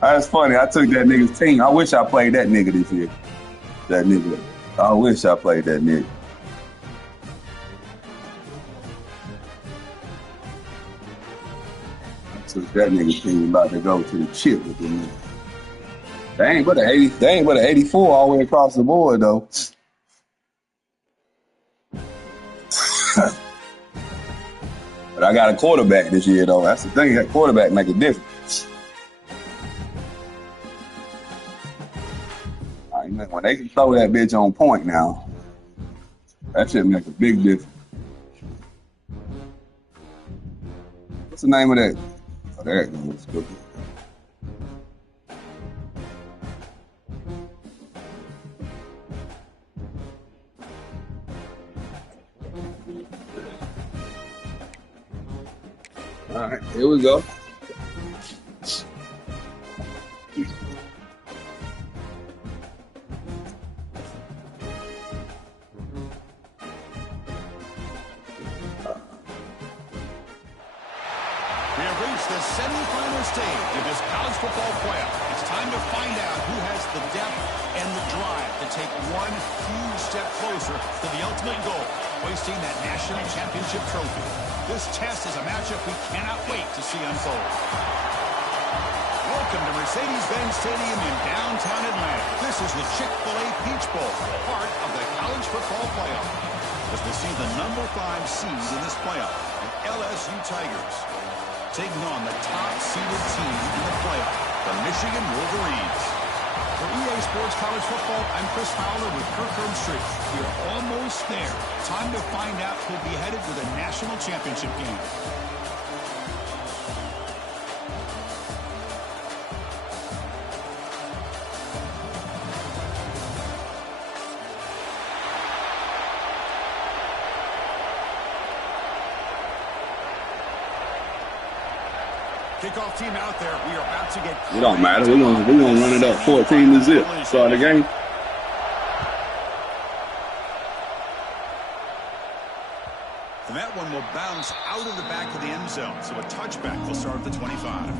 That's funny. I took that nigga's team. I wish I played that nigga this year. That nigga. I wish I played that nigga. I took that nigga's team about to go to the chip with the nigga. They ain't but an 80. They ain't but an 84 all the way across the board though. But I got a quarterback this year though. That's the thing. That quarterback make a difference. When they can throw that bitch on point now, that shit make a big difference. What's the name of that? Oh, there it goes. Good. All right, here we go. The semifinal stage of this college football playoff. It's time to find out who has the depth and the drive to take one huge step closer to the ultimate goal, hoisting that national championship trophy. This test is a matchup we cannot wait to see unfold. Welcome to Mercedes-Benz Stadium in downtown Atlanta. This is the Chick-fil-A Peach Bowl, part of the college football playoff. As we see the number 5 seed in this playoff, the LSU Tigers, taking on the top-seeded team in the playoff, the Michigan Wolverines. For EA Sports College Football, I'm Chris Fowler with Kirk Herbstreit. We're almost there. Time to find out who'll be headed to the national championship game. Kickoff team out there. We are about to get. It don't matter. We're gonna run it up 14-0. Start the game. And that one will bounce out of the back of the end zone. So a touchback will start at the 25.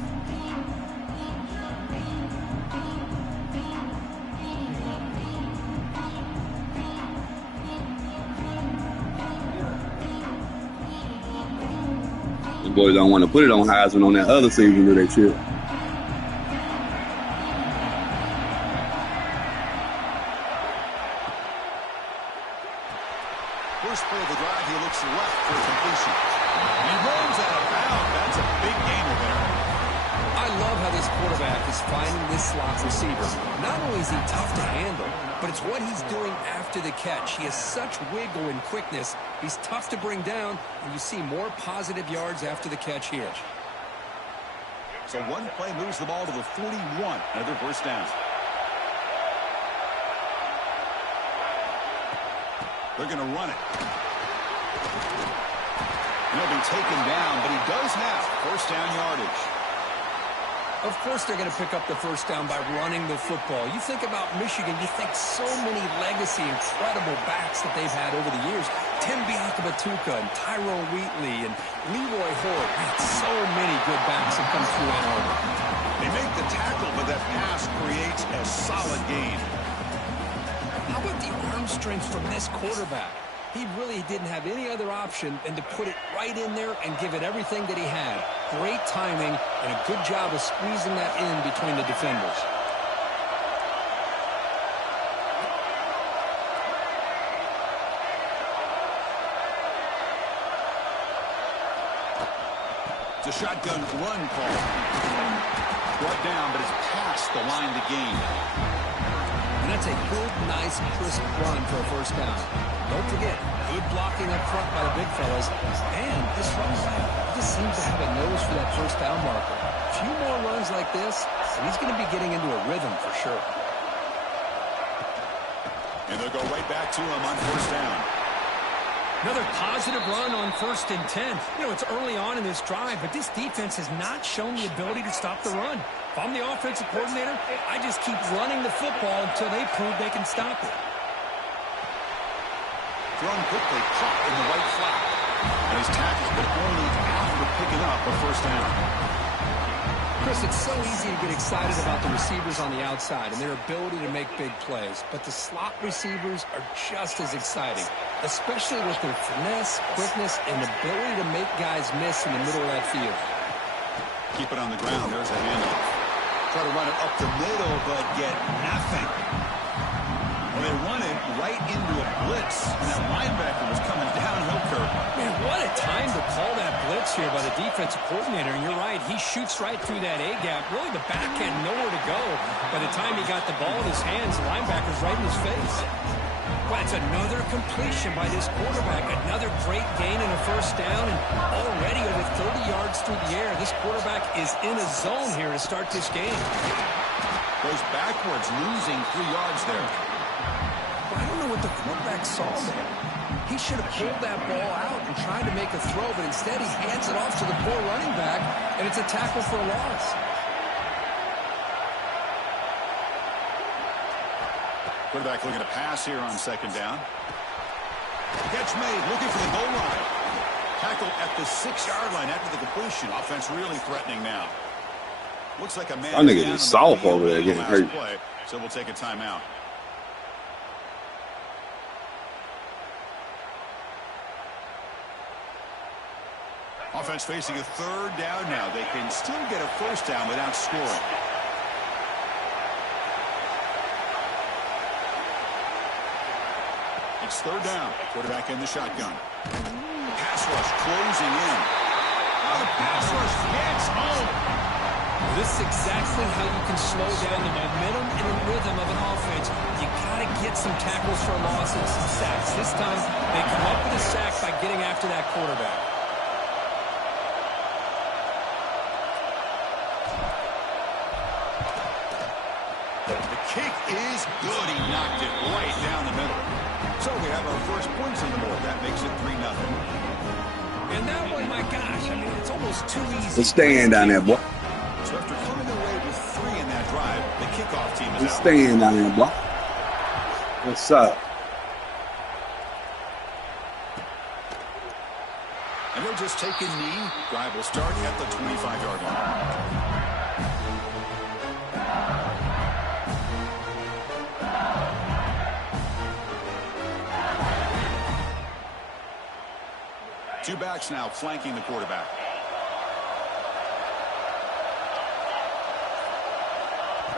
The boys don't want to put it on Heisman on that other season, do they, Chip? First play of the drive, he looks left for completion. And he rolls out of bounds. That's a big gainer there. I love how this quarterback is finding this slot receiver. Not only is he tough to handle, but it's what he's doing after the catch. He has such wiggle and quickness. He's tough to bring down, and you see more positive yards after the catch here. So one play moves the ball to the 41. Another first down. They're going to run it. He'll be taken down, but he does have first down yardage. Of course they're going to pick up the first down by running the football. You think about Michigan, you think so many legacy, incredible backs that they've had over the years. Tim Biakabatuka and Tyrone Wheatley and Leroy Hort. Man, so many good backs have come through Ann Arbor. They make the tackle, but that pass creates a solid gain. How about the arm strength from this quarterback? He really didn't have any other option than to put it right in there and give it everything that he had. Great timing and a good job of squeezing that in between the defenders. It's a shotgun run call. Brought down, but it's past the line to gain. And that's a good, nice, crisp run for a first down. Don't forget, good blocking up front by the big fellas. And this run back just seems to have a nose for that first down marker. A few more runs like this, and he's going to be getting into a rhythm for sure. And they'll go right back to him on first down. Another positive run on 1st and 10. You know, it's early on in this drive, but this defense has not shown the ability to stop the run. If I'm the offensive coordinator, I just keep running the football until they prove they can stop it. Thrown quickly, caught in the right flat. And he's tackled, but only after picking up a first down. Chris, it's so easy to get excited about the receivers on the outside and their ability to make big plays, but the slot receivers are just as exciting, especially with their finesse, quickness, and ability to make guys miss in the middle of that field. Keep it on the ground. There's a handoff. Try to run it up the middle, but get nothing. Well, they run it right into a blitz, and that linebacker was coming downhill curve. Man, what a time to call that blitz here by the defensive coordinator. And you're right, he shoots right through that A-gap. Really, the back had nowhere to go. By the time he got the ball in his hands, the linebacker's right in his face. Well, it's another completion by this quarterback. Another great gain and a first down, and already over 30 yards through the air. This quarterback is in a zone here to start this game. Goes backwards, losing 3 yards there. I don't know what the quarterback saw there. He should have pulled that ball out and tried to make a throw, but instead he hands it off to the poor running back, and it's a tackle for a loss. Quarterback looking to pass here on second down. Catch made, looking for the goal line. Tackle at the 6-yard line after the completion. Offense really threatening now. Looks like a man. That nigga is soft over there getting hurt. Play, so we'll take a timeout. Offense facing a third down now. They can still get a first down without scoring. It's third down. Quarterback in the shotgun. Pass rush closing in. Oh, the pass rush gets home. This is exactly how you can slow down the momentum and the rhythm of an offense. You got to get some tackles for a loss and some sacks. This time, they come up with a sack by getting after that quarterback. The kick is good. He knocked it right down the middle. So we have our first points on the board. That makes it 3-0. And that one, my gosh, I mean, it's almost too easy. Let's stand down there, boy. So after coming away with 3 in that drive, the kickoff team is Let's out. stand down there, boy. What's up? And they'll just take a knee. Drive will start at the 25-yard line. Two backs now flanking the quarterback.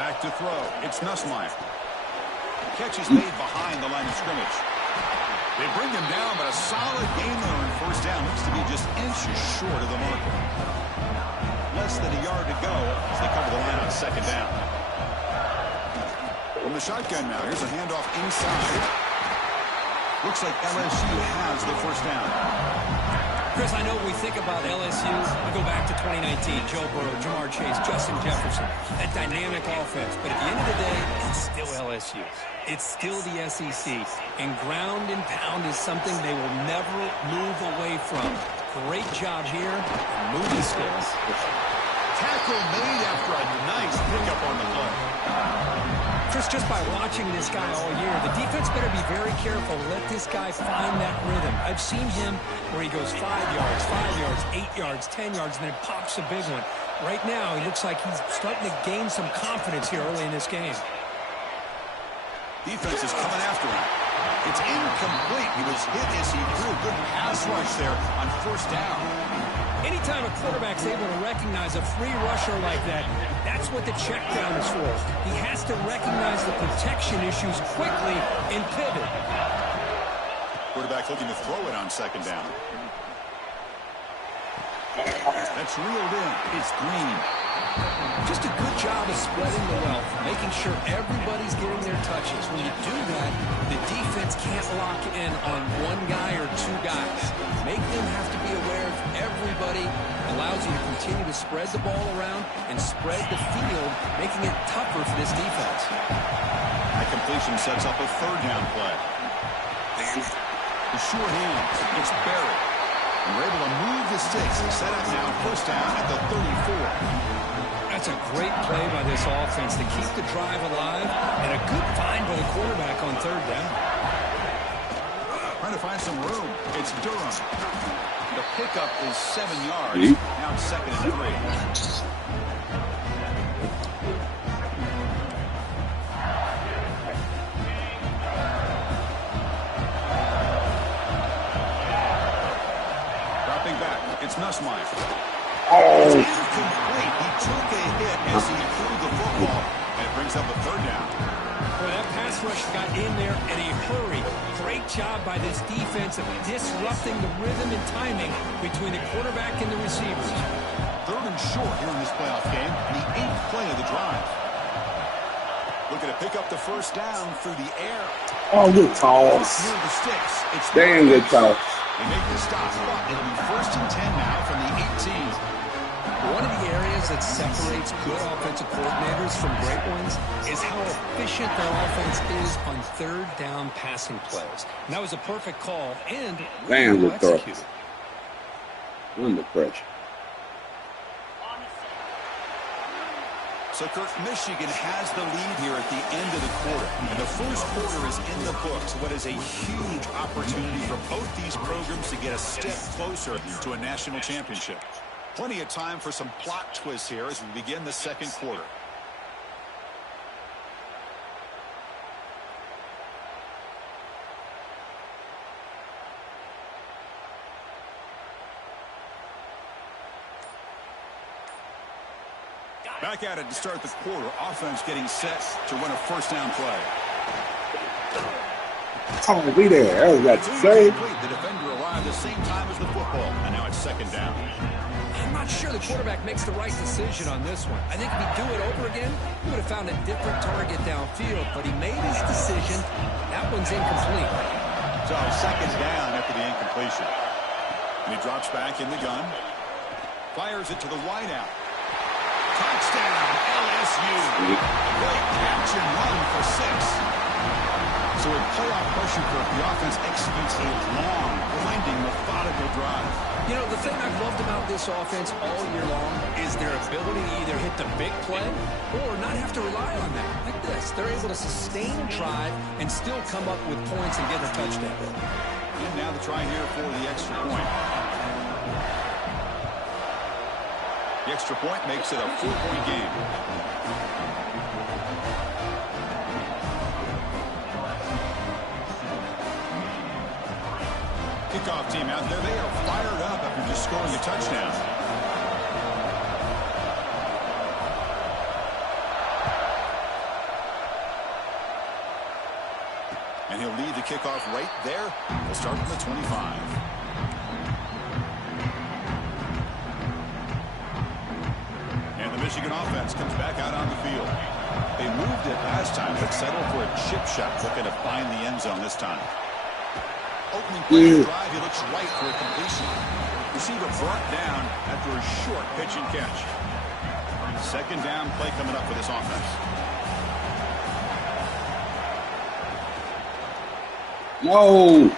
Back to throw. It's Nussmeier. Catch is made behind the line of scrimmage. They bring him down, but a solid game there on first down. Looks to be just inches short of the marker. Less than a yard to go as they cover the line on second down. From the shotgun now. Here's a handoff inside. Looks like LSU has the first down. Chris, I know when we think about LSU, we go back to 2019, Joe Burrow, Jamar Chase, Justin Jefferson, that dynamic offense. But at the end of the day, it's still LSU. It's still the SEC. And ground and pound is something they will never move away from. Great job here. Move the sticks. Tackle made after a nice pickup on the play. Chris, just by watching this guy all year, the defense better be very careful. Let this guy find that rhythm. I've seen him where he goes 5 yards, 8 yards, 10 yards, and then pops a big one. Right now, he looks like he's starting to gain some confidence here early in this game. Defense is coming after him. It's incomplete. He was hit as he threw a good pass rush there on first down. Anytime a quarterback's able to recognize a free rusher like that, that's what the check down is for. He has to recognize the protection issues quickly and pivot. Quarterback looking to throw it on second down. That's reeled in. It's Green. Just a good job of spreading the wealth, making sure everybody's getting their touches. When you do that, the defense can't lock in on one guy or two guys. Make them have to be aware of everybody. Allows you to continue to spread the ball around and spread the field, making it tougher for this defense. That completion sets up a third down play. The short hands. It's Barrett. And we're able to move the sticks. Set up now first down at the 34. That's a great play by this offense to keep the drive alive, and a good find by the quarterback on third down. Trying to find some room. It's Durham. The pickup is 7 yards. Now it's second and 3. Nussmeier. It's Oh, incomplete. He took a hit as he threw the football, and it brings up a third down. Well, that pass rush got in there in a hurry. Great job by this defense of disrupting the rhythm and timing between the quarterback and the receivers. Third and short here in this playoff game, the 8th play of the drive. Looking to pick up the first down through the air. oh, good toss. Near the sticks. It's Damn good toss. They make the stop. It'll be 1st and 10 now from the 18. One of the areas that separates good offensive coordinators from great ones is how efficient their offense is on third down passing plays. And that was a perfect call and Damn well good throw. executed. Under pressure. So, Kirk, Michigan has the lead here at the end of the quarter. And the first quarter is in the books. What is a huge opportunity for both these programs to get a step closer to a national championship. Plenty of time for some plot twists here as we begin the second quarter. Back at it to start the quarter. Offense getting set to run a first down play. Oh, be there. That was got to say. The defender arrived the same time as the football, and now it's second down. I'm not sure the quarterback makes the right decision on this one. I think if he'd do it over again, he would have found a different target downfield, but he made his decision. That one's incomplete. So second down after the incompletion. And he drops back in the gun. Fires it to the wideout. Touchdown, LSU. Great catch and run for 6. So in playoff pressure, the offense executes a long, winding, methodical drive. You know, the thing I've loved about this offense all year long is their ability to either hit the big play or not have to rely on that. Like this, they're able to sustain a drive and still come up with points and get a touchdown. And now the try here for the extra point. The extra point makes it a 4-point game. Kickoff team out there, they are fired up after just scoring a touchdown. And he'll lead the kickoff right there. We'll start from the 25. Michigan offense comes back out on the field. They moved it last time, but settled for a chip shot, looking to find the end zone this time. Opening play of the drive, he looks right for a completion. Receiver brought down after a short pitch and catch. Second down play coming up for this offense. No.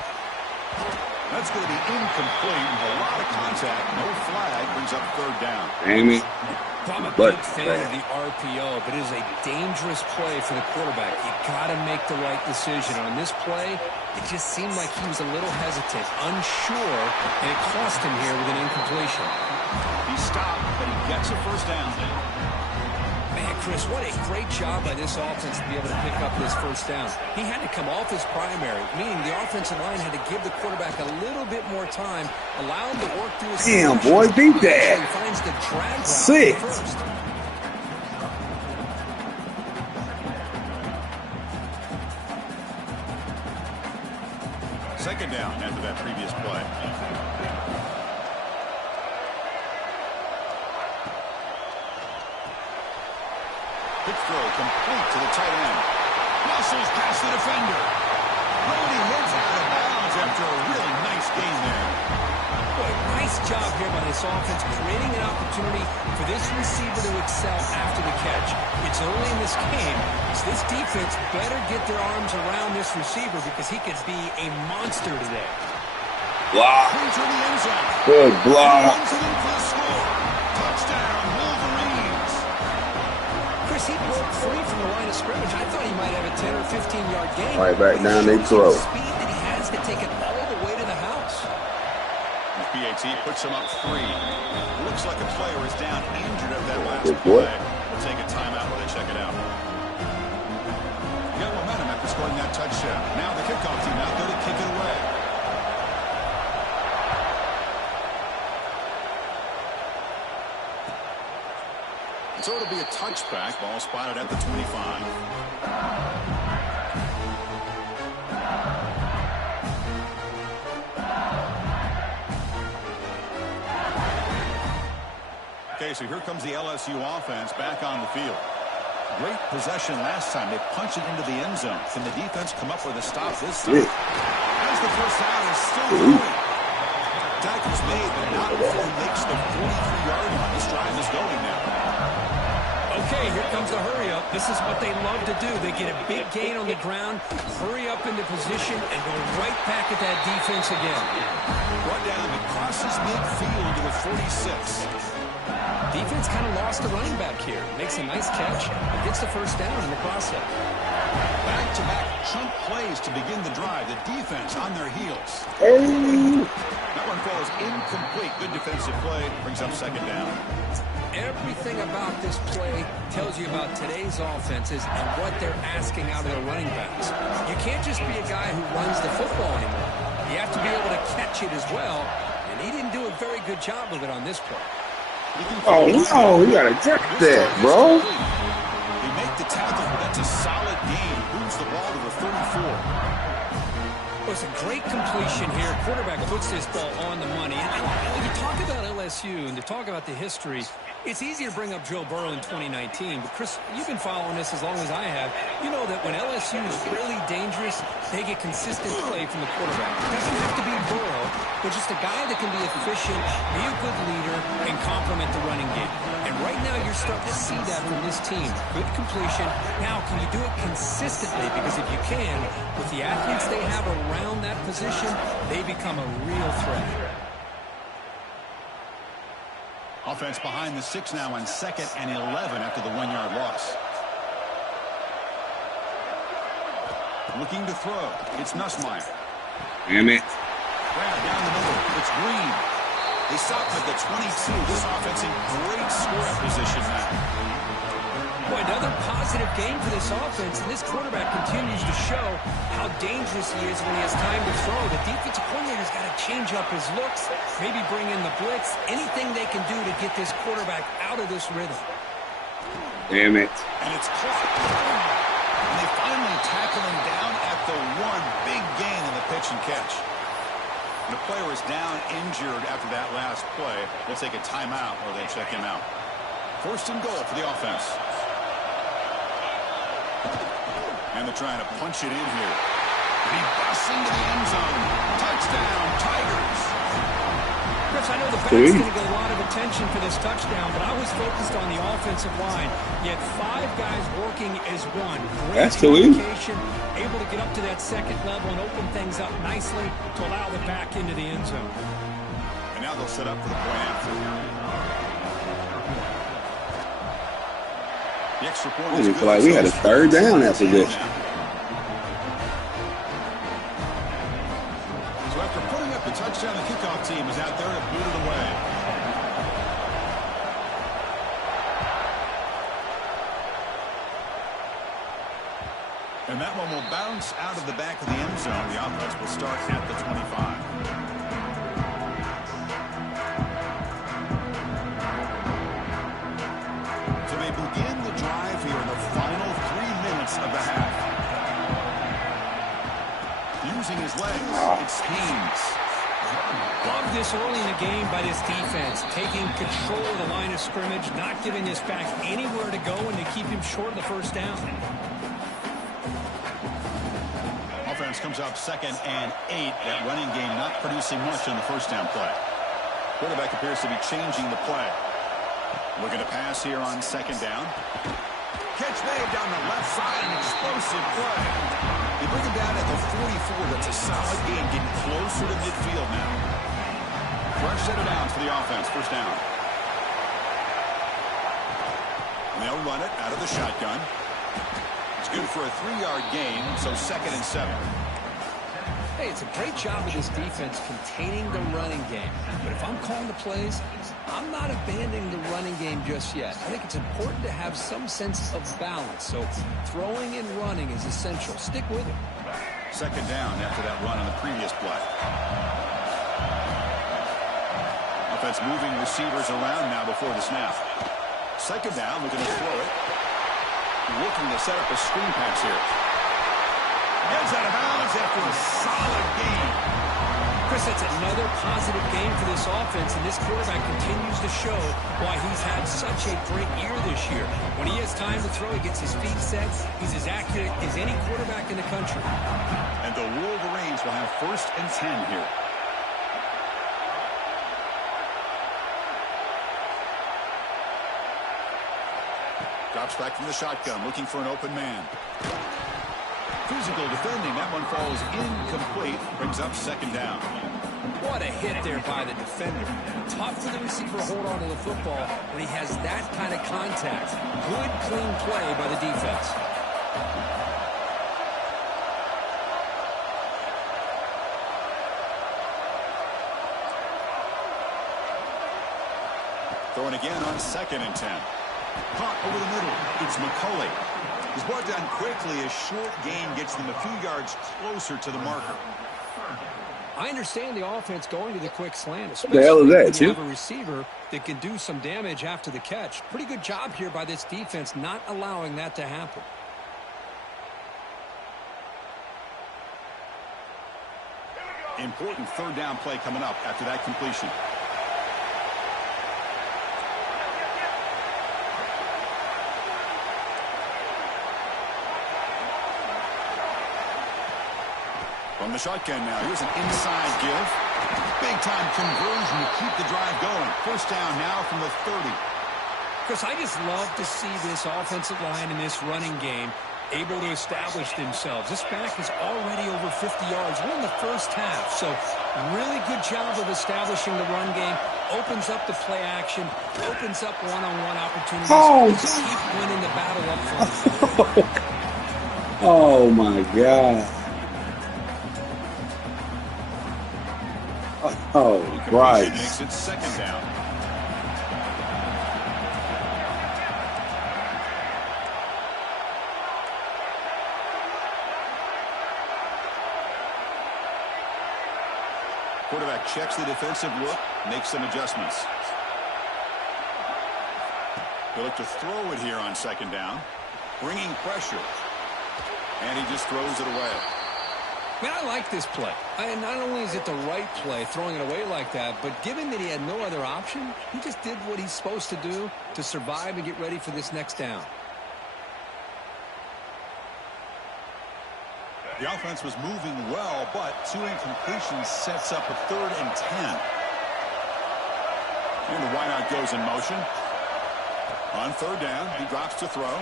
That's going to be incomplete. A lot of contact. No flag. Brings up third down. Damn it. I'm a But big fan of the RPO, but it is a dangerous play for the quarterback. You got to make the right decision. On this play, it just seemed like he was a little hesitant, unsure, and it cost him here with an incompletion. He stopped, but he gets a first down. Man, Chris, what a great job by this offense to be able to pick up this first down. He had to come off his primary, meaning the offensive line had to give the quarterback a little bit more time, allow him to work through his Damn, boy, beat that. He finds the drag route Sick. first. Second down after that previous play. Quick throw complete to the tight end. Muscles past the defender. Brody moves out of bounds after a really nice gain there. Boy, nice job here by this offense, creating an opportunity for this receiver to excel after the catch. It's early in this game, so this defense better get their arms around this receiver because he could be a monster today. Block. Into the end zone. Good block. Runs it in for the score. Touchdown, Wolverines. Chris, he broke free from the line of scrimmage. I thought he might have a 10 or 15-yard gain. Right back down, they Shows throw. the speed that he has to take it all the way to the house. PAT puts him up 3. Looks like a player is down injured of that last Good boy. play. We'll take a timeout while they check it out. Got momentum after scoring that touchdown. Now the kickoff team out there to kick it away. So it'll be a touchback. Ball spotted at the 25. Okay, so here comes the LSU offense back on the field. Great possession last time. They punched it into the end zone. Can the defense come up with a stop this time? As the first down is still going. Tackle's made, but not before he makes the 43-yard line. This drive is going now. Okay, here comes the hurry up. This is what they love to do. They get a big gain on the ground, hurry up into position, and go right back at that defense again. Brought down, it crosses midfield to the 46. Defense kind of lost the running back here. Makes a nice catch and gets the first down in the process. Back-to-back chunk plays to begin the drive. The defense on their heels. That one falls incomplete. Good defensive play. Brings up second down. Everything about this play tells you about today's offenses and what they're asking out of their running backs. You can't just be a guy who runs the football anymore. You have to be able to catch it as well, and he didn't do a very good job of it on this play. Oh, no, you gotta check that, bro. They make the tackle, but that's a solid gain. Moves the ball to the 34. Well, it's a great completion here. Quarterback puts this ball on the money. And when you talk about LSU and to talk about the history, it's easy to bring up Joe Burrow in 2019. But, Chris, you've been following this as long as I have. You know that when LSU is really dangerous, they get consistent play from the quarterback. It doesn't have to be Burrow, but just a guy that can be efficient, be a good leader, and complement the running game. And right now you're starting to see that from this team. Good completion. Now, can you do it consistently? Because if you can, with the athletes they have around that position, they become a real threat. Offense behind the 6 now on 2nd and 11 after the 1-yard loss. Looking to throw. It's Nussmeier. Damn it. Down the middle. It's Green. They stop at the 22. This offense in great scoring position now. Boy, another positive game for this offense, and this quarterback continues to show how dangerous he is when he has time to throw. The defensive coordinator's got to change up his looks, maybe bring in the blitz, anything they can do to get this quarterback out of this rhythm. Damn it. And it's caught. And they finally tackle him down at the 1. Big gain in the pitch and catch. And the player is down injured after that last play. They'll take a timeout or they check him out. 1st and goal for the offense. And they're trying to punch it in here. And he busts into the end zone. Touchdown, Tigers. Chris, I know the back's going to get a lot of attention for this touchdown, but I was focused on the offensive line. You had 5 guys working as one. That's too easy. Able to get up to that second level and open things up nicely to allow the back into the end zone. And now they'll set up for the point after. The extra point I feel like we had a 3rd down after this. So after putting up the touchdown, the kickoff team is out there to boot it away. And that one will bounce out of the back of the end zone. The offense will start at the 25. Of the half. Using his legs, it's Haynes. Love this early in the game by this defense, taking control of the line of scrimmage, not giving this back anywhere to go, and to keep him short of the first down. Offense comes up 2nd and 8. That running game not producing much on the first down play. Quarterback appears to be changing the play. Looking to pass here on 2nd down. Catch made down the left side, an explosive play. They bring him down at the 44. That's a solid game, getting closer to midfield now. Fresh set of downs for the offense, first down. And they'll run it out of the shotgun. It's good for a 3-yard gain, so 2nd and 7. Hey, it's a great job of this defense containing the running game. But if I'm calling the plays, I'm not abandoning the running game just yet. I think it's important to have some sense of balance. So throwing and running is essential. Stick with it. 2nd down after that run on the previous play. Offense moving receivers around now before the snap. Second down, looking to throw it. Looking to set up a screen pass here. Gets out of bounds after a solid game. Chris, that's another positive game for this offense, and this quarterback continues to show why he's had such a great year this year. When he has time to throw, he gets his feet set. He's as accurate as any quarterback in the country. And the Wolverines will have 1st and 10 here. Drops back from the shotgun, looking for an open man. Physical defending. That one falls incomplete. Brings up 2nd down. What a hit there by the defender. Tough for the receiver to hold on to the football when he has that kind of contact. Good, clean play by the defense. Throwing again on 2nd and 10. Caught over the middle. It's McCulley. He's brought down quickly. A short gain gets them a few yards closer to the marker. I understand the offense going to the quick slant. The hell is that, when you Chip? have a receiver that can do some damage after the catch. Pretty good job here by this defense not allowing that to happen. Important 3rd down play coming up after that completion. From the shotgun now, here's an inside give. Big-time conversion to keep the drive going. 1st down now from the 30. Chris, I just love to see this offensive line in this running game able to establish themselves. This back is already over 50 yards. We're in the 1st half, so really good job of establishing the run game. Opens up the play action, opens up one-on-one opportunities. Keep winning the battle up front. Oh, my God. Oh, right. Makes it 2nd down. Quarterback checks the defensive look, makes some adjustments. He'll look to throw it here on 2nd down, bringing pressure. And he just throws it away. Man, I like this play. Not only is it the right play, throwing it away like that, but given that he had no other option, he just did what he's supposed to do to survive and get ready for this next down. The offense was moving well, but 2 incompletions sets up a 3rd and 10. And the wideout goes in motion. On 3rd down, he drops to throw.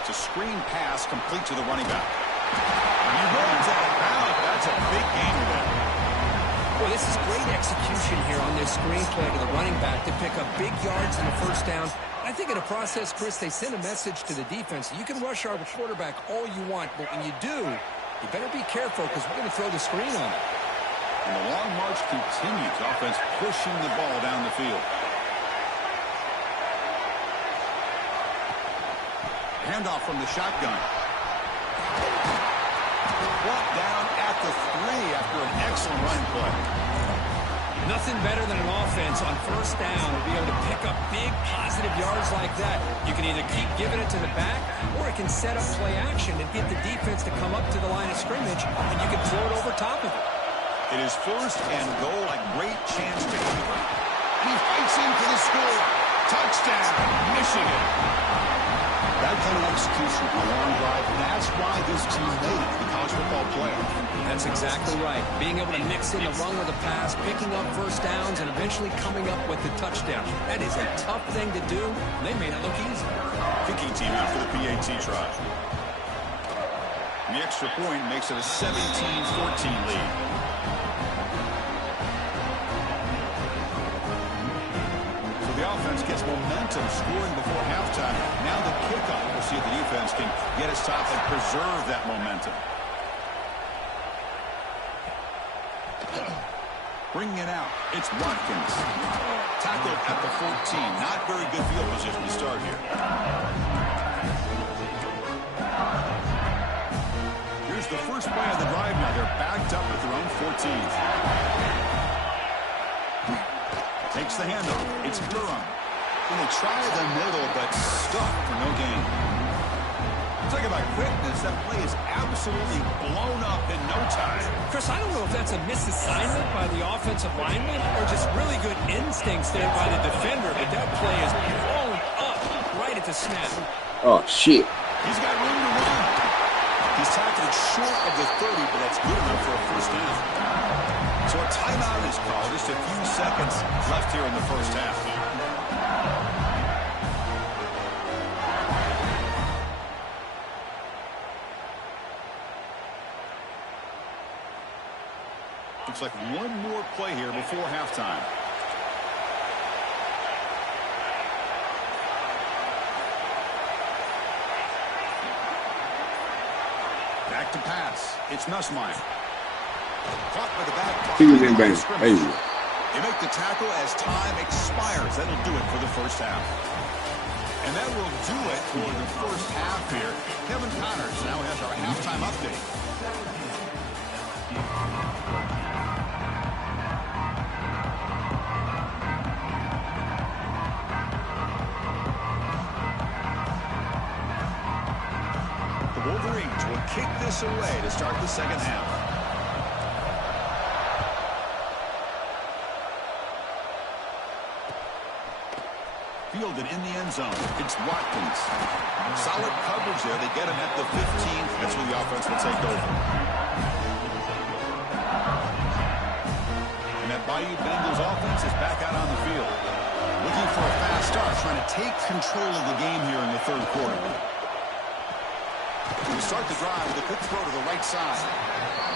It's a screen pass complete to the running back. He runs out of bounds. That's a big gain there. Boy, this is great execution here on this screen play to the running back to pick up big yards in the 1st down. I think in the process, Chris, they send a message to the defense. You can rush our quarterback all you want, but when you do, you better be careful because we're going to throw the screen on him. And the long march continues. Offense pushing the ball down the field. Handoff from the shotgun. Brought down at the 3 after an excellent running play. Nothing better than an offense on 1st down to be able to pick up big positive yards like that. You can either keep giving it to the back, or it can set up play action and get the defense to come up to the line of scrimmage, and you can throw it over top of it. It is 1st and goal, a great chance to convert. He fights in for the score. Touchdown, Michigan. That kind of execution on a long drive, that's why this team made it to the college football playoff. That's exactly right. Being able to mix in the run with a pass, picking up 1st downs, and eventually coming up with the touchdown. That is a tough thing to do, and they made it look easy. Kicking team out for the PAT try. And the extra point makes it a 17-14 lead. The offense gets momentum scoring before halftime. Now the kickoff. We'll see if the defense can get a stop and preserve that momentum. Bringing it out. It's Watkins. Tackled at the 14. Not very good field position to start here. Here's the first play of the drive now. They're backed up at their own 14. Takes the handoff. It's Durham. And they try the middle, but stuck for no gain. Talk about quickness. That play is absolutely blown up in no time. Chris, I don't know if that's a misassignment by the offensive lineman or just really good instincts there by the defender, but that play is blown up right at the snap. Oh, shit. He's got room to run. He's tackled short of the 30, but that's good enough for a first down. So a timeout is called. Just a few seconds left here in the first half. Looks like one more play here before halftime. Back to pass. It's Nussmeier. Caught by the back. He was in base. Hey. They make the tackle as time expires. That'll do it for the first half. And that will do it for the first half here. Kevin Connors now has our halftime update. The Wolverines will kick this away to start the second half. Fielded in the end zone. It's Watkins. Solid coverage there. They get him at the 15. That's where the offense will take over. And that Bayou Bengals offense is back out on the field. Looking for a fast start, trying to take control of the game here in the third quarter. We start the drive with a quick throw to the right side.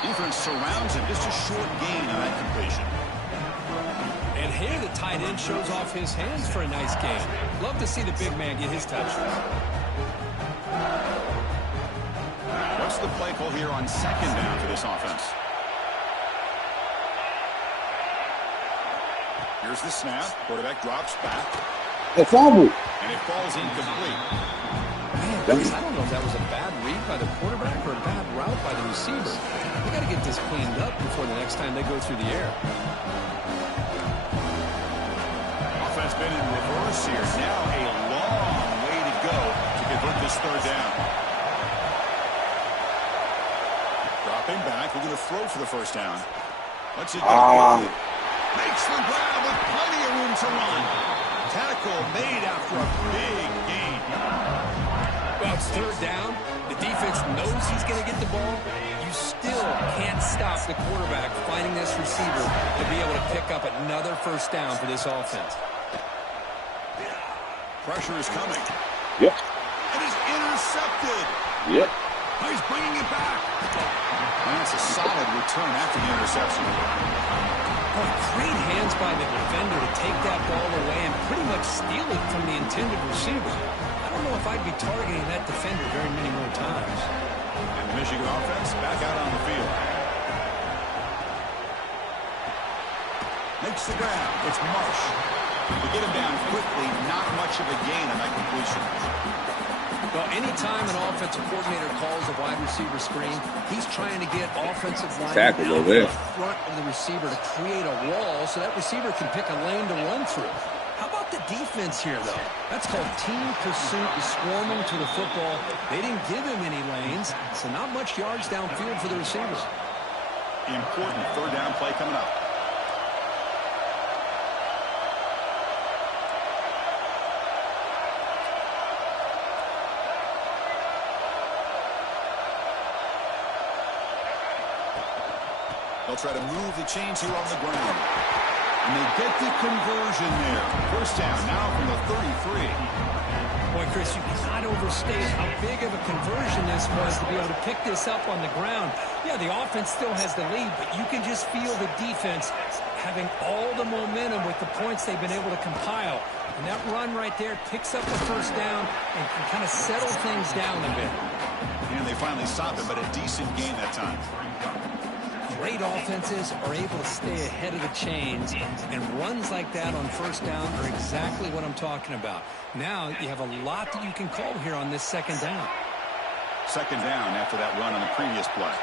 Defense surrounds him. Just a short gain on that completion. And here the tight end shows off his hands for a nice game. Love to see the big man get his touch. What's the play call here on second down for this offense? Here's the snap. Quarterback drops back. A fumble. And it falls incomplete. Man, I don't know if that was a bad read by the quarterback or a bad route by the receiver. They got to get this cleaned up before the next time they go through the air. Offense been in reverse here. Now a long way to go to convert this third down. Dropping back. We're going to throw for the first down. What's it do? Makes the grab with plenty of room to run. Tackle made after a big gain. Well, it's third down. The defense knows he's going to get the ball. You still can't stop the quarterback finding this receiver to be able to pick up another first down for this offense. Pressure is coming. Yep. It is intercepted. Yep. Oh, he's bringing it back. And that's a solid return after the interception. Oh, great hands by the defender to take that ball away and pretty much steal it from the intended receiver. I don't know if I'd be targeting that defender very many more times. And the Michigan offense back out on the field. Makes the grab. It's Marsh. We get him down quickly. Not much of a gain on that completion. Well, anytime an offensive coordinator calls a wide receiver screen, he's trying to get offensive linemen out in front of the receiver to create a wall so that receiver can pick a lane to run through. How about the defense here, though? That's called team pursuit, swarming to the football. They didn't give him any lanes, so not much yards downfield for the receivers. Important third down play coming up. They'll try to move the chains here on the ground. And they get the conversion there. First down now from the 33. Boy, Chris, you cannot overstate how big of a conversion this was to be able to pick this up on the ground. Yeah, the offense still has the lead, but you can just feel the defense having all the momentum with the points they've been able to compile. And that run right there picks up the first down and can kind of settle things down a bit. And they finally stop it, but a decent gain that time. Great offenses are able to stay ahead of the chains, and runs like that on first down are exactly what I'm talking about. Now you have a lot that you can call here on this second down. Second down after that run on the previous play.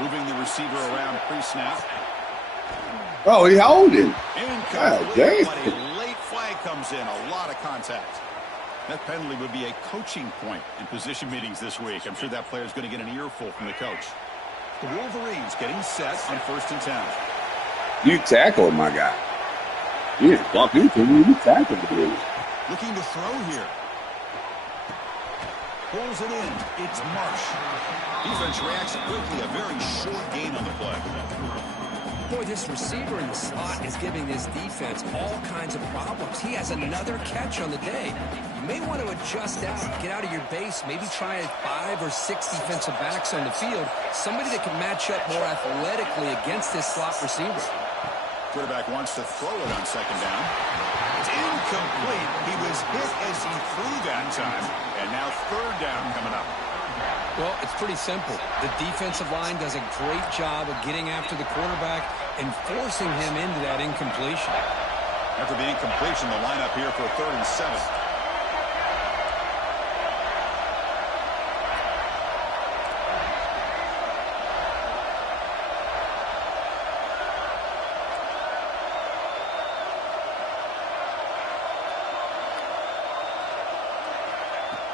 Moving the receiver around pre-snap. Oh, he holding. God damn. But a comes in. A lot of contact. That penalty would be a coaching point in position meetings this week. I'm sure that player is going to get an earful from the coach. The Wolverines getting set on 1st and 10. You tackled my guy. You didn't bump into me. You tackled him. Looking to throw here. Pulls it in. It's Marsh. Defense reacts quickly. A very short gain on the play. Boy, this receiver in the slot is giving this defense all kinds of problems. He has another catch on the day. You may want to adjust out, get out of your base, maybe try 5 or 6 defensive backs on the field, somebody that can match up more athletically against this slot receiver. Quarterback wants to throw it on 2nd down. It's incomplete. He was hit as he threw that time, and now 3rd down coming up. Well, it's pretty simple. The defensive line does a great job of getting after the quarterback and forcing him into that incompletion. After the incompletion, the lineup here for 3rd and 7.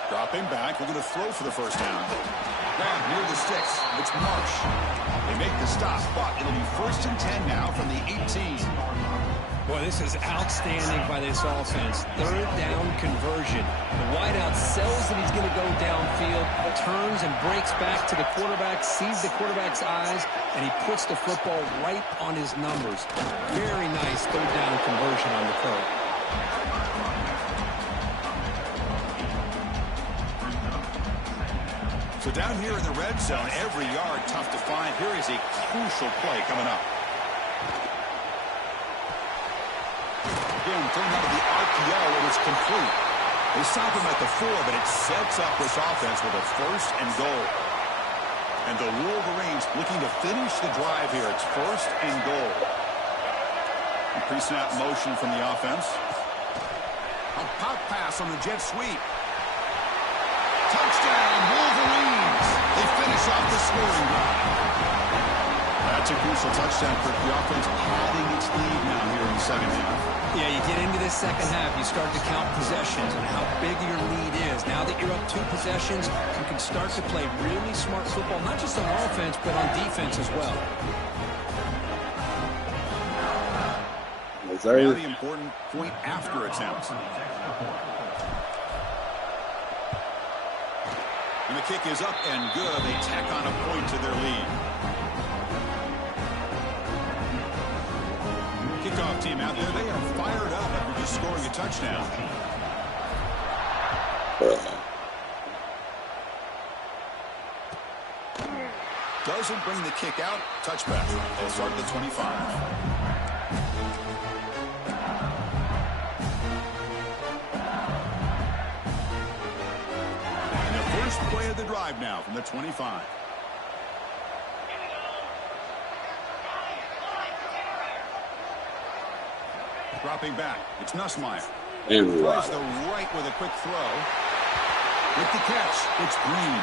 Dropping back, we're going to throw for the 1st down. Grab near the sticks. It's Marsh. They make the stop, but it'll be 1st and 10 now from the 18. Boy, this is outstanding by this offense. 3rd down conversion. The wideout sells that he's going to go downfield, turns and breaks back to the quarterback, sees the quarterback's eyes, and he puts the football right on his numbers. Very nice 3rd down conversion on the curve. So down here in the red zone, every yard tough to find. Here is a crucial play coming up. Again, thrown out of the RPO, and it's complete. They stop him at the 4, but it sets up this offense with a 1st and goal. And the Wolverines looking to finish the drive here. It's 1st and goal. Pre-snap motion from the offense. A pop pass on the jet sweep. Touchdown, Wolverines! They finish off the scoring drive. That's a crucial touchdown for the offense, padding its lead now here in the 2nd half. Yeah, you get into this 2nd half, you start to count possessions and how big your lead is. Now that you're up 2 possessions, you can start to play really smart football, not just on offense, but on defense as well. Now the important point after attempt. And the kick is up and good. They tack on a point to their lead. Kickoff team out there. They are fired up after just scoring a touchdown. Doesn't bring the kick out. Touchback. They'll start at the 25. First play of the drive now from the 25. Dropping back. It's Nussmeier. Tries the right with a quick throw. With the catch, it's Green.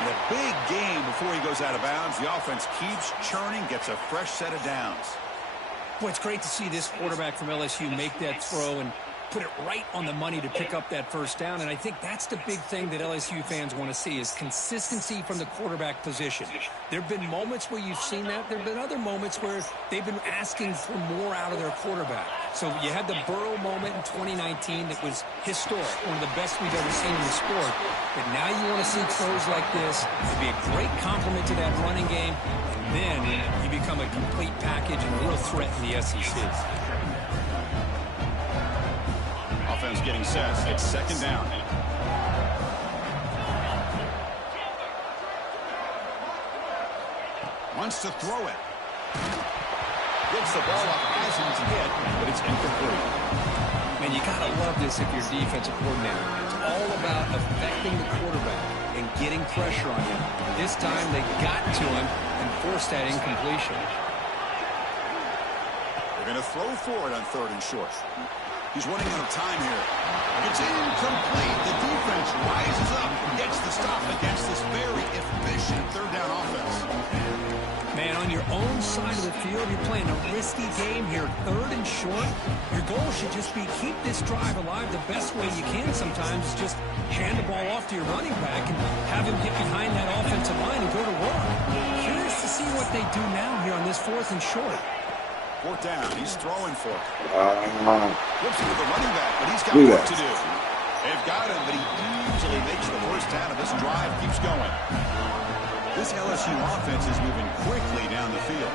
And a big game before he goes out of bounds. The offense keeps churning, gets a fresh set of downs. Boy, it's great to see this quarterback from LSU make that throw and put it right on the money to pick up that 1st down. And I think that's the big thing that LSU fans want to see is consistency from the quarterback position. There have been moments where you've seen that. There have been other moments where they've been asking for more out of their quarterback. So you had the Burrow moment in 2019 that was historic, one of the best we've ever seen in the sport. But now you want to see throws like this. It'd be a great compliment to that running game. And then you become a complete package and a real threat in the SEC. Offense getting set. It's 2nd down. Wants to throw it. Gets the ball up as he's hit, but it's incomplete. Man, you gotta love this if you're defensive coordinator. It's all about affecting the quarterback and getting pressure on him. This time they got to him and forced that incompletion. They're going to throw for it on 3rd and short. He's running out of time here. It's incomplete. The defense rises up and gets the stop against this very efficient 3rd down offense. Man, on your own side of the field. You're playing a risky game here, 3rd and short. Your goal should just be keep this drive alive the best way you can sometimes. Just hand the ball off to your running back and have him get behind that offensive line and go to work. Curious to see what they do now here on this 4th and short. 4th down. He's throwing for it. Looks to the running back, but he's got work to do. They've got him, but he easily makes the 1st down, and this drive keeps going. This LSU offense is moving quickly down the field.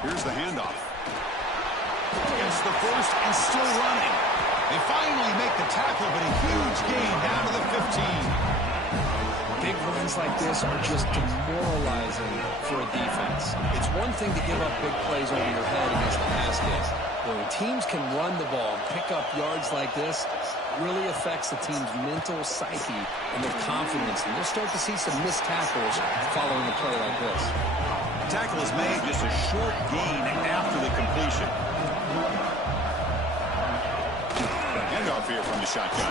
Here's the handoff. Gets the 1st and still running. They finally make the tackle, but a huge gain down to the 15. Big runs like this are just demoralizing for a defense. It's one thing to give up big plays over your head against the pass game. But when teams can run the ball and pick up yards like this, it really affects the team's mental psyche and their confidence. And you'll start to see some missed tackles following a play like this. Tackle is made, just a short gain after the completion. Handoff here from the shotgun.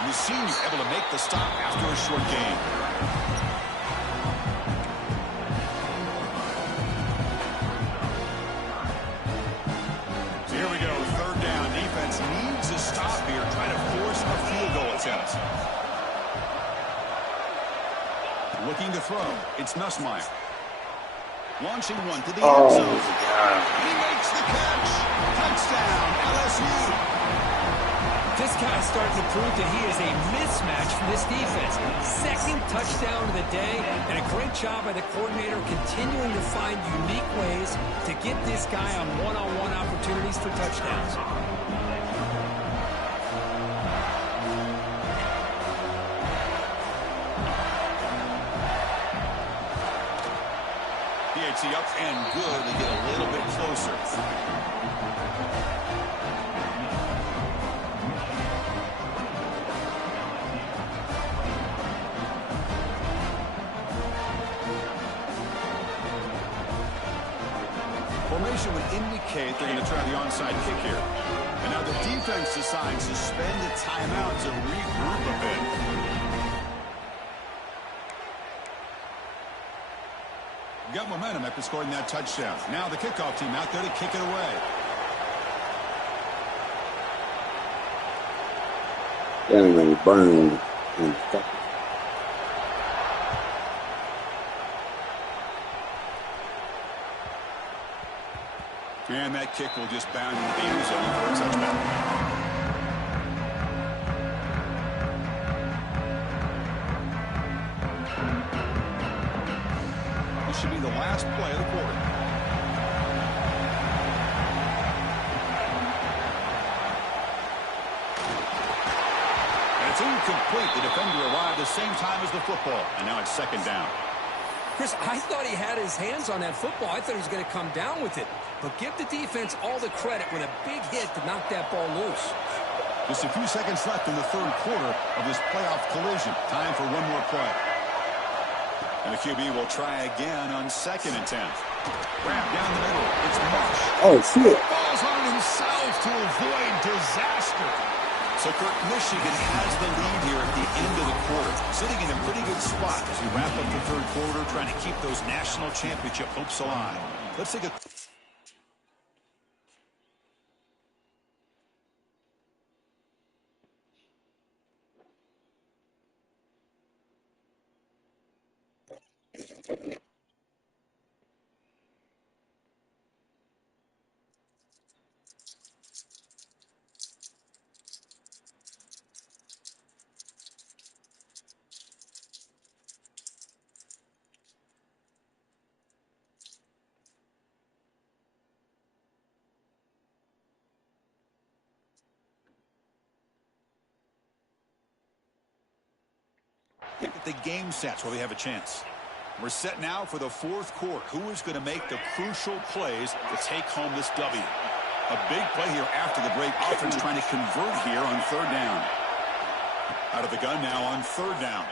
And the senior able to make the stop after a short gain. So here we go, 3rd down. Defense needs a stop here, trying to force a field goal attempt. Looking to throw. It's Nussmeier. Launching one to the end zone. He makes the catch. Touchdown, LSU. This guy's starting to prove that he is a mismatch for this defense. 2nd touchdown of the day, and a great job by the coordinator continuing to find unique ways to get this guy on one-on-one opportunities for touchdowns. PHC up and good. They get a little bit closer. Formation would indicate they're going to try the onside kick here. And now the defense decides to spend a timeout to regroup a bit. Got momentum after scoring that touchdown. Now the kickoff team out there to kick it away. Damn, burned and fuck. And that kick will just bound into the end zone for a touchdown. This should be the last play of the quarter. And it's incomplete. The defender arrived the same time as the football. And now it's 2nd down. Chris, I thought he had his hands on that football. I thought he was going to come down with it. But give the defense all the credit with a big hit to knock that ball loose. Just a few seconds left in the 3rd quarter of this playoff collision. Time for one more play. And the QB will try again on 2nd and 10. Grab down the middle. It's Marsh. Oh, shit. Falls on himself to avoid disaster. So, Kirk, Michigan has the lead here at the end of the quarter. Sitting in a pretty good spot as we wrap up the 3rd quarter, trying to keep those national championship hopes alive. Let's take a... Get the game sets where we have a chance. We're set now for the 4th quarter. Who is going to make the crucial plays to take home this W? A big play here after the break. Offense trying to convert here on 3rd down. Out of the gun now on 3rd down.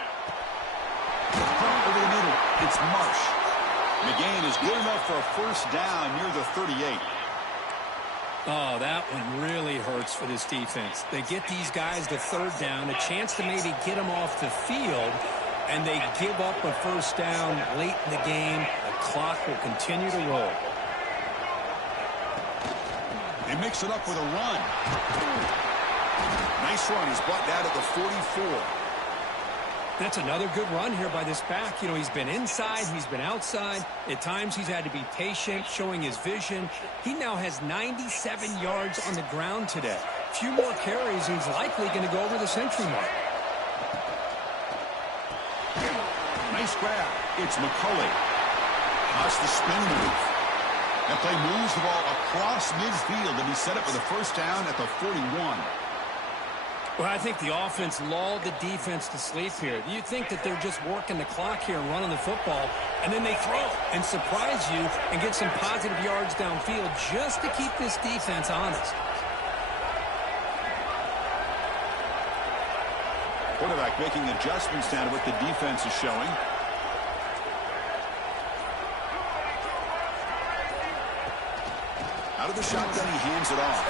Over the middle, it's Marsh. McGain is good enough for a 1st down near the 38. Oh, that one really hurts for this defense. They get these guys to 3rd down, a chance to maybe get them off the field, And they give up a first down late in the game. The clock will continue to roll. They mix it up with a run. Nice run. He's brought down at the 44. That's another good run here by this back. You know, he's been inside, he's been outside. At times he's had to be patient, showing his vision. He now has 97 yards on the ground today. A few more carries, he's likely going to go over the century mark. Nice grab. It's McCulley. That's the spin move. That play moves the ball across midfield, and he set up with a first down at the 41. Well, I think the offense lulled the defense to sleep here. You'd think that they're just working the clock here and running the football, and then they throw and surprise you and get some positive yards downfield just to keep this defense honest. Quarterback making adjustments down to what the defense is showing. Out of the shotgun, he hands it off.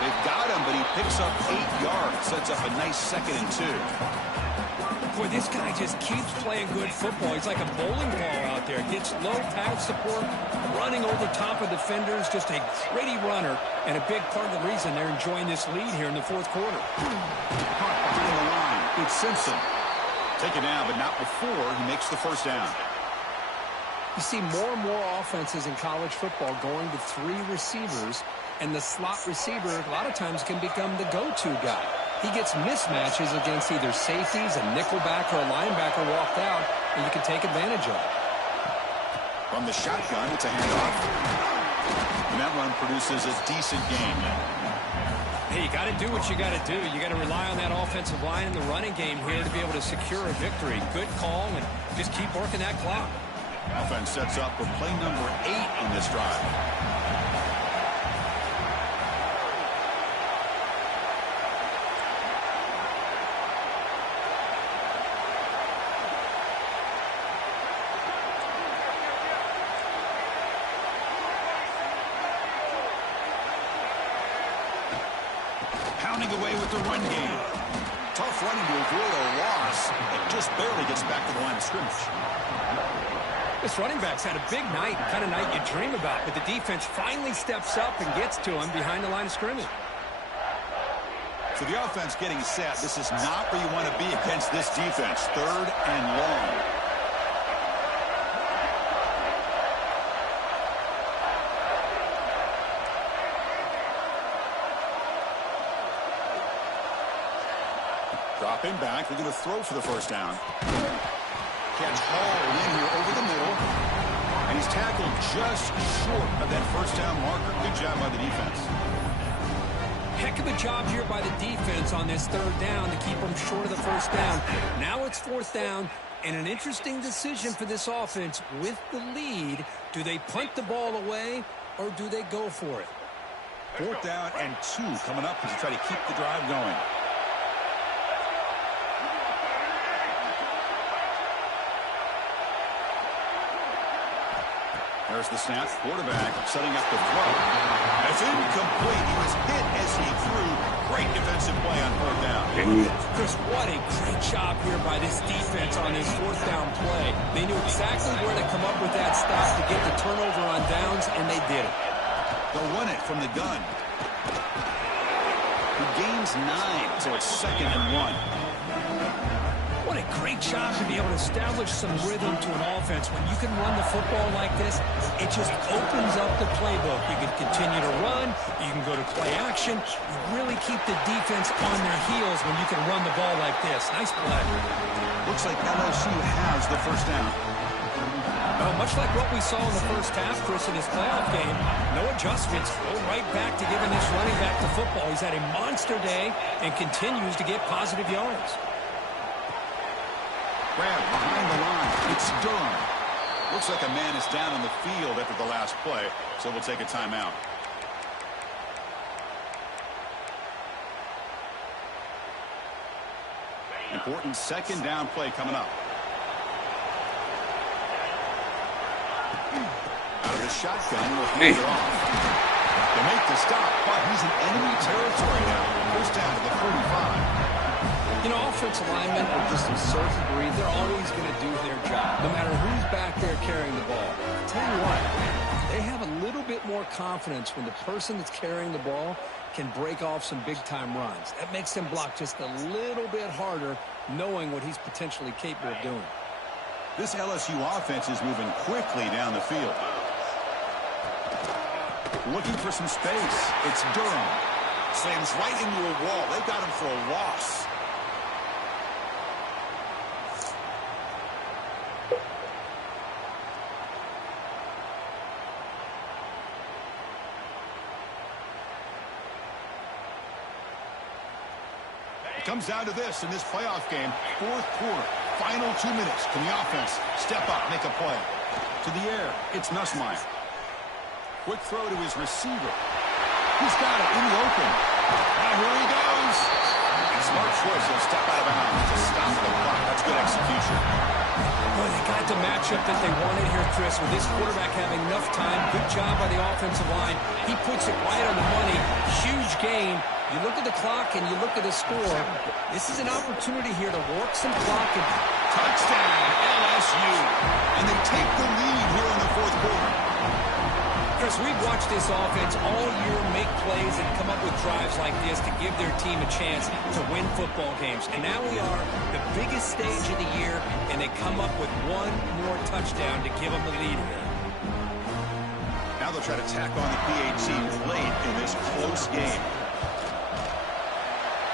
They've got him, but he picks up 8 yards. Sets up a nice 2nd and 2. Boy, this guy just keeps playing good football. He's like a bowling ball out there. Gets low pad support, running over top of defenders. Just a gritty runner, and a big part of the reason they're enjoying this lead here in the fourth quarter. Caught behind the line. It's Simpson. Taken down, but not before he makes the first down. You see more and more offenses in college football going to 3 receivers, and the slot receiver a lot of times can become the go-to guy. He gets mismatches against either safeties, a nickelback, or a linebacker walked out, and you can take advantage of it. From the shotgun, it's a handoff. And that run produces a decent gain. Hey, you got to do what you got to do. You got to rely on that offensive line in the running game here to be able to secure a victory. Good call, and just keep working that clock. Offense sets up for play number 8 on this drive. Pounding away with the run game. Tough running to avoid a loss. It just barely gets back to the line of scrimmage. This running back's had a big night, kind of night you dream about, but the defense finally steps up and gets to him behind the line of scrimmage. So the offense getting set. This is not where you want to be against this defense. 3rd and long. Dropping back. They're going to throw for the first down. Catch hauled in here over the middle. And he's tackled just short of that first down marker. Good job by the defense. Heck of a job here by the defense on this 3rd down to keep them short of the first down. Now it's 4th down, and an interesting decision for this offense with the lead. Do they punt the ball away, or do they go for it? 4th down and 2 coming up as you try to keep the drive going. There's the snap. Quarterback setting up the throw. That's incomplete. He was hit as he threw. Great defensive play on 4th down. Chris, what a great job here by this defense on this 4th down play. They knew exactly where to come up with that stop to get the turnover on downs, and they did it. They'll run it from the gun. He gains 9, so it's 2nd and 1. What a great job to be able to establish some rhythm to an offense. When you can run the football like this, it just opens up the playbook. You can continue to run. You can go to play action. You really keep the defense on their heels when you can run the ball like this. Nice play. Looks like LSU has the first down. Well, much like what we saw in the first half, Chris, in this playoff game, no adjustments. Go right back to giving this running back the football. He's had a monster day and continues to get positive yards. Grab behind the line. It's Durham. Looks like a man is down on the field after the last play, so we'll take a timeout. Important 2nd down play coming up. Out of the shotgun, will hand it off. They make the stop, but he's in enemy territory now. First down to the 45. You know, offensive linemen are just a certain breed. They're always going to do their job, no matter who's back there carrying the ball. I'll tell you what, they have a little bit more confidence when the person that's carrying the ball can break off some big-time runs. That makes them block just a little bit harder, knowing what he's potentially capable of doing. This LSU offense is moving quickly down the field. Looking for some space. It's Durham. Slams right into a wall. They've got him for a loss. It comes down to this in this playoff game. Fourth quarter. Final 2 minutes. Can the offense step up, make a play? To the air. It's Nussmeier. Quick throw to his receiver. He's got it in the open. Now here he goes. Smart choice. He'll step out of bounds to stop the clock. That's good execution. Boy, they got the matchup that they wanted here, Chris, with this quarterback having enough time. Good job by the offensive line. He puts it right on the money. Huge gain. You look at the clock and you look at the score. This is an opportunity here to work some clock. And touchdown, LSU. And they take the lead here in the fourth quarter. Chris, we've watched this offense all year make plays and come up with drives like this to give their team a chance to win football games. And now we are the biggest stage of the year, and they come up with one more touchdown to give them the lead here. Now they'll try to tack on the PAT late in this close game.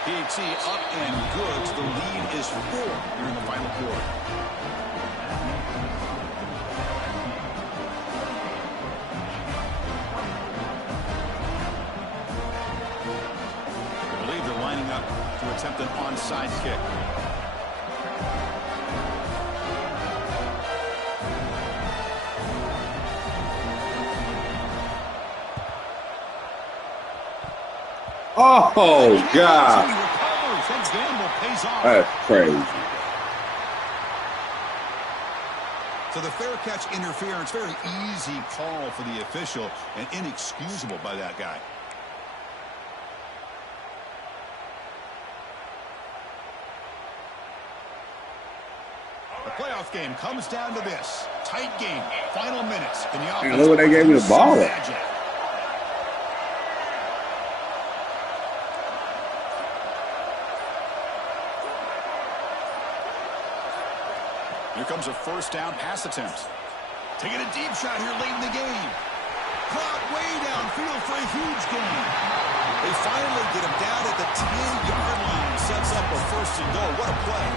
PAT up and good. So the lead is 4 here in the final quarter. To attempt an onside kick. Oh, God. That gamble pays off. That's crazy. So the fair catch interference, very easy call for the official and inexcusable by that guy. Playoff game comes down to this. Tight game. Final minutes. In the offense. Man, look what they gave me the ball. Here comes a first down pass attempt. Taking a deep shot here late in the game. Caught way downfield for a huge gain. They finally get him down at the 10-yard line. Sets up a first and goal. What a play.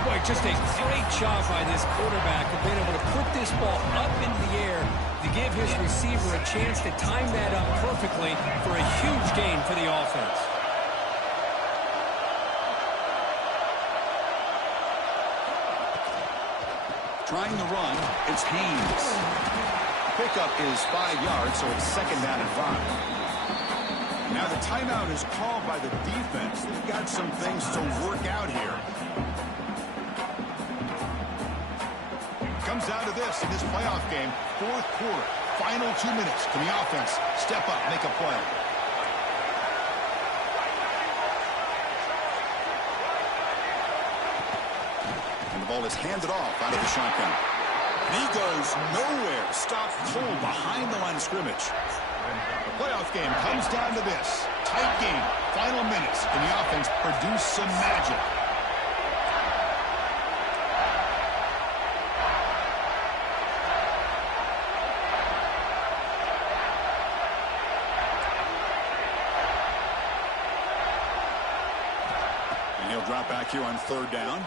Boy, just a great job by this quarterback of being able to put this ball up in the air to give his receiver a chance to time that up perfectly for a huge gain for the offense. Trying to run, it's Haynes. Pickup is 5 yards, so it's second down and 5. Now the timeout is called by the defense. They've got some things to work out here. Comes down to this in this playoff game. Fourth quarter, final 2 minutes. Can the offense step up, make a play? And the ball is handed off out of the shotgun. And he goes nowhere. Stopped cold behind the line of scrimmage. The playoff game comes down to this. Tight game, final minutes. Can the offense produce some magic? Drop back here on third down.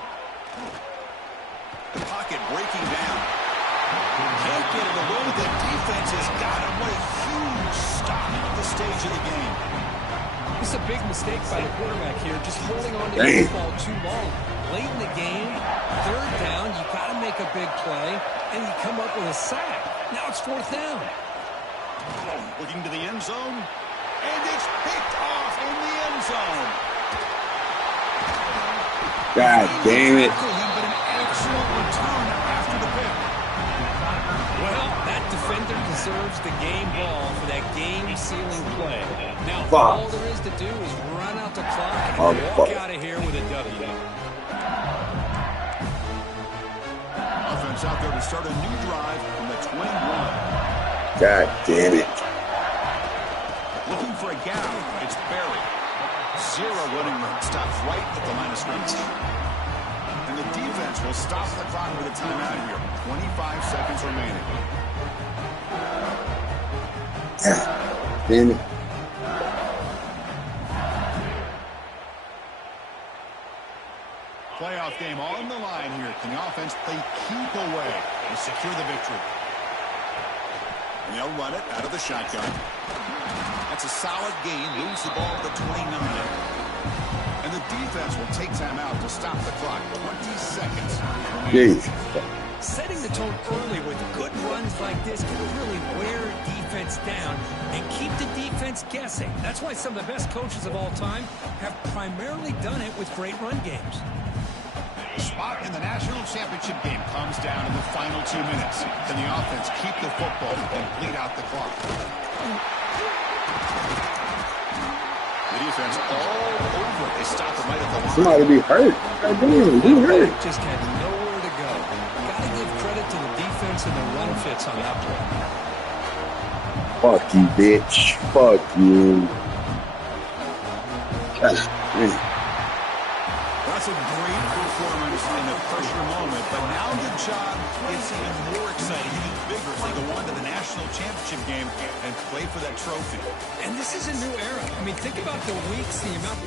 The pocket breaking down. Can't get it away. The defense has got him. What a huge stop at this stage of the game. This is a big mistake by the quarterback here, just holding on to the football too long. Late in the game, third down, you got to make a big play, and you come up with a sack. Now it's fourth down. Looking to the end zone, and it's picked off in the end zone. God damn it. But an excellent return after the pick. Well, that defender deserves the game ball for that game-sealing play. Now, all there is to do is run out the clock Oh, Walk fuck. out of here with a W. Offense out there to start a new drive from the 21. God damn it. Looking for a gap. It's Barry. Zero running room. Stops right at the line of scrimmage. And the defense will stop the clock with a timeout here. 25 seconds remaining. Damn it. Playoff game on the line here. Can the offense play keep away and secure the victory? And they'll run it out of the shotgun. That's a solid gain. Moves the ball to the 29. And the defense will take time out to stop the clock. 20 seconds remaining. Jeez. Setting the tone early with good runs like this can really wear defense down and keep the defense guessing. That's why some of the best coaches of all time have primarily done it with great run games. Spot in the national championship game comes down in the final 2 minutes. Can the offense keep the football and bleed out the clock? The defense all over. They stop him right at the line. Somebody be hurt. God damn, he hurt. Just had nowhere to go. Got to give credit to the defense and the run fits on that play. Fuck you, bitch. Fuck you. God damn. That's a great performance in a pressure moment, but now the job gets even more exciting, even bigger as they go on to the national championship game and play for that trophy. And this is a new era. I mean, think about the weeks, the amount.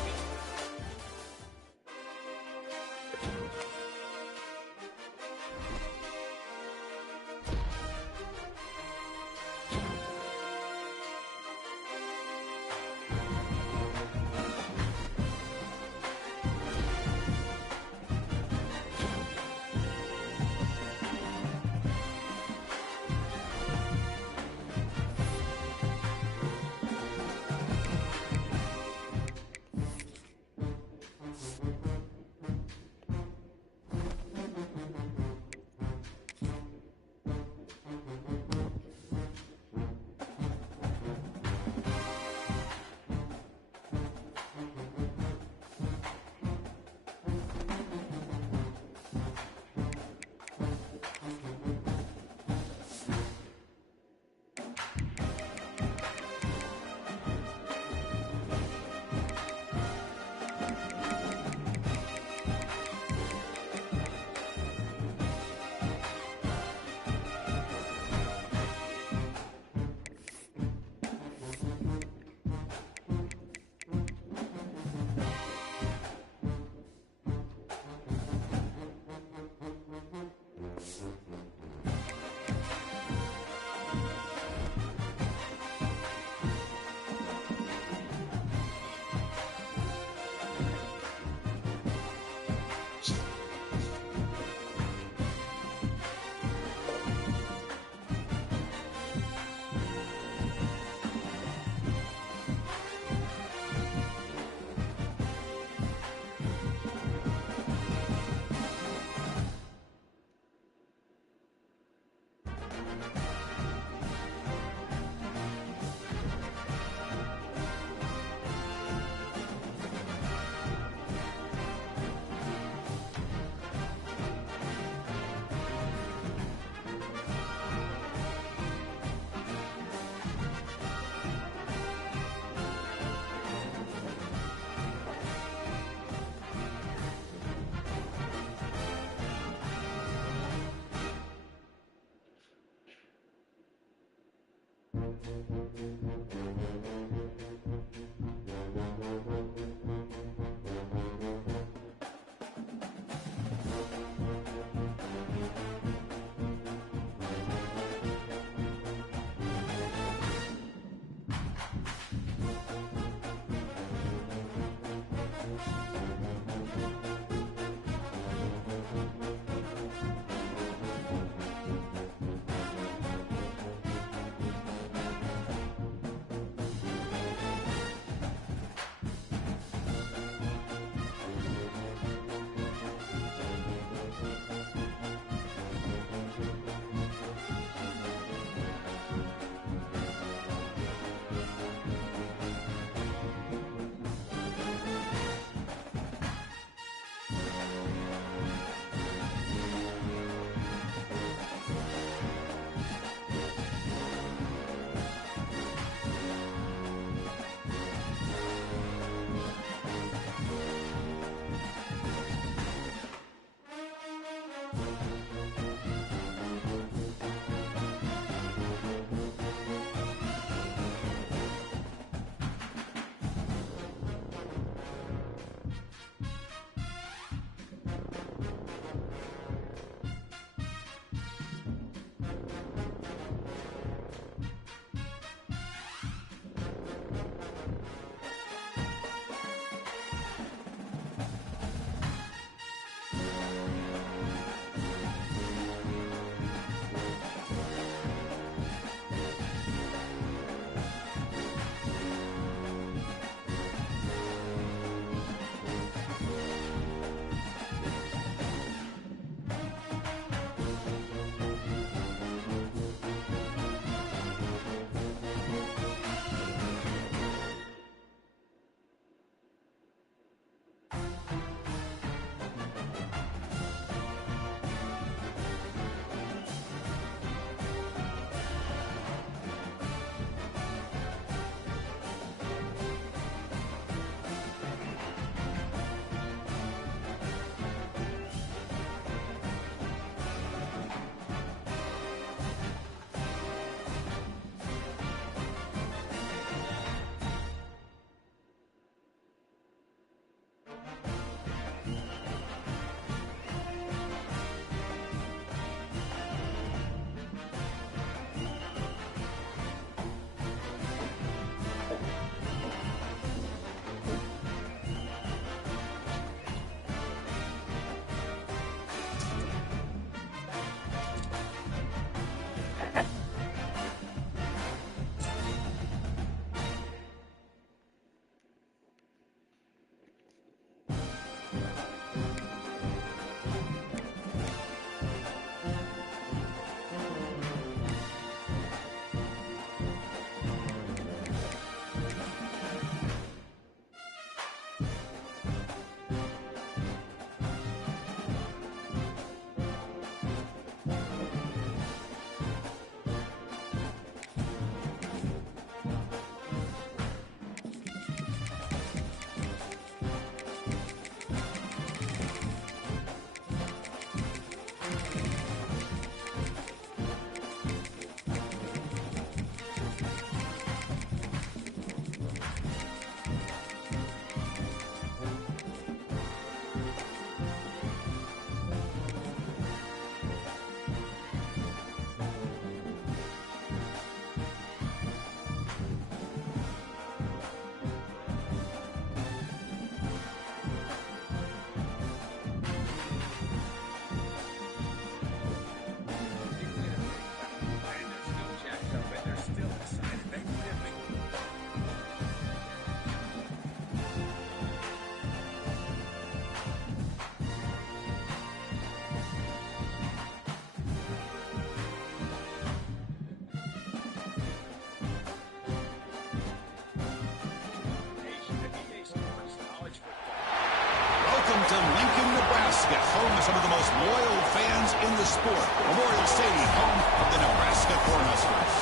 to Lincoln, Nebraska, home of some of the most loyal fans in the sport. Memorial Stadium, home of the Nebraska Cornhuskers.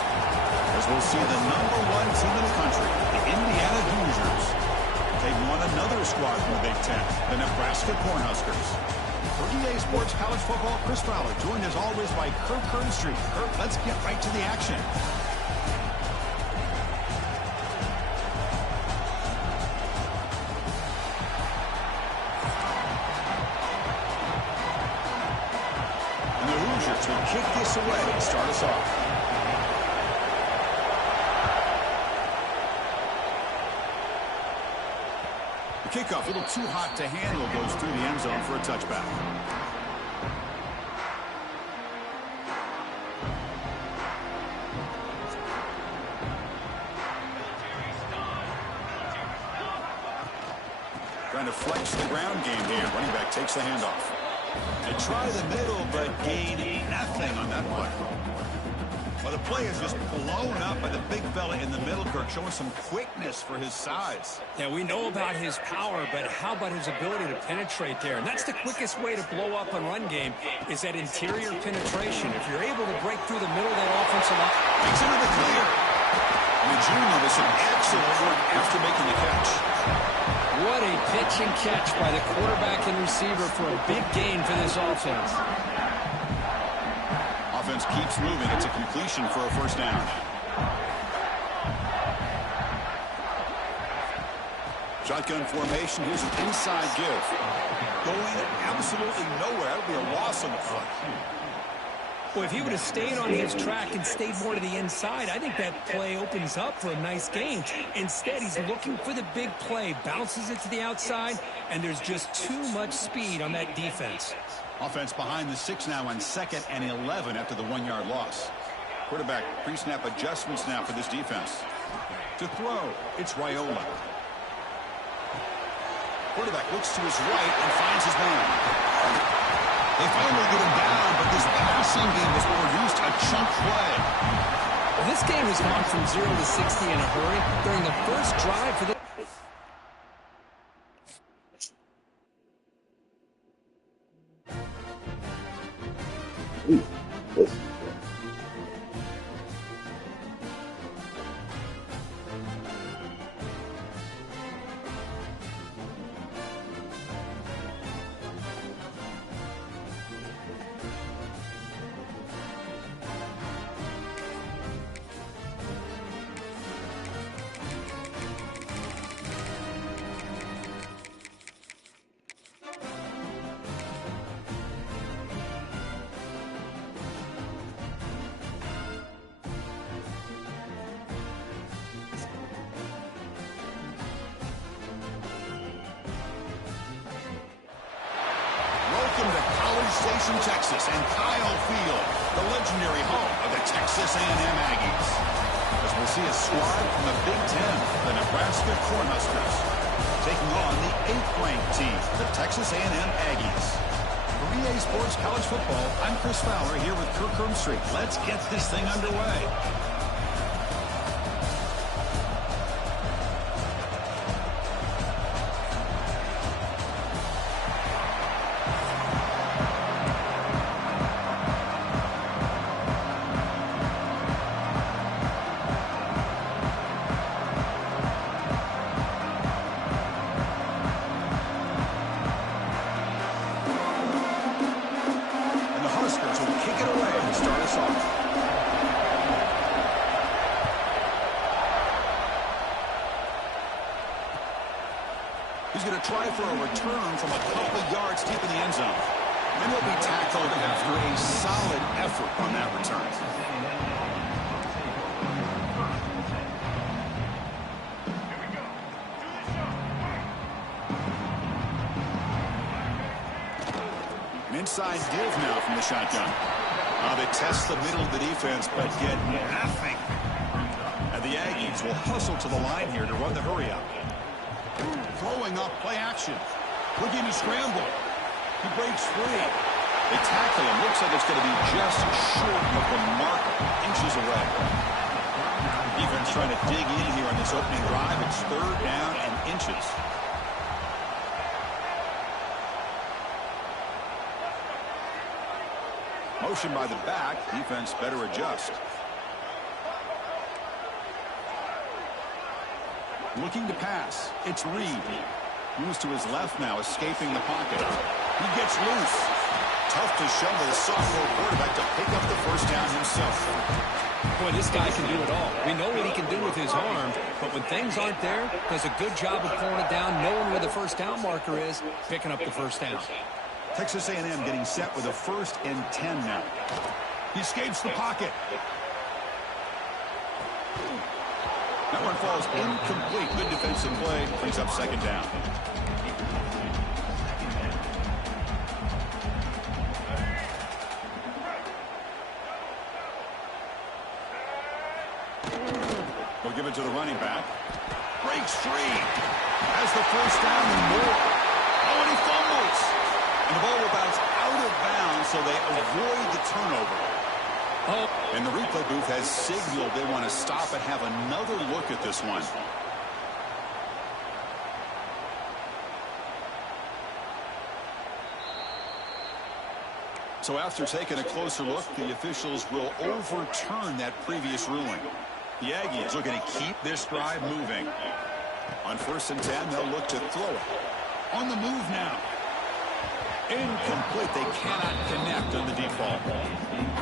As we'll see the #1 team in the country, the Indiana Hoosiers, taking on another squad from the Big Ten, the Nebraska Cornhuskers. For EA Sports College Football, Chris Fowler, joined as always by Kirk Herbstreit. Kirk, let's get right to the action. And the Hoosiers will kick this away and start us off. The kickoff, a little too hot to handle, goes through the end zone for a touchback. Trying to flex the ground game here. Running back takes the handoff. They try the middle, but gain nothing on that play. Well, the play is just blown up by the big fella in the middle, Kirk, showing some quickness for his size. Yeah, we know about his power, but how about his ability to penetrate there? And that's the quickest way to blow up a run game, is that interior penetration. If you're able to break through the middle of that offensive line. Makes it into the clear. And the junior with some excellent work after making the catch. What a pitch and catch by the quarterback and receiver for a big gain for this offense. Offense keeps moving. It's a completion for a first down. Shotgun formation. Here's an inside give. Going absolutely nowhere. That would be a loss on the play. Well, if he would have stayed on his track and stayed more to the inside, I think that play opens up for a nice gain. Instead, he's looking for the big play, bounces it to the outside, and there's just too much speed on that defense. Offense behind the 6 now on 2nd and 11 after the 1-yard loss. Quarterback pre-snap adjustments now for this defense. To throw, it's Raiola. Quarterback looks to his right and finds his man. They finally get him down, but this passing game was produced a chunk play. Well, this game has gone from 0 to 60 in a hurry during the first drive for the... Station, Texas, and Kyle Field, the legendary home of the Texas A&M Aggies. As we'll see a squad from the Big Ten, the Nebraska Cornhuskers, taking on the 8th-ranked team, the Texas A&M Aggies. For EA Sports College Football, I'm Chris Fowler here with Kirk Herbstreit. Let's get this thing underway. He's going to try for a return from a couple yards deep in the end zone. And he'll be tackled after a solid effort on that return. An inside give now from the shotgun. They test the middle of the defense, but get nothing. And the Aggies will hustle to the line here to run the hurry-up. Throwing up play action. Looking to scramble. He breaks free. They tackle him. Looks like it's going to be just short of the mark, inches away. Defense trying to dig in here on this opening drive. It's 3rd down and inches. Motion by the back. Defense better adjust. Looking to pass. It's Reed. Moves to his left now, escaping the pocket. He gets loose. Tough to show the sophomore quarterback to pick up the first down himself. Boy, this guy can do it all. We know what he can do with his arm, but when things aren't there, does a good job of pulling it down, knowing where the first down marker is, picking up the first down. Texas A&M getting set with a 1st and 10 now. He escapes the pocket. That one falls incomplete. Good defensive play. Brings up 2nd down. They'll give it to the running back. Breaks free. Has the first down and more. Oh, and he fumbles. And the ball will bounce out of bounds, so they avoid the turnover. Oh. And the replay booth has signaled they want to stop and have another look at this one. So after taking a closer look, the officials will overturn that previous ruling. The Aggies looking to keep this drive moving. On 1st and 10, they'll look to throw it. On the move now. Incomplete. They cannot connect on the deep ball.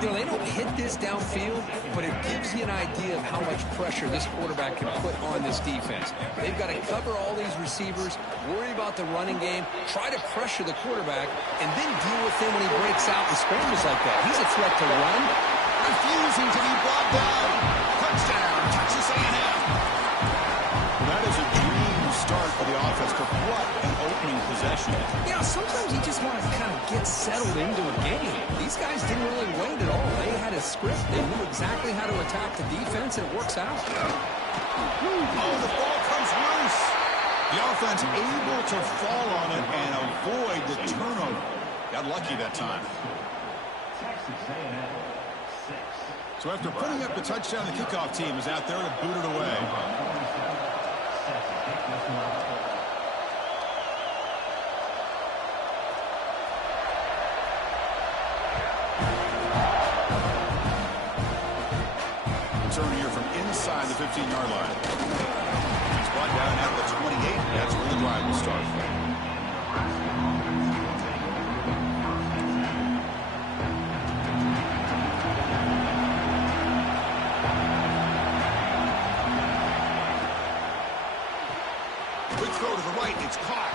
You know, they don't hit this downfield, but it gives you an idea of how much pressure this quarterback can put on this defense. They've got to cover all these receivers, worry about the running game, try to pressure the quarterback, and then deal with him when he breaks out and scrambles like that. He's a threat to run. Refusing to be brought down. Touchdown, Texas A&M. That is a dream start for the offense, but what an opening possession. You know, sometimes you just want to kind of get settled into a game. These guys didn't really wait at all. They had a script. They knew exactly how to attack the defense, and it works out. Oh, the ball comes loose. The offense able to fall on it and avoid the turnover. Got lucky that time. So after putting up the touchdown, the kickoff team is out there to boot it away. Return here from inside the 15-yard line. He's brought down at the 28. That's where the drive will start. Throw to the right, it's caught.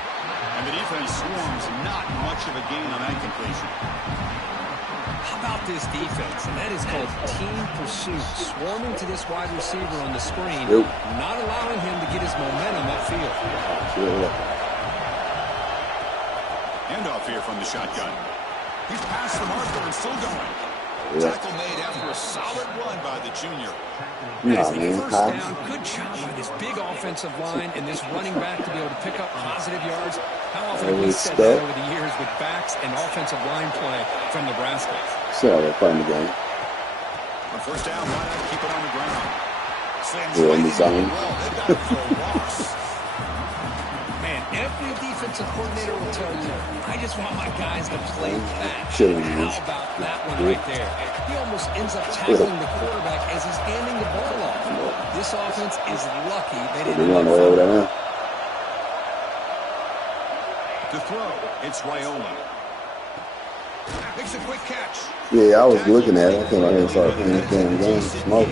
And the defense swarms, not much of a gain on that completion. How about this defense? And that is called team pursuit. Swarming to this wide receiver on the screen, not allowing him to get his momentum upfield. Handoff here from the shotgun. He's past the marker and still going. Tackle made after a solid run by the junior. As a first down, good job by this big offensive line and this running back to be able to pick up positive yards. How often have we said that over the years with backs and offensive line play from Nebraska? So they're playing the game. On 1st down, why not keep it on the ground? Slams We're right in the zone. They've got it for a loss. Man, every defensive coordinator will tell you, I just want my guys to play back. How about that one right there? He almost ends up tackling the quarterback as he's handing the ball off. This offense is lucky they didn't run over there. To throw, it's Raiola. Makes a quick catch. Yeah, I was looking at it. I came out here and started playing this damn game. Smoke.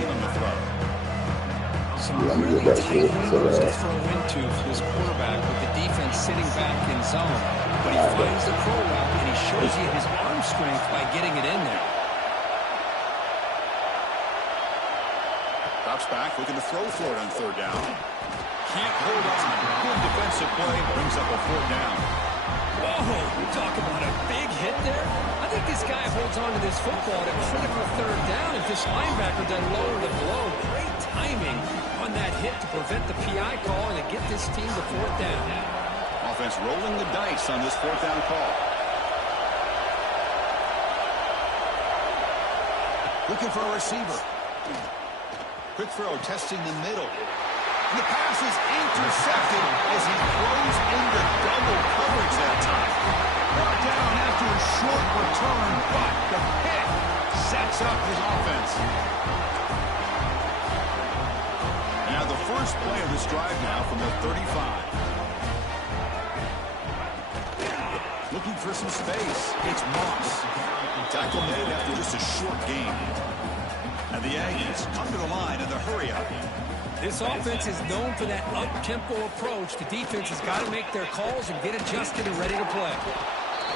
Some really tight windows to throw into for this quarterback with the defense sitting back in zone. But he finds the throw route, and he shows you his arm strength by getting it in there. Drops back, looking to throw for it on 3rd down. Can't hold on. Good defensive play, brings up a 4th down. Whoa, you talk about a big hit there. I think this guy holds on to this football at a critical 3rd down if this linebacker doesn't lower the blow. Great timing on that hit to prevent the PI call and to get this team to 4th down. Offense rolling the dice on this 4th down call. Looking for a receiver. Quick throw, testing the middle. And the pass is intercepted as he throws into double coverage that time. Brought down after a short return, but the pick need for some space. It's Moss. Tackle made after just a short gain. And the Aggies come to the line in the hurry-up. This offense is known for that up-tempo approach. The defense has got to make their calls and get adjusted and ready to play.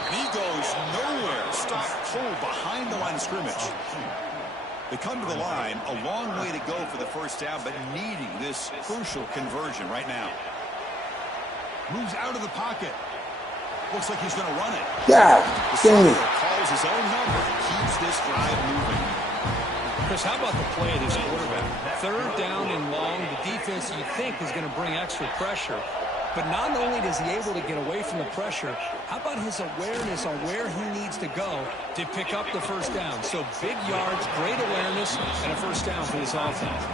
And he goes nowhere. Stop cold behind the line of scrimmage. They come to the line, a long way to go for the first down, but needing this crucial conversion right now. Moves out of the pocket. Looks like he's going to run it. Yeah, the calls his own number. Keeps this drive moving. Chris, how about the play of this quarterback? Third down and long. The defense, you think, is going to bring extra pressure. But not only is he able to get away from the pressure, how about his awareness on where he needs to go to pick up the first down? So big yards, great awareness, and a first down for this offense.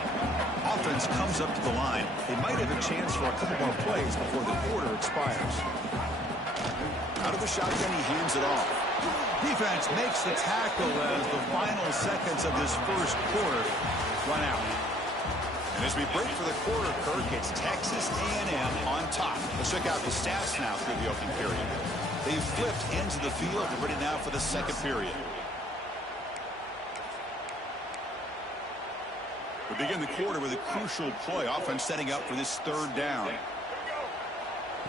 Offense comes up to the line. They might have a chance for a couple more plays before the quarter expires. Out of the shotgun, he hands it off. Defense makes the tackle as the final seconds of this first quarter run out. And as we break for the quarter, Kirk, it's Texas A&M on top. Let's check out the stats now through the opening period. They've flipped into the field and ready now for the second period. We begin the quarter with a crucial play. Offense setting up for this third down.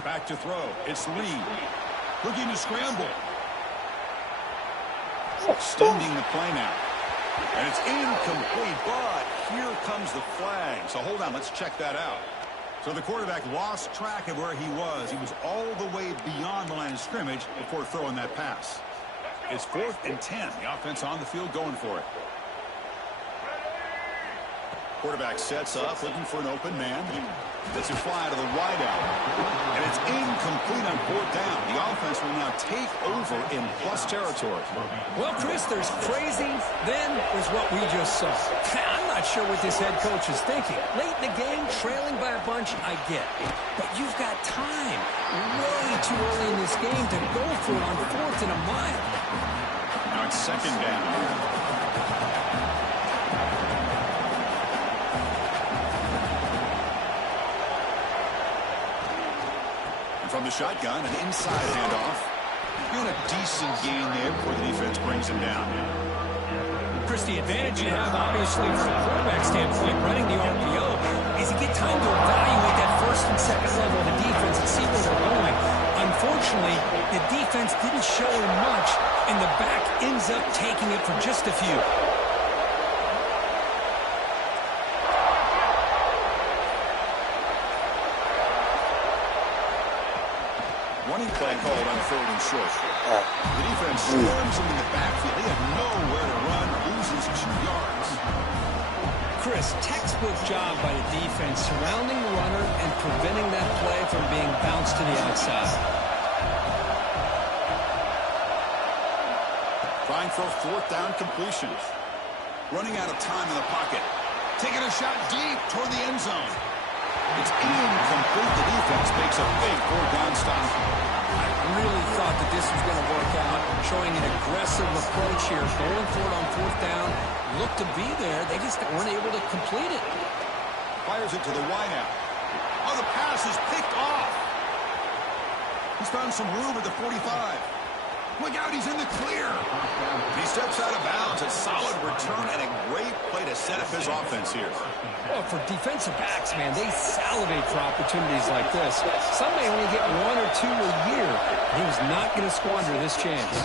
Back to throw. It's Lee. Looking to scramble. Extending the play now. And it's incomplete, but here comes the flag. So hold on, let's check that out. So the quarterback lost track of where he was. He was all the way beyond the line of scrimmage before throwing that pass. It's 4th and 10. The offense on the field going for it. Quarterback sets up, looking for an open man. Gets a fly to the wideout. And it's incomplete on 4th down. The offense will now take over in plus territory. Well, Chris, there's crazy, then there's what we just saw. I'm not sure what this head coach is thinking. Late in the game, trailing by a bunch, I get. But you've got time. Way too early in this game to go for it on 4th and a mile. Now it's 2nd down. From the shotgun, an inside handoff. Doing a decent gain there before the defense brings him down. Chris, the advantage you have, obviously, from a quarterback standpoint, running the RPO, is you get time to evaluate that first and second level of the defense and see where they're going. Unfortunately, the defense didn't show him much, and the back ends up taking it for just a few. Running play called on 3rd and short. The defense swarms him in the backfield. They have nowhere to run, loses 2 yards. Chris, textbook job by the defense surrounding the runner and preventing that play from being bounced to the outside. Trying for a 4th down completion. Running out of time in the pocket. Taking a shot deep toward the end zone. It's incomplete. The defense makes a big 4th down stop. I really thought that this was going to work out, showing an aggressive approach here, going for it on 4th down. Looked to be there. They just weren't able to complete it. Fires it to the wideout. Oh, the pass is picked off. He's found some room at the 45. Look out, he's in the clear. He steps out of bounds. A solid return and a great play to set up his offense here. Well, for defensive backs, man, they salivate for opportunities like this. Some may only get 1 or 2 a year. He was not going to squander this chance.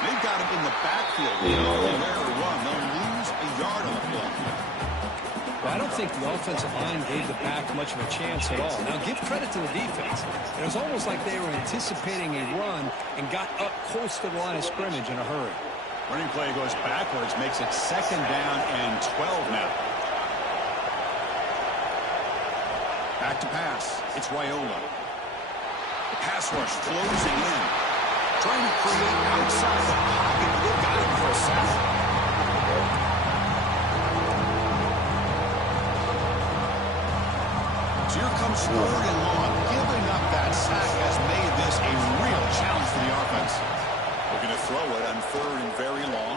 They've got him in the backfield. They don't know where to run. They'll lose a yard on the play. Well, I don't think the offensive line gave the back much of a chance at all. Now, give credit to the defense. It was almost like they were anticipating a run and got up close to the line of scrimmage in a hurry. Running play goes backwards, makes it 2nd down and 12 now. Back to pass. It's Raiola. The pass rush closing in. Trying to create outside the pocket. They've got him for a sack. So here comes 3rd and long. Giving up that sack has made this a real challenge for the offense. We're going to throw it on 3rd and very long.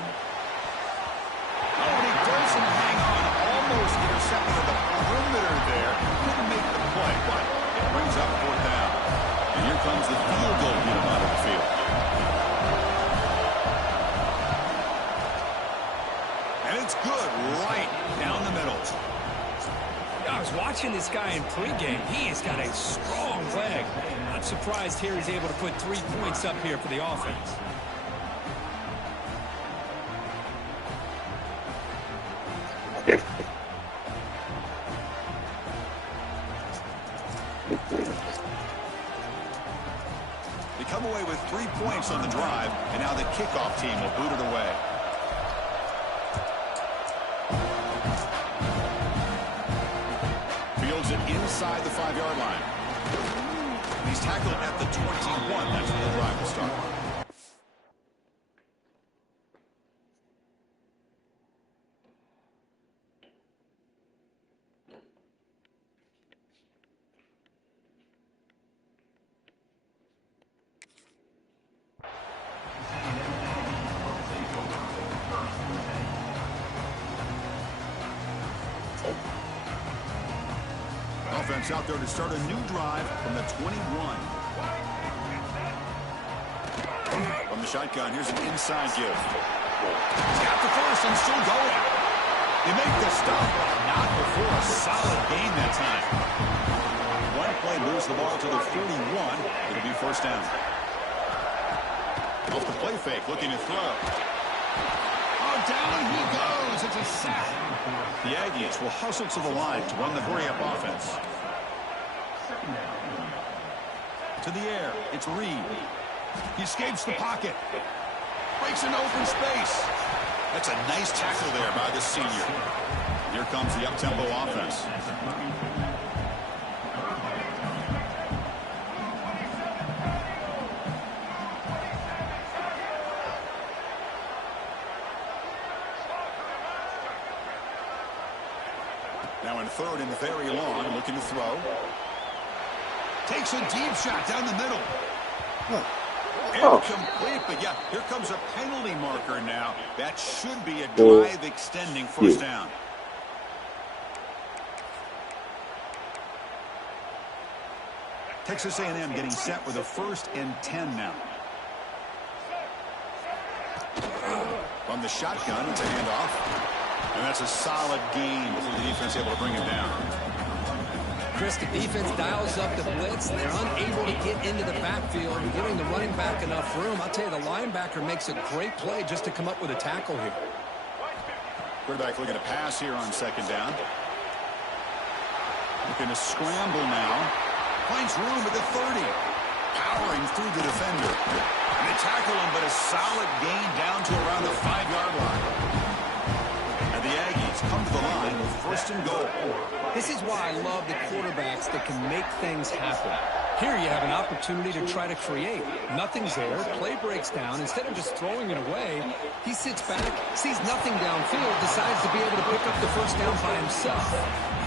Oh, and he doesn't hang on. Almost intercepted at the perimeter there. Couldn't make the play, but it brings up 4th down. And here comes the field goal unit on it. watching this guy in pregame, he has got a strong leg. Not surprised here he's able to put 3 points up here for the offense. They come away with 3 points on the drive, and now the kickoff team will boot it away. Fields it inside the 5-yard line. He's tackled at the 21. That's where the drive will start. Offense out there to start a new drive from the 21. From the shotgun, here's an inside give. He's got the first and still going. They make the stop, but not before a solid gain that time. One play moves the ball to the 41. It'll be first down. Off the play fake, looking to throw. Oh, down he goes. It's a sack. The Aggies will hustle to the line to run the hurry-up offense. To the air, it's Reed. He escapes the pocket. Breaks into open space. That's a nice tackle there by the senior. Here comes the up-tempo offense. Now in third and very long, looking to throw. Takes a deep shot down the middle. Incomplete, but yeah, here comes a penalty marker now. That should be a drive-extending first down. Texas A&M getting set with a 1st and 10 now. From the shotgun, it's a handoff. And that's a solid gain before the defense able to bring him down. Chris, the defense dials up the blitz. They're unable to get into the backfield and giving the running back enough room. I'll tell you, the linebacker makes a great play just to come up with a tackle here. Quarterback looking to pass here on 2nd down. Looking to scramble now. Finds room at the 30. Powering through the defender. And they tackle him, but a solid gain down to around the 5-yard line. And the Aggies come to the line with 1st and goal. This is why I love the quarterbacks that can make things happen. Here you have an opportunity to try to create. Nothing's there. Play breaks down. Instead of just throwing it away, he sits back, sees nothing downfield, decides to be able to pick up the first down by himself.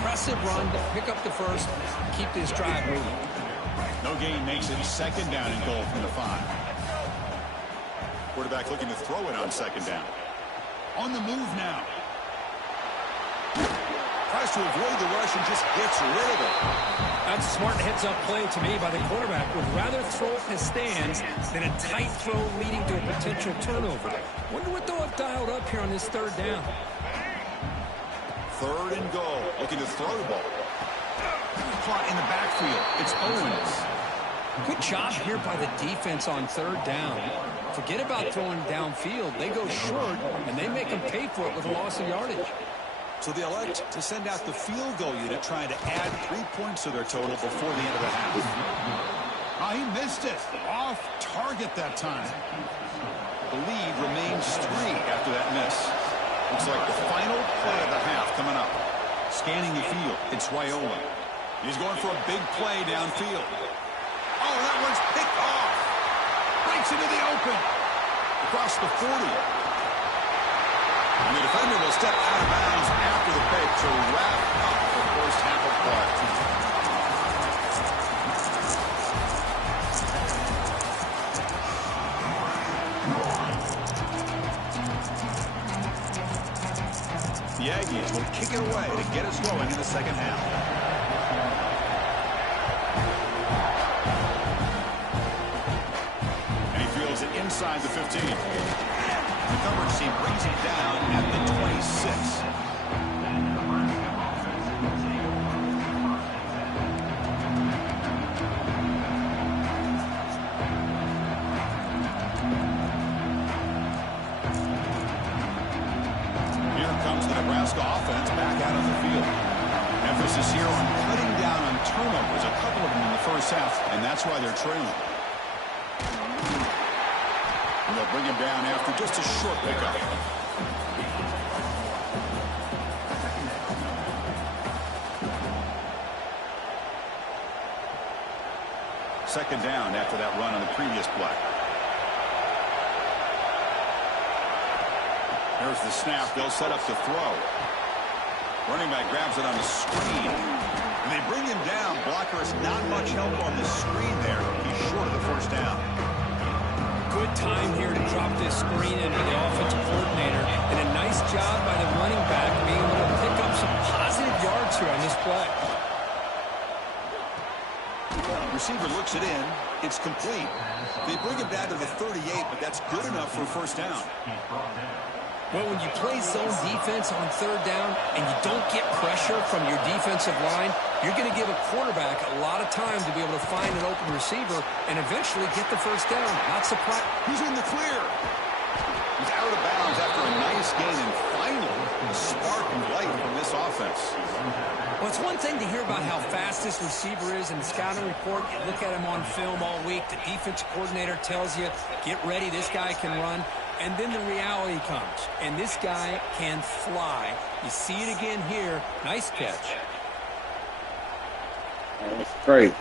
Impressive run to pick up the first, keep this drive moving. No gain makes it 2nd down and goal from the 5. Quarterback looking to throw it on 2nd down. On the move now. Tries to avoid the rush and just gets rid of it. That's a smart heads-up play to me by the quarterback. Would rather throw it in his stands than a tight throw leading to a potential turnover. Wonder what they'll have dialed up here on this 3rd down. 3rd and goal. Looking to throw the ball. Caught in the backfield. It's Owens. Good job here by the defense on 3rd down. Forget about throwing downfield. They go short, and they make them pay for it with a loss of yardage. So they elect to send out the field goal unit, trying to add 3 points to their total before the end of the half. Oh, he missed it. Off target that time. The lead remains 3 after that miss. Looks like the final play of the half coming up. Scanning the field, it's Raiola. He's going for a big play downfield. Oh, that one's picked off. Breaks into the open. Across the 40. And the defender will step out of bounds after the pick to wrap up the first half of play. The Aggies will kick it away to get us going in the 2nd half. And he fields it inside the 15. The coverage team brings it down at the 26. emphasis here on cutting down on turnovers, a couple of them in the first half, and that's why they're trailing. And they'll bring him down after just a short pickup. Second down after that run on the previous play. Here's the snap. They'll set up to throw. Running back grabs it on the screen. And they bring him down. Blocker has not much help on the screen there. He's short of the first down. Good time here to drop this screen into the offensive coordinator. And a nice job by the running back being able to pick up some positive yards here on this play. Receiver looks it in. It's complete. They bring him down to the 38, but that's good enough for a first down. Well, when you play zone defense on third down and you don't get pressure from your defensive line, you're going to give a quarterback a lot of time to be able to find an open receiver and eventually get the first down. Not surprised. He's in the clear. He's out of bounds after a nice gain, and finally a spark of light from this offense. Well, it's one thing to hear about how fast this receiver is in the scouting report. You look at him on film all week. The defensive coordinator tells you, get ready, this guy can run. And then the reality comes, and this guy can fly. You see it again here. Nice catch. That's great.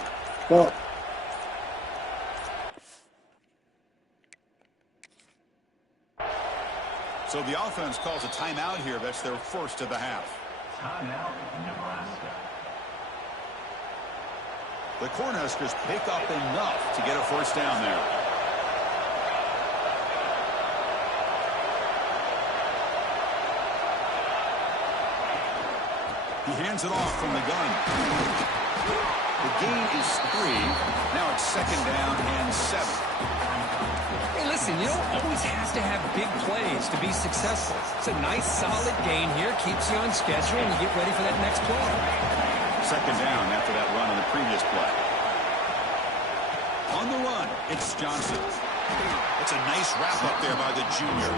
Well, so the offense calls a timeout here. That's their first of the half. Timeout, Nebraska. The Cornhuskers pick up enough to get a first down there. He hands it off from the gun. The gain is 3. Now it's second down and 7. Hey, listen, you don't always have to have big plays to be successful. It's a nice, solid gain here. Keeps you on schedule, and you get ready for that next play. Second down after that run on the previous play. On the run, it's Johnson. It's a nice wrap up there by the junior.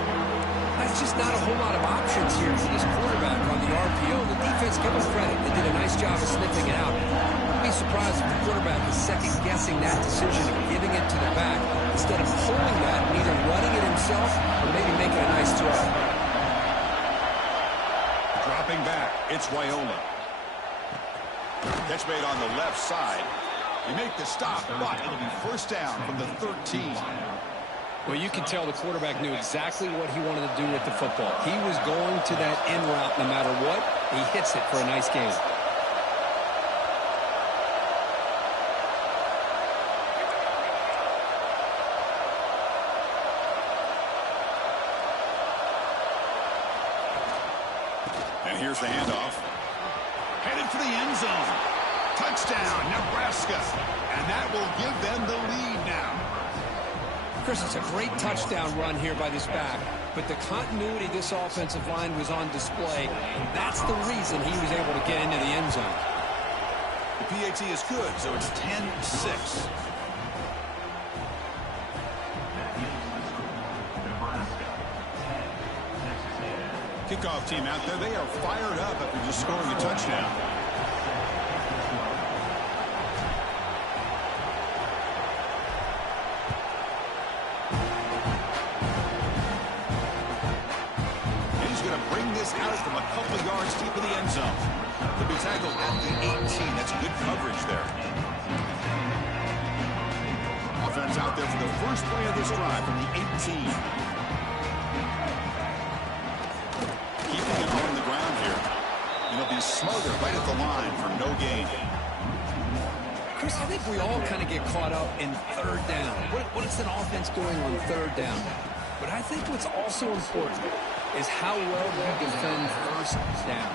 That's just not a whole lot of options here for this quarterback on the RPO. The defense, give them credit. They did a nice job of sniffing it out. I'd be surprised if the quarterback is second-guessing that decision and giving it to the back instead of pulling that and either running it himself or maybe making a nice throw. Dropping back, it's Wyola. Catch made on the left side. They make the stop, but it'll be first down from the 13. Well, you can tell the quarterback knew exactly what he wanted to do with the football. He was going to that in route no matter what. He hits it for a nice gain. And here's the handoff. Headed for the end zone. Touchdown, Nebraska. And that will give them the lead now. Chris, it's a great touchdown run here by this back, but the continuity of this offensive line was on display, and that's the reason he was able to get into the end zone. The PAT is good, so it's 10-6. Kickoff team out there, they are fired up after just scoring a touchdown. Out from a couple of yards deep in the end zone. They'll be tackled at the 18. That's good coverage there. Offense out there for the first play of this drive from the 18. Keeping it on the ground here. And it'll be smothered right at the line for no gain. Chris, I think we all kind of get caught up in third down. What is an offense doing on third down? But I think what's also important is how well you defend first down.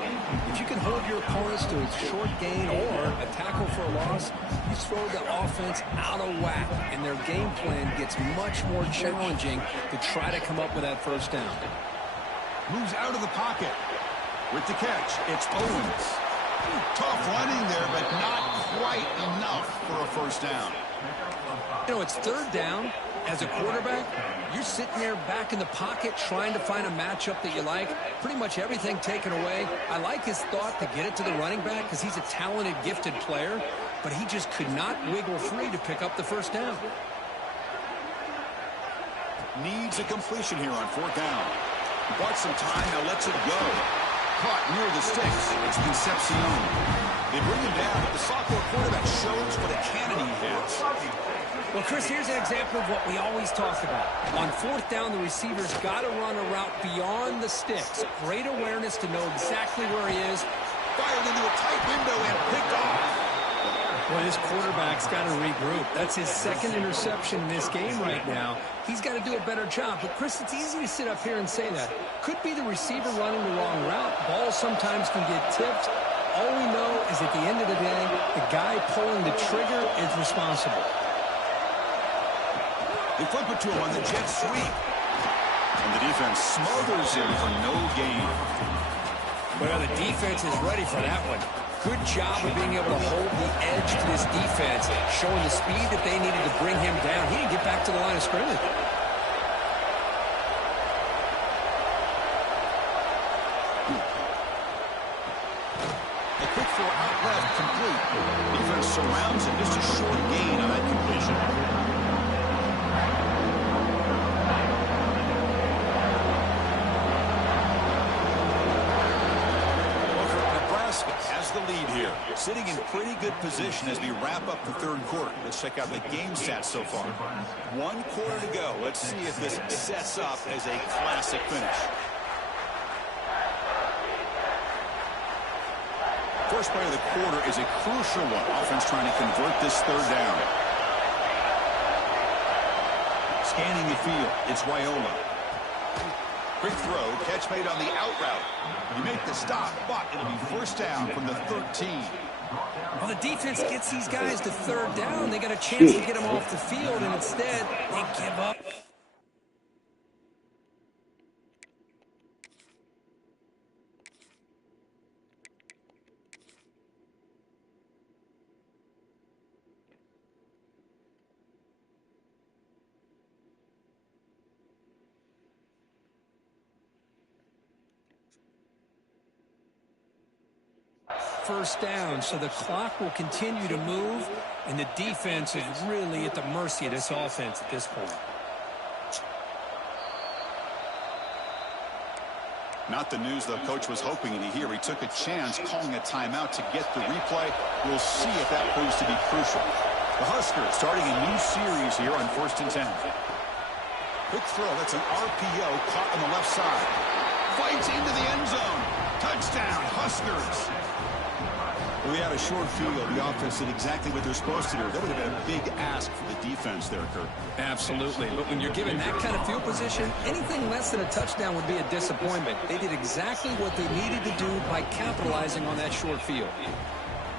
If you can hold your opponents to a short gain or a tackle for a loss, you throw the offense out of whack, and their game plan gets much more challenging to try to come up with that first down. Moves out of the pocket. With the catch, it's Owens. Tough running there, but not quite enough for a first down. You know, it's third down. As a quarterback, you're sitting there back in the pocket trying to find a matchup that you like. Pretty much everything taken away. I like his thought to get it to the running back because he's a talented, gifted player, but he just could not wiggle free to pick up the first down. Needs a completion here on fourth down. Bought some time, now lets it go. Caught near the sticks. It's Concepcion. They bring him down, but the sophomore quarterback shows what a cannon he has. Well, Chris, here's an example of what we always talk about. On fourth down, the receiver's got to run a route beyond the sticks. Great awareness to know exactly where he is. Fired into a tight window and picked off. Well, this quarterback's got to regroup. That's his second interception in this game right now. He's got to do a better job. But, Chris, it's easy to sit up here and say that. Could be the receiver running the wrong route. Balls sometimes can get tipped. All we know is at the end of the day, the guy pulling the trigger is responsible. They flip it to him on the jet sweep. And the defense smothers him for no gain. Well, the defense is ready for that one. Good job of being able to hold the edge to this defense, showing the speed that they needed to bring him down. He didn't get back to the line of scrimmage. A quick throw out left, complete. Defense surrounds him, just a short gain on that completion. Has the lead here. Sitting in pretty good position as we wrap up the third quarter. Let's check out the game stats so far. 1 quarter to go. Let's see if this sets up as a classic finish. First play of the quarter is a crucial one. Offense trying to convert this third down. Scanning the field. It's Wyola. Quick throw, catch made on the out route. You make the stop, but it'll be first down from the 13. Well, the defense gets these guys to third down. They got a chance to get them off the field, and instead, they give up. First down, so the clock will continue to move, and the defense is really at the mercy of this offense at this point. Not the news the coach was hoping to hear. He took a chance calling a timeout to get the replay. We'll see if that proves to be crucial. The Huskers starting a new series here on 1st and 10. Quick throw, that's an RPO caught on the left side. Fights into the end zone. Touchdown, Huskers. We had a short field. The offense did exactly what they're supposed to do. That would have been a big ask for the defense there, Kurt. Absolutely. But when you're given that kind of field position, anything less than a touchdown would be a disappointment. They did exactly what they needed to do by capitalizing on that short field.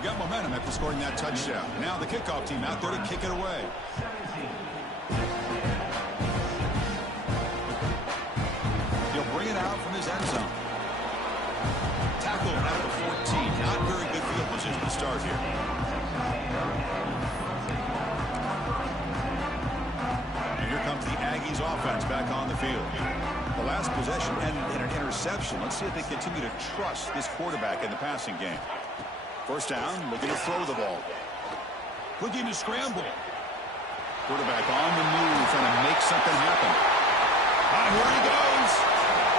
Got momentum after scoring that touchdown. Now the kickoff team out there to kick it away. He'll bring it out from his end zone. Tackle at the 14. Not very good field position to start here. And here comes the Aggies offense back on the field. The last possession ended in an interception. Let's see if they continue to trust this quarterback in the passing game. First down, looking to throw the ball. Looking to scramble. Quarterback on the move, trying to make something happen. Ah, here he goes.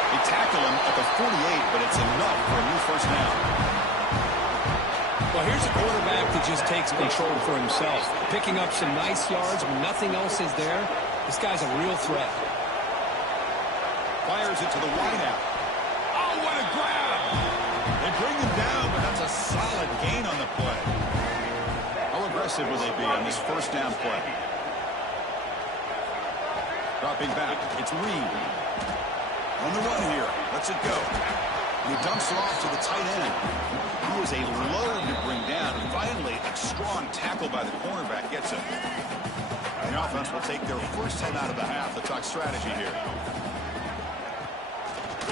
They tackle him at the 48, but it's enough for a new first down. Well, here's a quarterback that just takes control for himself. Picking up some nice yards when nothing else is there. This guy's a real threat. Fires it to the wideout. Oh, what a grab! They bring him down, but that's a solid gain on the play. How aggressive will they be on this first down play? Dropping back, it's Reed. On the run here, lets it go. And he dumps it off to the tight end. He is a load to bring down. And finally, a strong tackle by the cornerback gets him. And the offense will take their first 10 out of the half. The talk strategy here.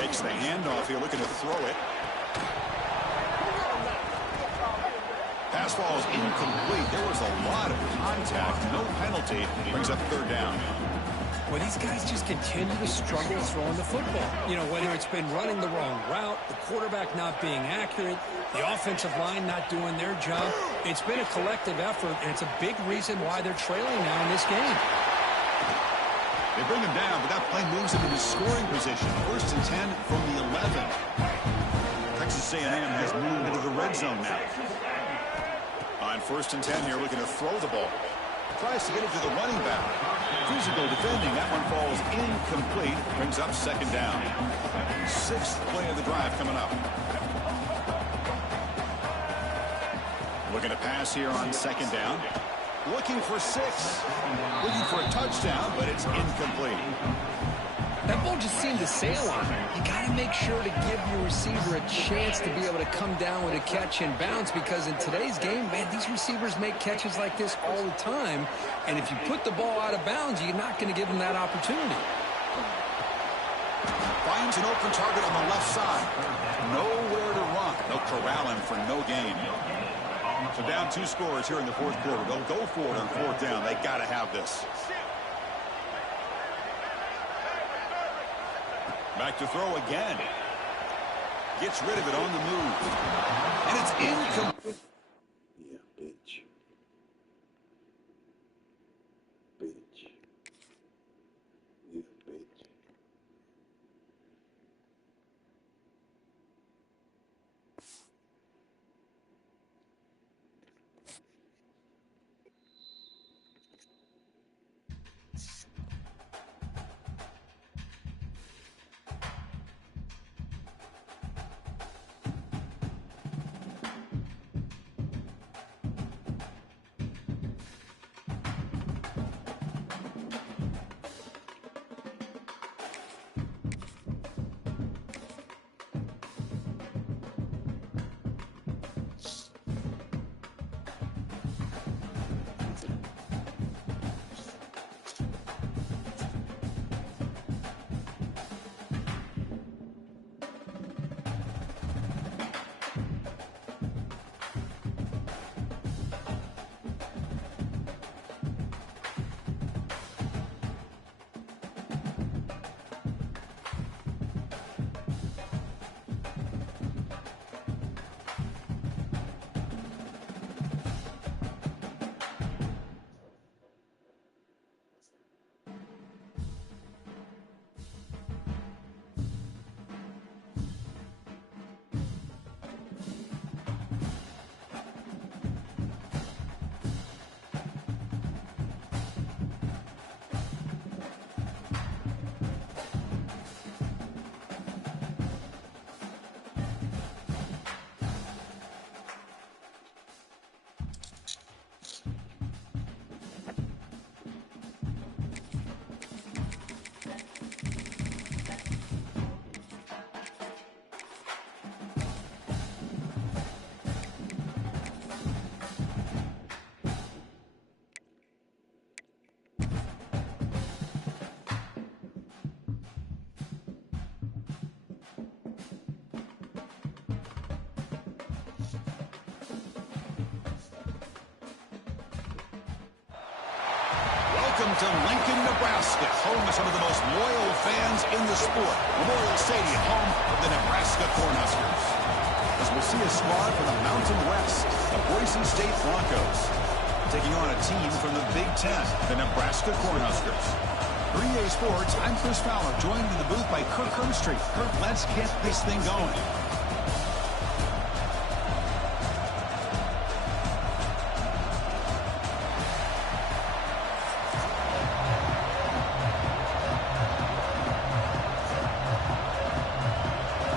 Takes the handoff here, looking to throw it. pass falls incomplete. There was a lot of contact. No penalty. Brings up third down. Well, these guys just continue to struggle throwing the football. You know, whether it's been running the wrong route, the quarterback not being accurate, the offensive line not doing their job. It's been a collective effort, and it's a big reason why they're trailing now in this game. They bring him down, but that play moves him into scoring position. 1st and 10 from the 11. Texas A&M has moved into the red zone now. On 1st and 10 here, looking to throw the ball. Tries to get it to the running back. Physical defending. That one falls incomplete. Brings up 2nd down. 6th play of the drive coming up. Looking to pass here on 2nd down. Looking for 6. Looking for a touchdown, but it's incomplete. That ball just seemed to sail on him. You got to make sure to give your receiver a chance to be able to come down with a catch and bounce, because in today's game, man, these receivers make catches like this all the time. And if you put the ball out of bounds, you're not going to give them that opportunity. Finds an open target on the left side. Nowhere to run. They'll corral him for no gain. So down 2 scores here in the 4th quarter. They'll go for it on 4th down. They got to have this. Back to throw again. Gets rid of it on the move. And it's incomplete. Yeah, bitch. Bitch. Yeah, bitch. Welcome to Lincoln, Nebraska, home of some of the most loyal fans in the sport. Memorial Stadium, home of the Nebraska Cornhuskers. As we'll see a squad from the Mountain West, the Boise State Broncos, taking on a team from the Big Ten, the Nebraska Cornhuskers. For EA Sports, I'm Chris Fowler, joined in the booth by Kirk Herbstreit. Kirk, let's get this thing going.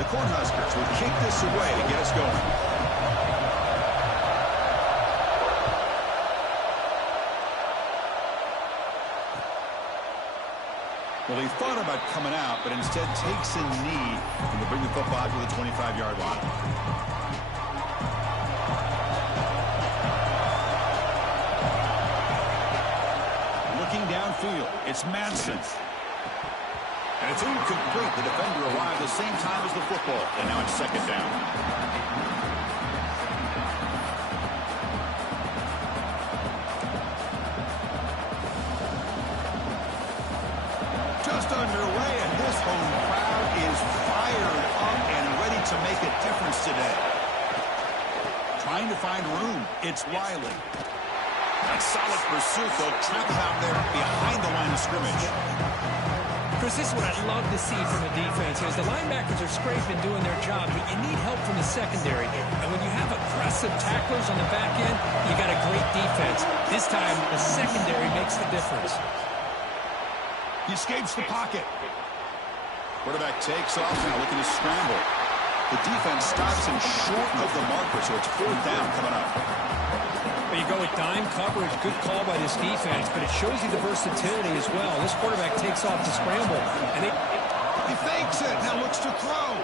Cornhuskers will kick this away to get us going. Well, he thought about coming out, but instead takes a knee and to bring the football to the 25-yard line. Looking downfield, it's Manson. And it's incomplete. The defender arrived the same time as the football. And now it's 2nd down. It's Riley. That's solid pursuit. They'll trap him out there behind the line of scrimmage. Chris, this is what I'd love to see from the defense. As the linebackers are scraping, doing their job, but you need help from the secondary. And when you have aggressive tacklers on the back end, you got a great defense. This time, the secondary makes the difference. He escapes the pocket. Quarterback takes off now, looking to scramble. The defense stops him short of the marker, so it's 4th down coming up. Well, you go with dime coverage. Good call by this defense, but it shows you the versatility as well. This quarterback takes off to scramble, and he fakes it. Now looks to throw.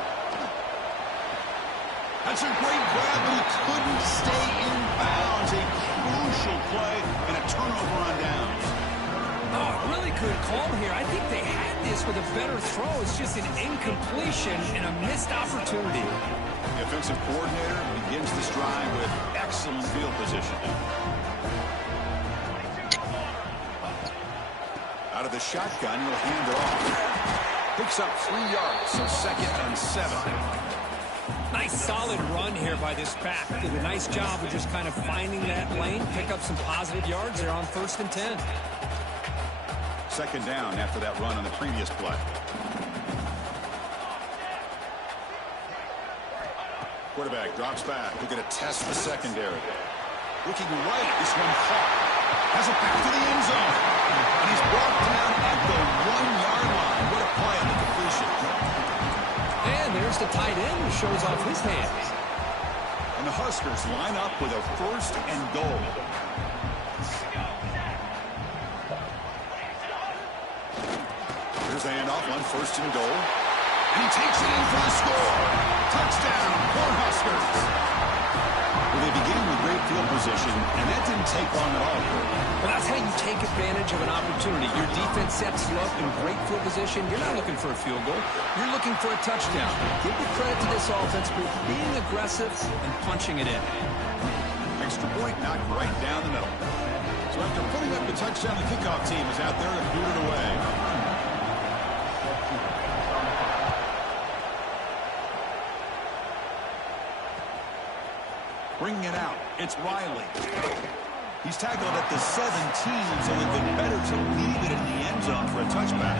That's a great grab, but he couldn't stay in bounds. A crucial play and a turnover on downs. Oh, really good call here. I think they had this with a better throw. It's just an incompletion and a missed opportunity. The offensive coordinator begins this drive with excellent field position. Out of the shotgun, he'll hand it off. Picks up 3 yards, so 2nd and 7. Nice solid run here by this back. Did a nice job of just kind of finding that lane, pick up some positive yards there on 1st and 10. 2nd down after that run on the previous play. Quarterback drops back. Looking to test the secondary. Looking right. This one caught. Has it back to the end zone. And he's brought down at the 1-yard line. What a play on the completion. And there's the tight end who shows off his hands. And the Huskers line up with a 1st and goal. Here's the handoff on 1st and goal. And he takes it in for the score. Touchdown, Cornhuskers. Well, they began with great field position, and that didn't take long at all. Well, that's how you take advantage of an opportunity. Your defense sets you up in great field position. You're not looking for a field goal. You're looking for a touchdown. Give the credit to this offense for being aggressive and punching it in. Extra point knocked right down the middle. So after putting up the touchdown, the kickoff team is out there to boot it away. Bringing it out, it's Riley. He's tackled at the 17, so they've been better to leave it in the end zone for a touchback.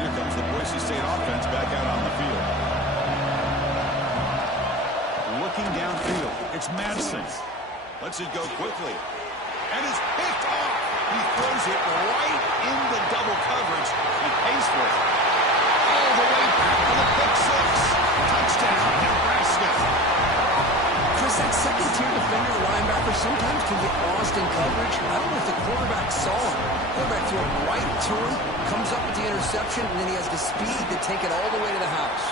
Here comes the Boise State offense back out on the field. Looking downfield, it's Madsen. Lets it go quickly. And it's picked off. He throws it right into double coverage and pays for it. All the way back to the pick 6. Touchdown, Nebraska. Chris, that second-tier defender or linebacker sometimes can get lost in coverage. I don't know if the quarterback saw him. The quarterback threw it right to him, comes up with the interception, and then he has the speed to take it all the way to the house.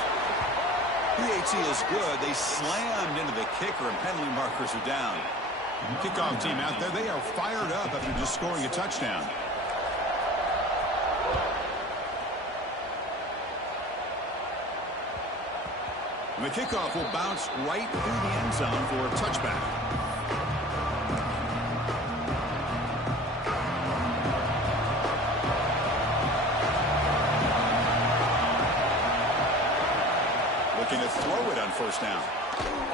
PAT is good. They slammed into the kicker, and penalty markers are down. Kickoff team out there, they are fired up after just scoring a touchdown. And the kickoff will bounce right through the end zone for a touchback. Looking to throw it on 1st down.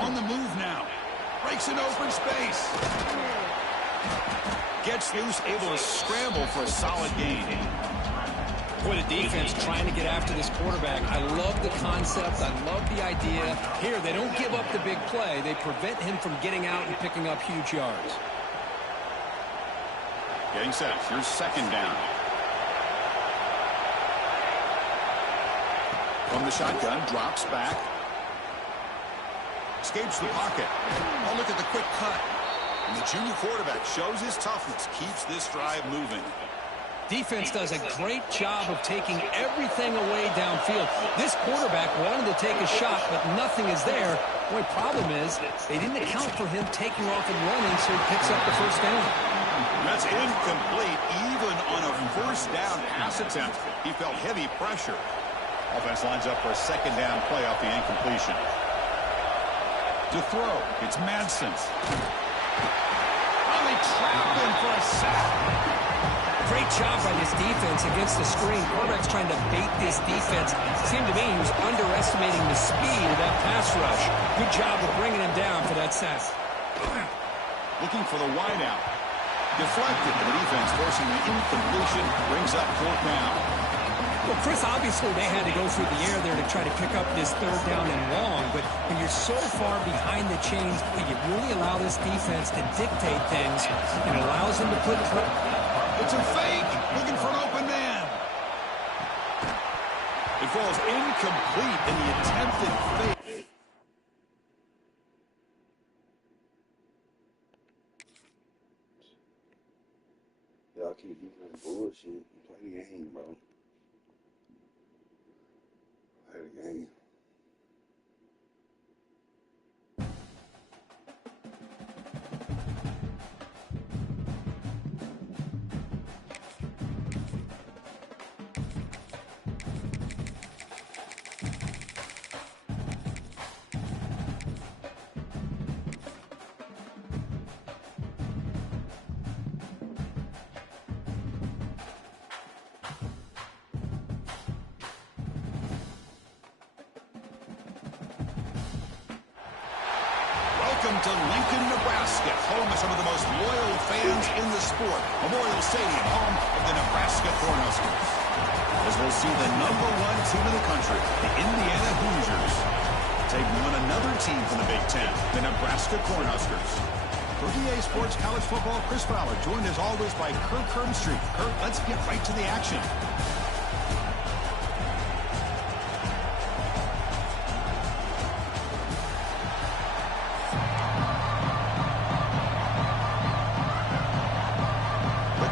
On the move now. Breaks an open space. Gets loose, able to scramble for a solid gain. Boy, the defense trying to get after this quarterback. I love the concept. I love the idea. Here, they don't give up the big play. They prevent him from getting out and picking up huge yards. Getting set. Here's 2nd down. From the shotgun, drops back. Escapes the pocket. Oh, look at the quick cut. And the junior quarterback shows his toughness, keeps this drive moving. Defense does a great job of taking everything away downfield. This quarterback wanted to take a shot, but nothing is there. The only problem is they didn't account for him taking off and running, so he picks up the 1st down. That's incomplete. Even on a 1st down pass attempt, he felt heavy pressure. Offense lines up for a 2nd down play off the incompletion. To throw, it's Madsen. Oh, they trap him for a sack. Great job by this defense against the screen. Quarterback's trying to bait this defense. It seemed to me he was underestimating the speed of that pass rush. Good job of bringing him down for that sack. Looking for the wideout. Deflected, and the defense forcing the incompletion, brings up 4th down. Well, Chris, obviously they had to go through the air there to try to pick up this 3rd down and long, but when you're so far behind the chains, you really allow this defense to dictate things and allows them to put... It's a fake, looking for an open man. It falls incomplete in the attempted fake. Y'all keep doing that bullshit. Play the game, bro. Play the game. Welcome to Lincoln, Nebraska, home of some of the most loyal fans in the sport. Memorial Stadium, home of the Nebraska Cornhuskers. As we'll see the #1 team in the country, the Indiana Hoosiers, taking on another team from the Big Ten, the Nebraska Cornhuskers. For EA Sports College Football, Chris Fowler, joined as always by Kirk Herbstreit. Kirk, let's get right to the action.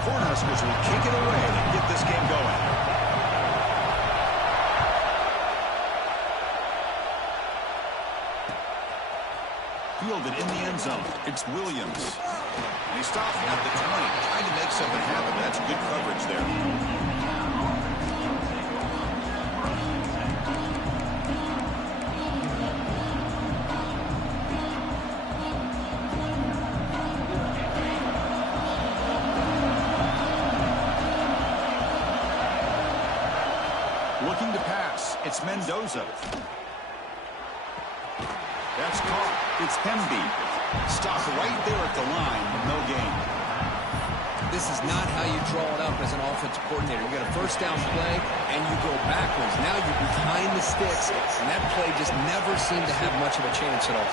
Cornhuskers will kick it away to get this game going. Fielded in the end zone. It's Williams. And he stopped at the 20, trying to make something happen. That's good coverage there. Looking to pass. It's Mendoza. That's caught. It's Hemby. Stopped right there at the line. No gain. This is not how you draw it up as an offensive coordinator. You got a 1st down play, and you go backwards. Now you're behind the sticks, and that play just never seemed to have much of a chance at all.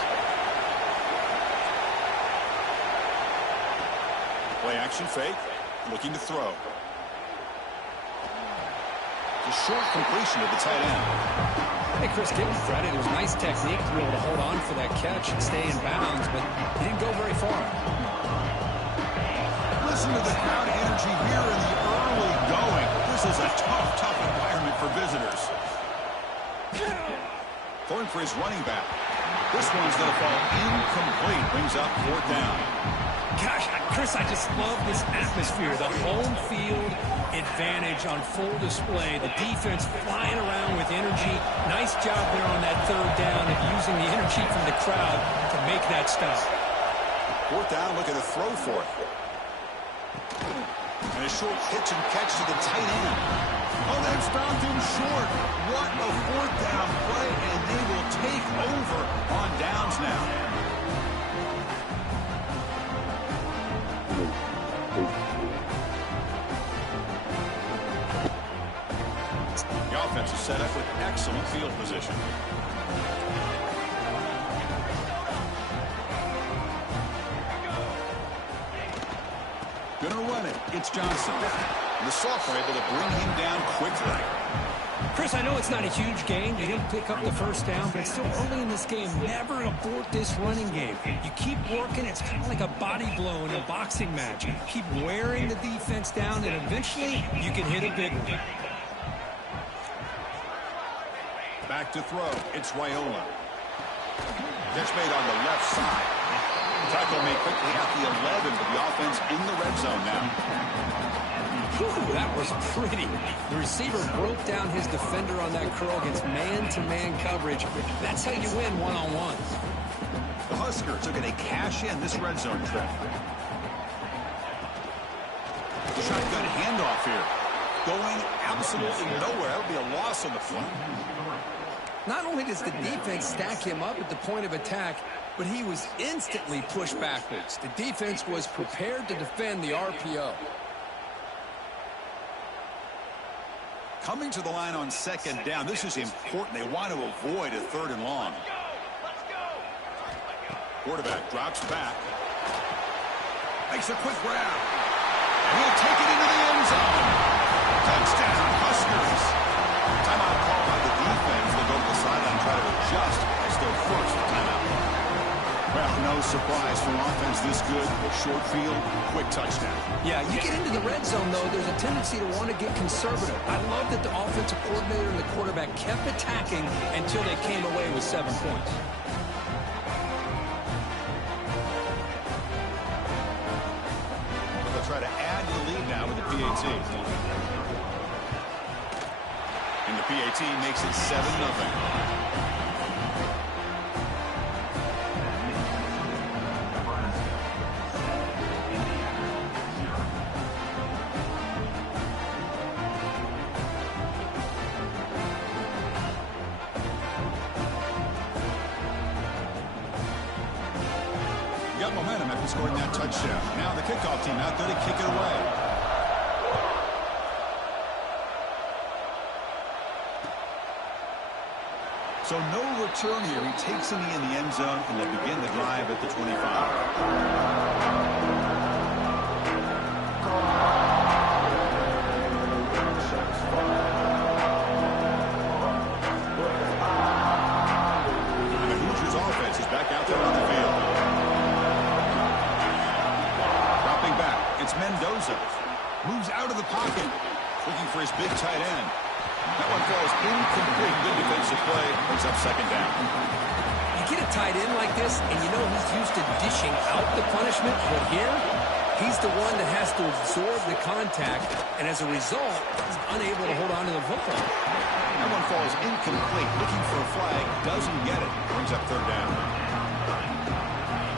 Play action fake. Looking to throw. A short completion to the tight end. Hey, Chris, give him credit. It was nice technique to be able to hold on for that catch and stay in bounds, but he didn't go very far. Listen to the crowd energy here in the early going. This is a tough environment for visitors. Going for his running back. This one's going to fall incomplete. Brings up 4th down. Gosh, Chris, I just love this atmosphere. The home field advantage on full display. The defense flying around with energy. Nice job there on that 3rd down of using the energy from the crowd to make that stop. 4th down, looking to throw for it. And a short pitch and catch to the tight end. Oh, they've stopped him short. What a 4th down play, and they will take over on downs now. The offense is set up with excellent field position. Gonna run it. It's Johnson. The sophomore able to bring him down quickly. Chris, I know it's not a huge game. You didn't pick up the 1st down, but it's still early in this game. Never abort this running game. You keep working. It's kind of like a body blow in a boxing match. Keep wearing the defense down, and eventually you can hit a big one. Back to throw. It's Raiola. Catch made on the left side. Tackle made quickly at the 11, but the offense in the red zone now. Whew, that was pretty. The receiver broke down his defender on that curl against man-to-man coverage. That's how you win one-on-ones. The Huskers are going to cash in this red zone trip. Shotgun handoff. kickoff here. Going absolutely nowhere. That would be a loss on the play. Not only does the defense stack him up at the point of attack, but he was instantly pushed backwards. The defense was prepared to defend the RPO. Coming to the line on second down. This is important. They want to avoid a 3rd and long. Quarterback drops back. Makes a quick grab. And he'll take it into the end zone. Touchdown, Huskers. Timeout call by the defense. They go to the sideline, try to adjust as their first timeout. Well, no surprise for offense this good. Short field, quick touchdown. Yeah, you get into the red zone, though, there's a tendency to want to get conservative. I love that the offensive coordinator and the quarterback kept attacking until they came away with 7 points. They'll try to add to the lead now with the PAT. And the PAT makes it 7-0. Momentum after scoring that touchdown. Now the kickoff team out there to kick it away. So no return here. He takes it in the end zone, and they begin the drive at the 25. Mendoza moves out of the pocket, looking for his big tight end. That one falls incomplete. Good defensive play. Brings up second down. You get a tight end like this, and you know he's used to dishing out the punishment, but here, he's the one that has to absorb the contact, and as a result, he's unable to hold on to the football. That one falls incomplete. Looking for a flag. Doesn't get it. Brings up third down.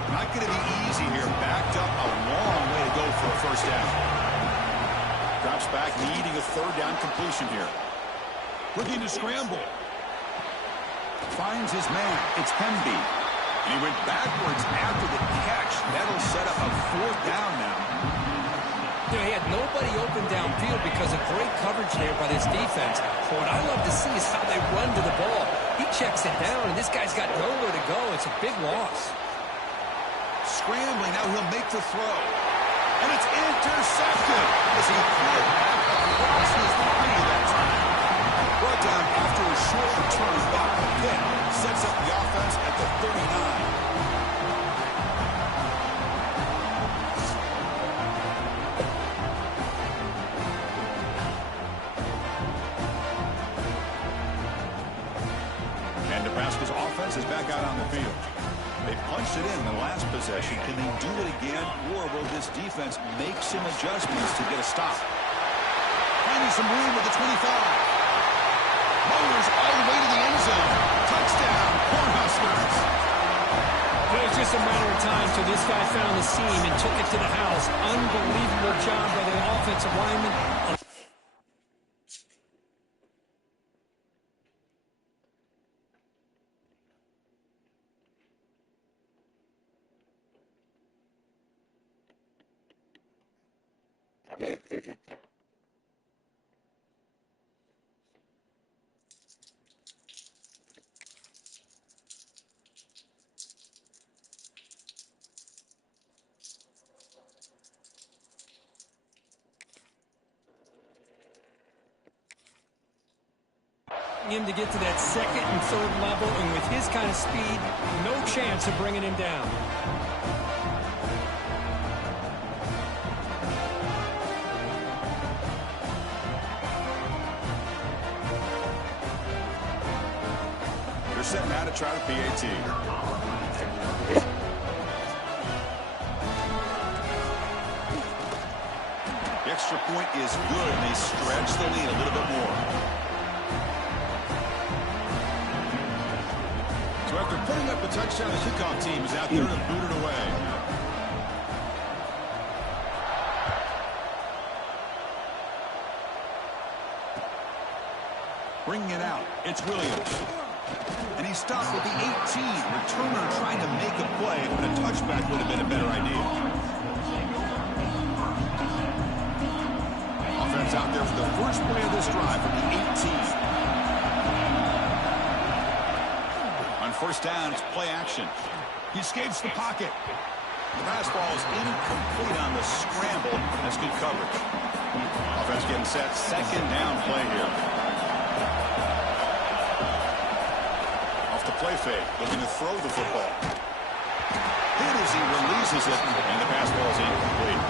Not going to be easy here. Backed up a long way to go for a first down. Drops back, needing a third down completion here. Looking to scramble. Finds his man. It's Hemby. And he went backwards after the catch. That'll set up a 4th down now. You know, he had nobody open downfield because of great coverage there by this defense. But what I love to see is how they run to the ball. He checks it down, and this guy's got nowhere to go. It's a big loss. Scrambling, now he'll make the throw. And it's intercepted as he threw it back across his 30 that time. Brought down after a short return, but the pick sets up the offense at the 39. And Nebraska's offense is back out on the field. They punched it in the last possession. Can they do it again, or will this defense make some adjustments to get a stop? Finding some room with the 25. Motors all the way to the end zone. Touchdown, Cornhuskers. It was just a matter of time till this guy found the seam and took it to the house. Unbelievable job by the offensive lineman. Him to get to that second and third level, and with his kind of speed, no chance of bringing him down. They're setting out to try the PAT. The extra point is good, and they stretch the lead a little bit more. So after putting up a touchdown, the kickoff team is out there to boot it away. Bringing it out, it's Williams. And he stopped at the 18. Returner trying to make a play, but a touchback would have been a better idea. Offense out there for the first play of this drive from the 18. On first down, it's play action. He escapes the pocket. The pass ball is incomplete on the scramble. That's good coverage. Offense getting set. Second down play here. Off the play fake. Looking to throw the football. Hit as he releases it, and the pass ball is incomplete.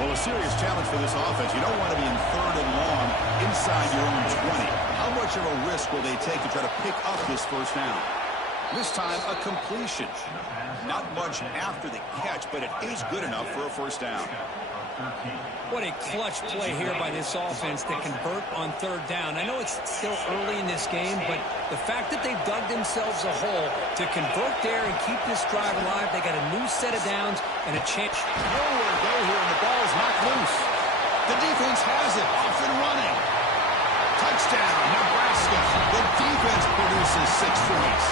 Well, a serious challenge for this offense. You don't want to be in third and long inside your own 20. How much of a risk will they take to try to pick up this first down? This time, a completion. Not much after the catch, but it is good enough for a first down. What a clutch play here by this offense to convert on third down. I know it's still early in this game, but the fact that they've dug themselves a hole to convert there and keep this drive alive, they got a new set of downs and a chance. Nowhere to go here, and the ball is knocked loose. The defense has it, off and running. Touchdown, Nebraska. The defense produces 6 points.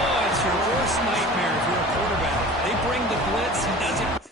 Oh, it's your worst nightmare if you're a quarterback. They bring the blitz, he doesn't.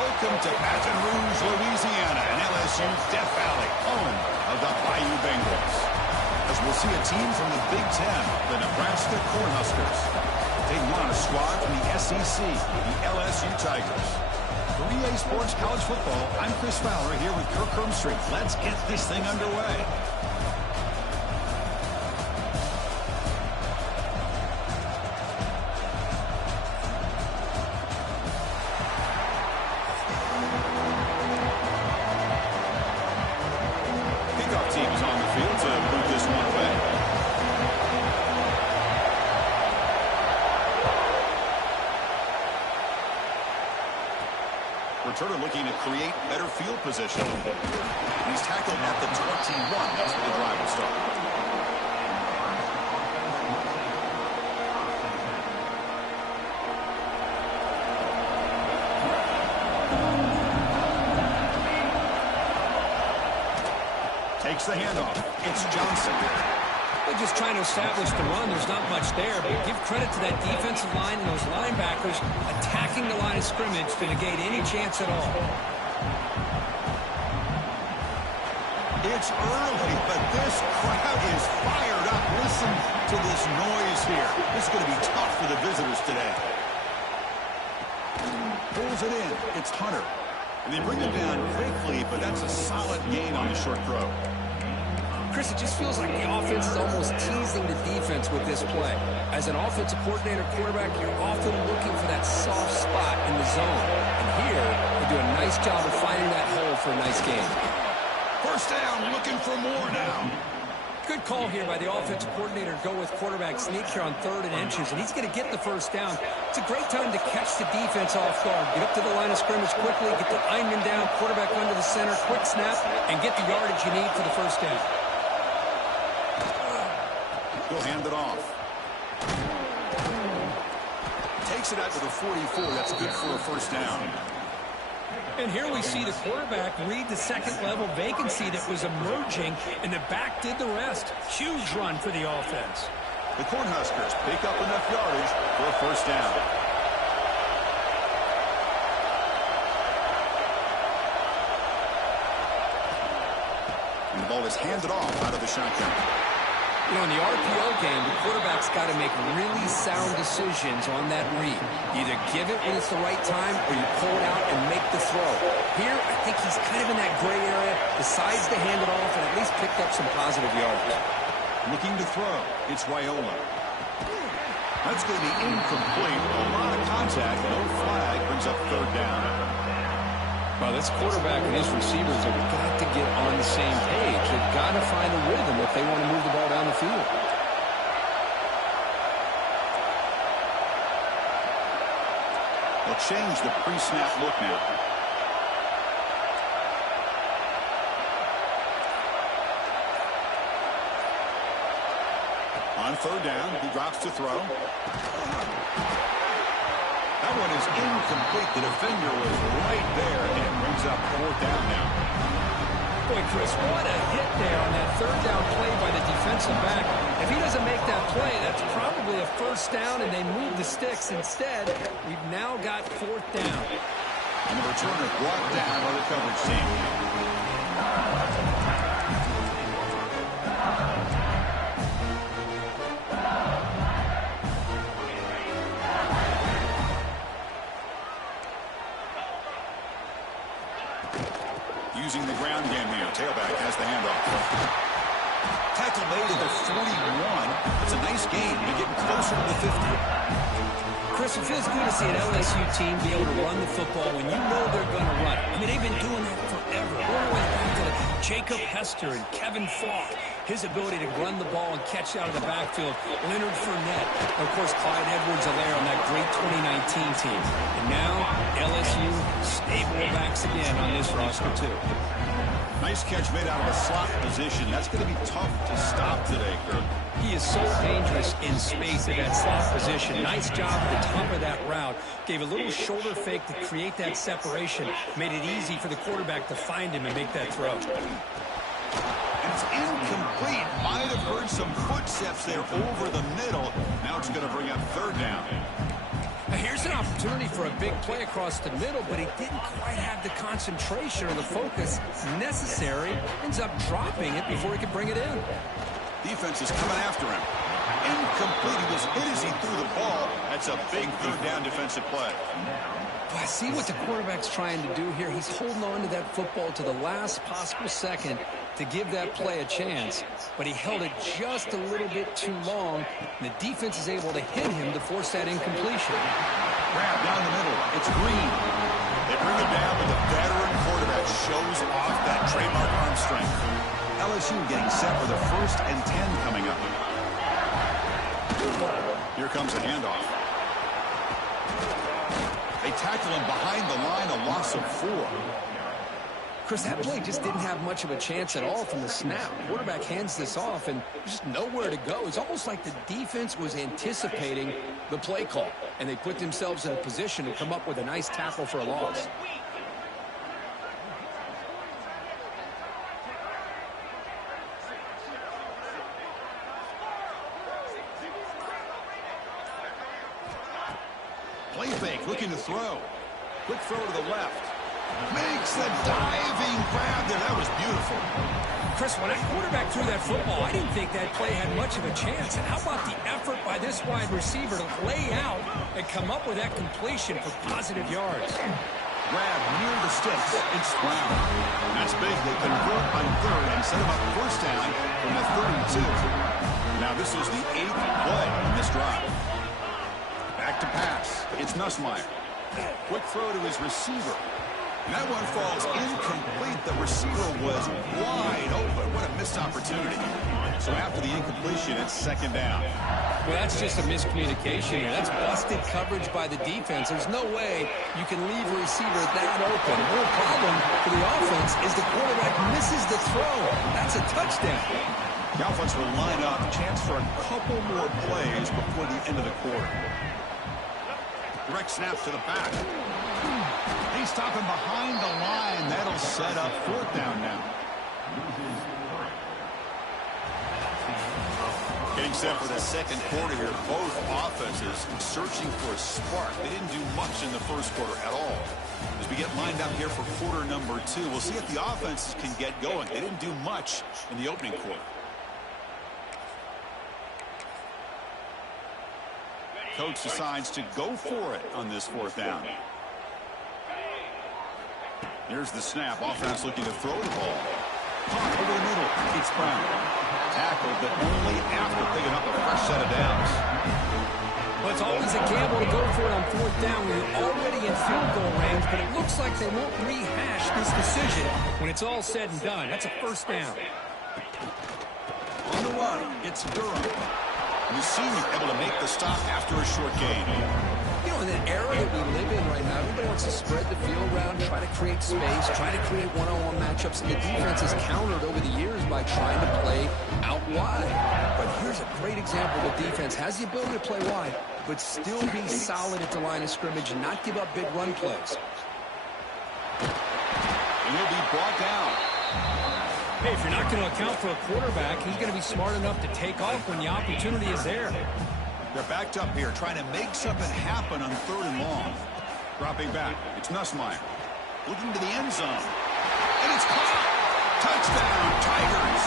Welcome to Baton Rouge, Louisiana, and LSU's Death Valley, home of the Bayou Bengals. As we'll see a team from the Big Ten, the Nebraska Cornhuskers, taking on a squad from the SEC, the LSU Tigers. For EA Sports College Football, I'm Chris Fowler here with Kirk Hermstreet. Let's get this thing underway. Returner looking to create better field position. And he's tackled at the 21. That's where the drive will start. Takes the handoff. It's Johnson. They're just trying to establish the run. There's not much there, but give credit to that defensive line and those linebackers attacking the line of scrimmage to negate any chance at all. It's early, but this crowd is fired up. Listen to this noise here. This is going to be tough for the visitors today. Pulls it in. It's Hunter. And they bring it down quickly, but that's a solid gain on the short throw. Chris, it just feels like the offense is almost teasing the defense with this play. As an offensive coordinator quarterback, you're often looking for that soft spot in the zone. And here, they do a nice job of finding that hole for a nice game. First down, looking for more now. Good call here by the offensive coordinator to go with quarterback sneak here on 3rd and inches, and he's going to get the first down. It's a great time to catch the defense off guard. Get up to the line of scrimmage quickly, get the lineman down, quarterback under the center, quick snap, and get the yardage you need for the first down. He'll hand it off. Takes it out to the 44. That's good for a first down. And here we see the quarterback read the second-level vacancy that was emerging, and the back did the rest. Huge run for the offense. The Cornhuskers pick up enough yardage for a first down. And the ball is handed off out of the shotgun. You know, in the RPO game, the quarterback's got to make really sound decisions on that read. Either give it when it's the right time or you pull it out and make the throw. Here, I think he's kind of in that gray area, decides to hand it off and at least picked up some positive yards. Looking to throw. It's Raiola. That's going to be incomplete. A lot of contact. No flag. Brings up 3rd down. Well, this quarterback and his receivers have got to get on the same page. They've got to find a rhythm if they want to move the ball down the field. They'll change the pre-snap look now. On 3rd down, he drops to throw. That one is incomplete. The defender was right there, and it brings up 4th down now. Boy, Chris, what a hit there on that 3rd down play by the defensive back. If he doesn't make that play, that's probably a first down, and they move the sticks. Instead, we've now got 4th down. And the returner brought down by the coverage team. Using the ground game here. Tailback has the handoff. tackle made at the 41. It's a nice gain. They're getting closer to the 50. Chris, it feels good to see an LSU team be able to run the football when you know they're going to run. I mean, they've been doing that forever. All the way back to Jacob Hester and Kevin Falk. His ability to run the ball and catch out of the backfield. Leonard Fournette. And, of course, Clyde Edwards-Helaire on that great 2019 team. And now, LSU stable backs again on this roster, too. Nice catch made out of a slot position. That's going to be tough to stop today, Kirk. He is so dangerous in space at that slot position. Nice job at the top of that route. Gave a little shoulder fake to create that separation. Made it easy for the quarterback to find him and make that throw. And it's incomplete. Might have heard some footsteps there over the middle. Now it's going to bring up third down. Now here's an opportunity for a big play across the middle, but he didn't quite have the concentration or the focus necessary. Ends up dropping it before he could bring it in. Defense is coming after him. Incomplete. He was hit as he threw the ball. That's a big third down defensive play. Well, I see what the quarterback's trying to do here. He's holding on to that football to the last possible second to give that play a chance. But he held it just a little bit too long. And the defense is able to hit him to force that incompletion. Grab down the middle. It's Green. They bring it down, but the veteran quarterback shows off that trademark arm strength. LSU getting set for the 1st and 10 coming up. Here comes a handoff. They tackle him behind the line, a loss of 4. Chris, that play just didn't have much of a chance at all from the snap. Quarterback hands this off, and there's just nowhere to go. It's almost like the defense was anticipating the play call, and they put themselves in a position to come up with a nice tackle for a loss. Play fake, looking to throw. Quick throw to the left. Makes the diving grab there. That was beautiful. Chris, when that quarterback threw that football, I didn't think that play had much of a chance. And how about the effort by this wide receiver to lay out and come up with that completion for positive yards? Grab near the sticks. It's Brown. That's big. They convert on third and set him up first down from the 32. Now this is the 8th play in this drive. Back to pass. It's Nussmeier. Quick throw to his receiver. And that one falls incomplete. The receiver was wide open. What a missed opportunity. So after the incompletion, it's 2nd down. Well, that's just a miscommunication here. That's busted coverage by the defense. There's no way you can leave a receiver that open. The real problem for the offense is the quarterback misses the throw. That's a touchdown. The offense will line up. Chance for a couple more plays before the end of the quarter. Direct snap to the back. They stop him behind the line. That'll set up 4th down now. Getting set for the 2nd quarter here. Both offenses searching for a spark. They didn't do much in the 1st quarter at all. As we get lined up here for quarter number 2, we'll see if the offenses can get going. They didn't do much in the opening quarter. Coach decides to go for it on this 4th down. Here's the snap. Offense looking to throw the ball. Caught over the middle. It's Brown. Tackled, but only after picking up a fresh set of downs. Well, it's always a gamble to go for it on 4th down when you're already in field goal range, but it looks like they won't rehash this decision when it's all said and done. That's a 1st down. On the run, it's Durham. And the senior able to make the stop after a short gain. You know, in the era that we live in right now, everybody wants to spread the field around, try to create space, try to create one-on-one matchups, and the defense has countered over the years by trying to play out wide. But here's a great example. The defense has the ability to play wide, but still be solid at the line of scrimmage and not give up big run plays. And he'll be brought down. Hey, if you're not going to account for a quarterback, he's going to be smart enough to take off when the opportunity is there. They're backed up here, trying to make something happen on 3rd and long. Dropping back, it's Nussmeier. Looking to the end zone. And it's caught! Touchdown, Tigers!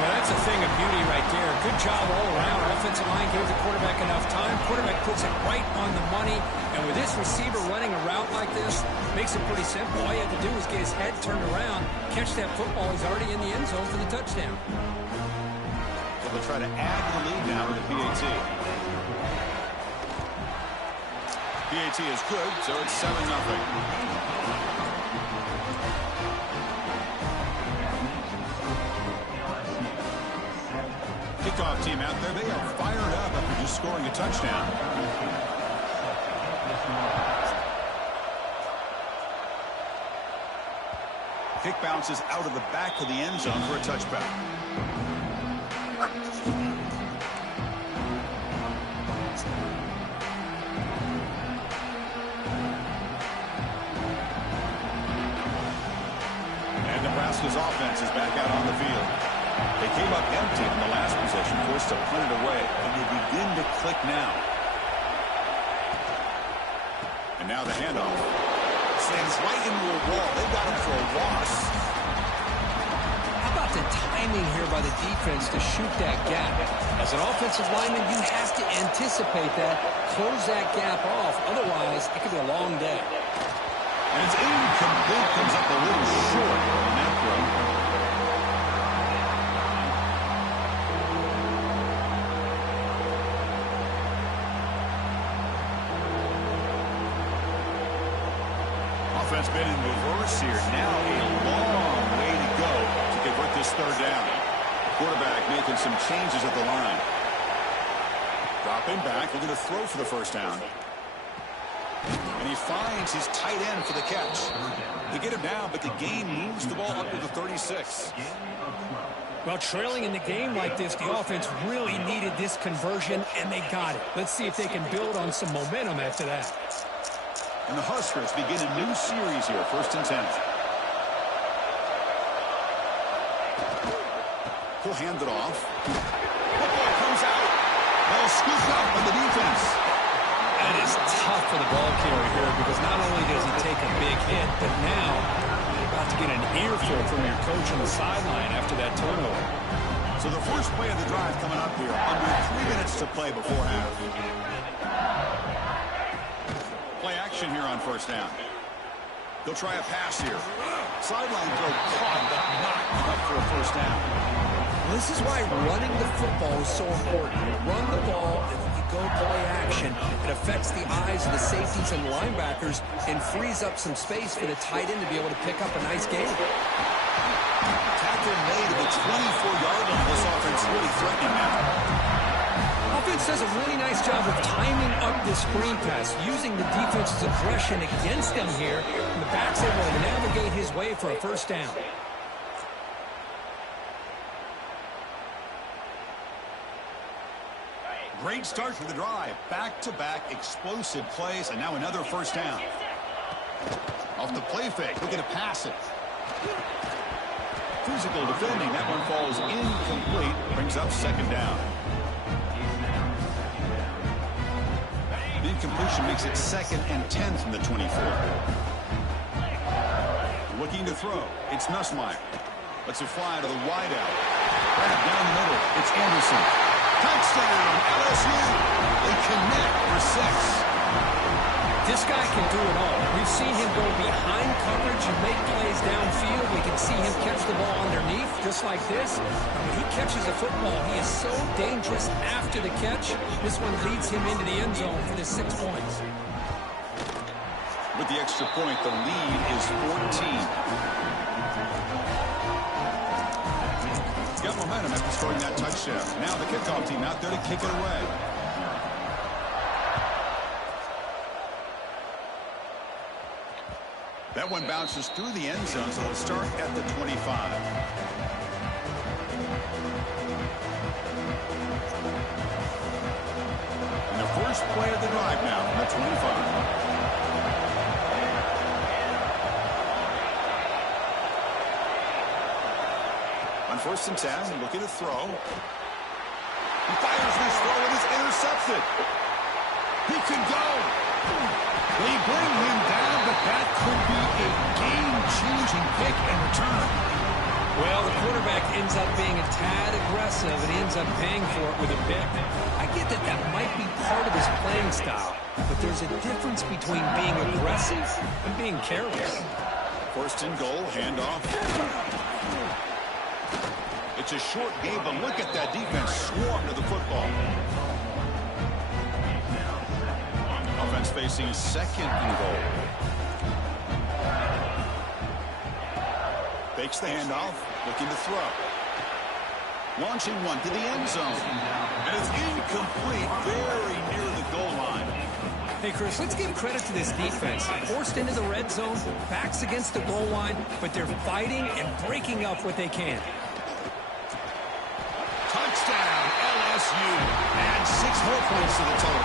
Well, that's a thing of beauty right there. Good job all around. Offensive line gave the quarterback enough time. Quarterback puts it right on the money. And with this receiver running a route like this, makes it pretty simple. All you have to do is get his head turned around, catch that football. He's already in the end zone for the touchdown. to try to add to the lead now with the PAT. PAT is good, so it's 7-0. Kickoff team out there, they are fired up after just scoring a touchdown. Kick bounces out of the back of the end zone for a touchback. And Nebraska's offense is back out on the field. They came up empty in the last possession, forced to punt it away, and they begin to click now. And now the handoff. Slams right into a wall. They've got him for a loss. How about the timing here by the defense to shoot that gap? As an offensive lineman, you have to anticipate that, close that gap off. Otherwise, it could be a long day. And it's incomplete. Comes up a little short on that throw. Offense been in reverse here. Now a long way to go to convert this third down. Quarterback making some changes at the line. Dropping back, looking to throw for the first down. And he finds his tight end for the catch. They get him down, but the gain moves the ball up to the 36. Well, trailing in the game like this, the offense really needed this conversion, and they got it. Let's see if they can build on some momentum after that. And the Huskers begin a new series here, 1st and 10. He'll hand it off. Football comes out. Ball scooped up by the defense. That is tough for the ball carrier here because not only does he take a big hit, but now you're about to get an earful from your coach on the sideline after that turnover. So the first play of the drive coming up here. Under 3 minutes to play before half. Play action here on first down. They'll try a pass here. Sideline throw caught, but not enough for a first down. Well, this is why running the football is so important. You run the ball, and when you go play action, it affects the eyes of the safeties and linebackers and frees up some space for the tight end to be able to pick up a nice game. Tackle made at the 24-yard line. This offense really threatening now. Offense does a really nice job of timing up this screen pass, using the defense's aggression against them here, and the back's able to navigate his way for a first down. Great start to the drive. Back-to-back explosive plays, and now another first down. Off the play fake, looking to pass it. Physical defending, that one falls incomplete, brings up second down. The incompletion makes it 2nd and 10 from the 24. Looking to throw, it's Nussmeier. Lets it fly to the wideout. Right down the middle, it's Anderson. Touchdown, LSU. They connect for 6. This guy can do it all. We've seen him go behind coverage and make plays downfield. We can see him catch the ball underneath, just like this. When he catches a football, he is so dangerous after the catch. This one leads him into the end zone for the 6 points. With the extra point, the lead is 14. Got momentum after scoring that touchdown. Now the kickoff team out there to kick it away. That one bounces through the end zone, so they'll start at the 25. And the first play of the drive now from the 25. On 1st and 10, looking to throw. He fires this throw and it's intercepted. He can go. They bring him down, but that could be a game-changing pick and return. Well, the quarterback ends up being a tad aggressive and ends up paying for it with a pick. I get that that might be part of his playing style, but there's a difference between being aggressive and being careless. 1st and goal, handoff. It's a short game, but look at that defense swarm to the football. Offense facing second and goal. Fakes the handoff, looking to throw. Launching one to the end zone. And it's incomplete, very near the goal line. Hey, Chris, let's give credit to this defense. Forced into the red zone, backs against the goal line, but they're fighting and breaking up what they can. Touchdown, LSU. And 6 more points to the total.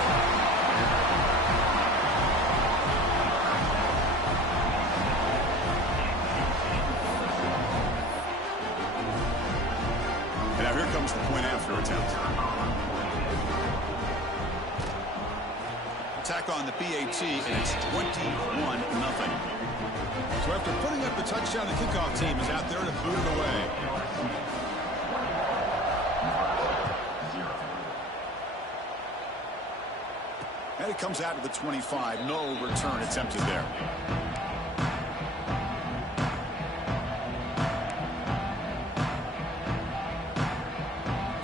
Here comes the point after attempt. Attack on the PAT, and it's 21-0. So after putting up the touchdown, the kickoff team is out there to boot it away. And it comes out to the 25. No return attempted there.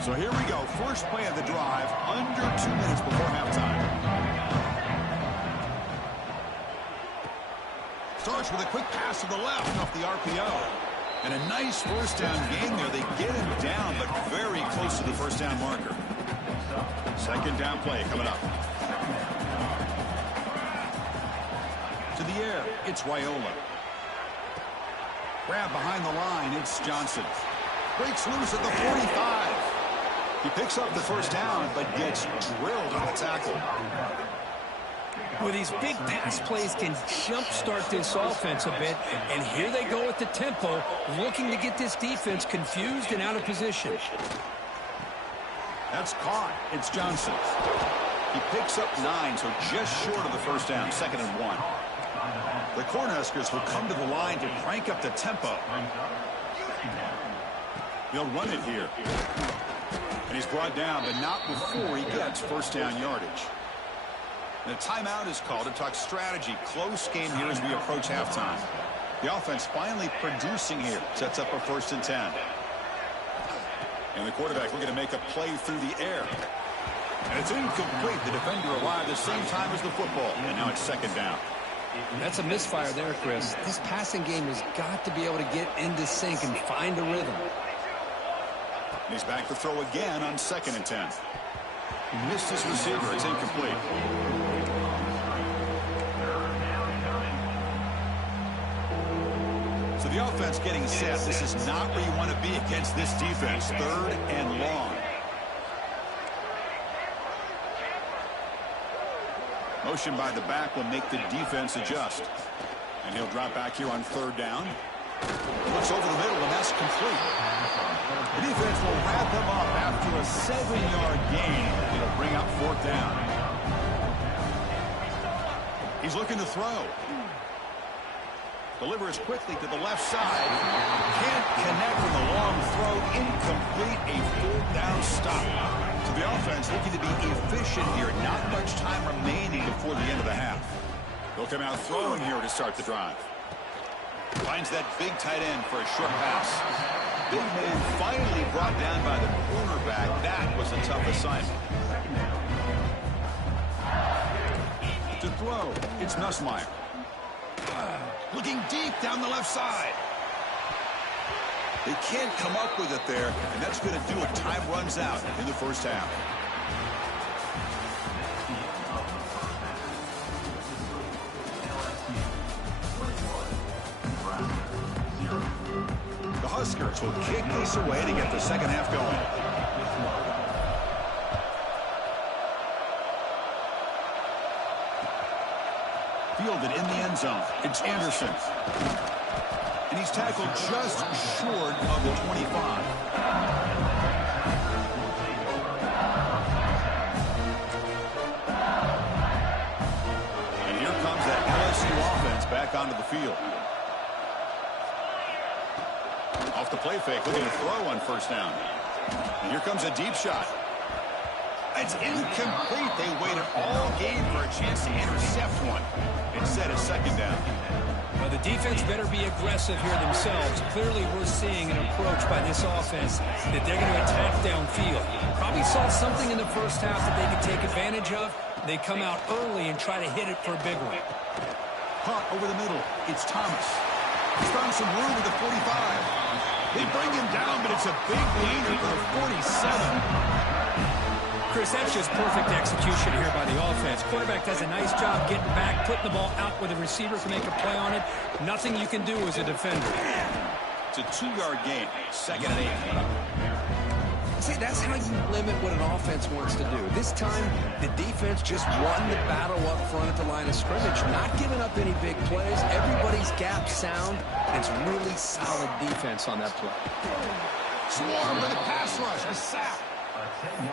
So here we go. First play of the drive, under 2 minutes before halftime. Starts with a quick pass to the left off the RPO. And a nice first down gain there. They get him down, but very close to the first down marker. Second down play coming up. To the air, it's Raiola. Grab behind the line, it's Johnson. Breaks loose at the 45. He picks up the first down, but gets drilled on the tackle. Well, these big pass plays can jumpstart this offense a bit, and here they go at the tempo, looking to get this defense confused and out of position. That's caught. It's Johnson. He picks up 9, so just short of the first down, 2nd and 1. The Cornhuskers will come to the line to crank up the tempo. They'll run it here. And he's brought down, but not before he gets first down yardage. And a timeout is called to talk strategy. Close game here as we approach halftime. The offense finally producing here. Sets up a 1st and 10. And the quarterback looking to make a play through the air. And it's incomplete. The defender arrived the same time as the football. And now it's 2nd down. That's a misfire there, Chris. This passing game has got to be able to get into sync and find a rhythm. He's back to throw again on 2nd and 10. Missed his receiver. It's incomplete. So the offense getting set. This is not where you want to be against this defense. 3rd and long. Motion by the back will make the defense adjust. And he'll drop back here on 3rd down. Looks over the middle, and that's complete. The defense will wrap him up after a 7-yard gain. It'll bring up 4th down. He's looking to throw. Delivers quickly to the left side. Can't connect with a long throw. Incomplete. A 4th down stop. So the offense looking to be efficient here. Not much time remaining before the end of the half. They'll come out throwing here to start the drive. Finds that big tight end for a short pass. Big man finally brought down by the cornerback. That was a tough assignment. To throw, it's Nussmeier. Looking deep down the left side. They can't come up with it there, and that's going to do it. Time runs out in the first half. The Huskers will kick this away to get the second half going. Fielded in the end zone. It's Anderson. And he's tackled just short of the 25. And here comes that LSU offense back onto the field. Off the play fake, looking to throw on first down. And here comes a deep shot. It's incomplete. They waited all game for a chance to intercept one. Instead, a second down. Well, the defense better be aggressive here themselves. Clearly, we're seeing an approach by this offense that they're going to attack downfield. Probably saw something in the first half that they could take advantage of. They come out early and try to hit it for a big one. Caught over the middle. It's Thomas. He's found some room at the 45. They bring him down, but it's a big gainer for the 47. Chris, that's just perfect execution here by the offense. Quarterback does a nice job getting back, putting the ball out where the receiver can make a play on it. Nothing you can do as a defender. It's a 2-yard gain. Second and 8. See, that's how you limit what an offense wants to do. This time, the defense just won the battle up front at the line of scrimmage, not giving up any big plays. Everybody's gap sound, and it's really solid defense on that play. Swarm with a pass rush. A sack.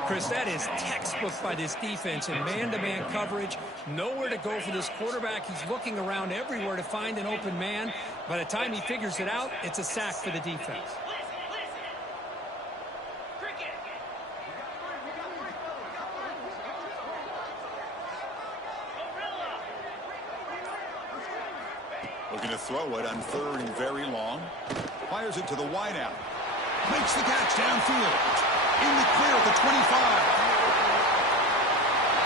Chris, that is textbook by this defense in man-to-man coverage. Nowhere to go for this quarterback. He's looking around everywhere to find an open man. By the time he figures it out, it's a sack for the defense. Looking to throw it on third and very long. Fires it to the wideout. Makes the catch downfield. In the clear at the 25.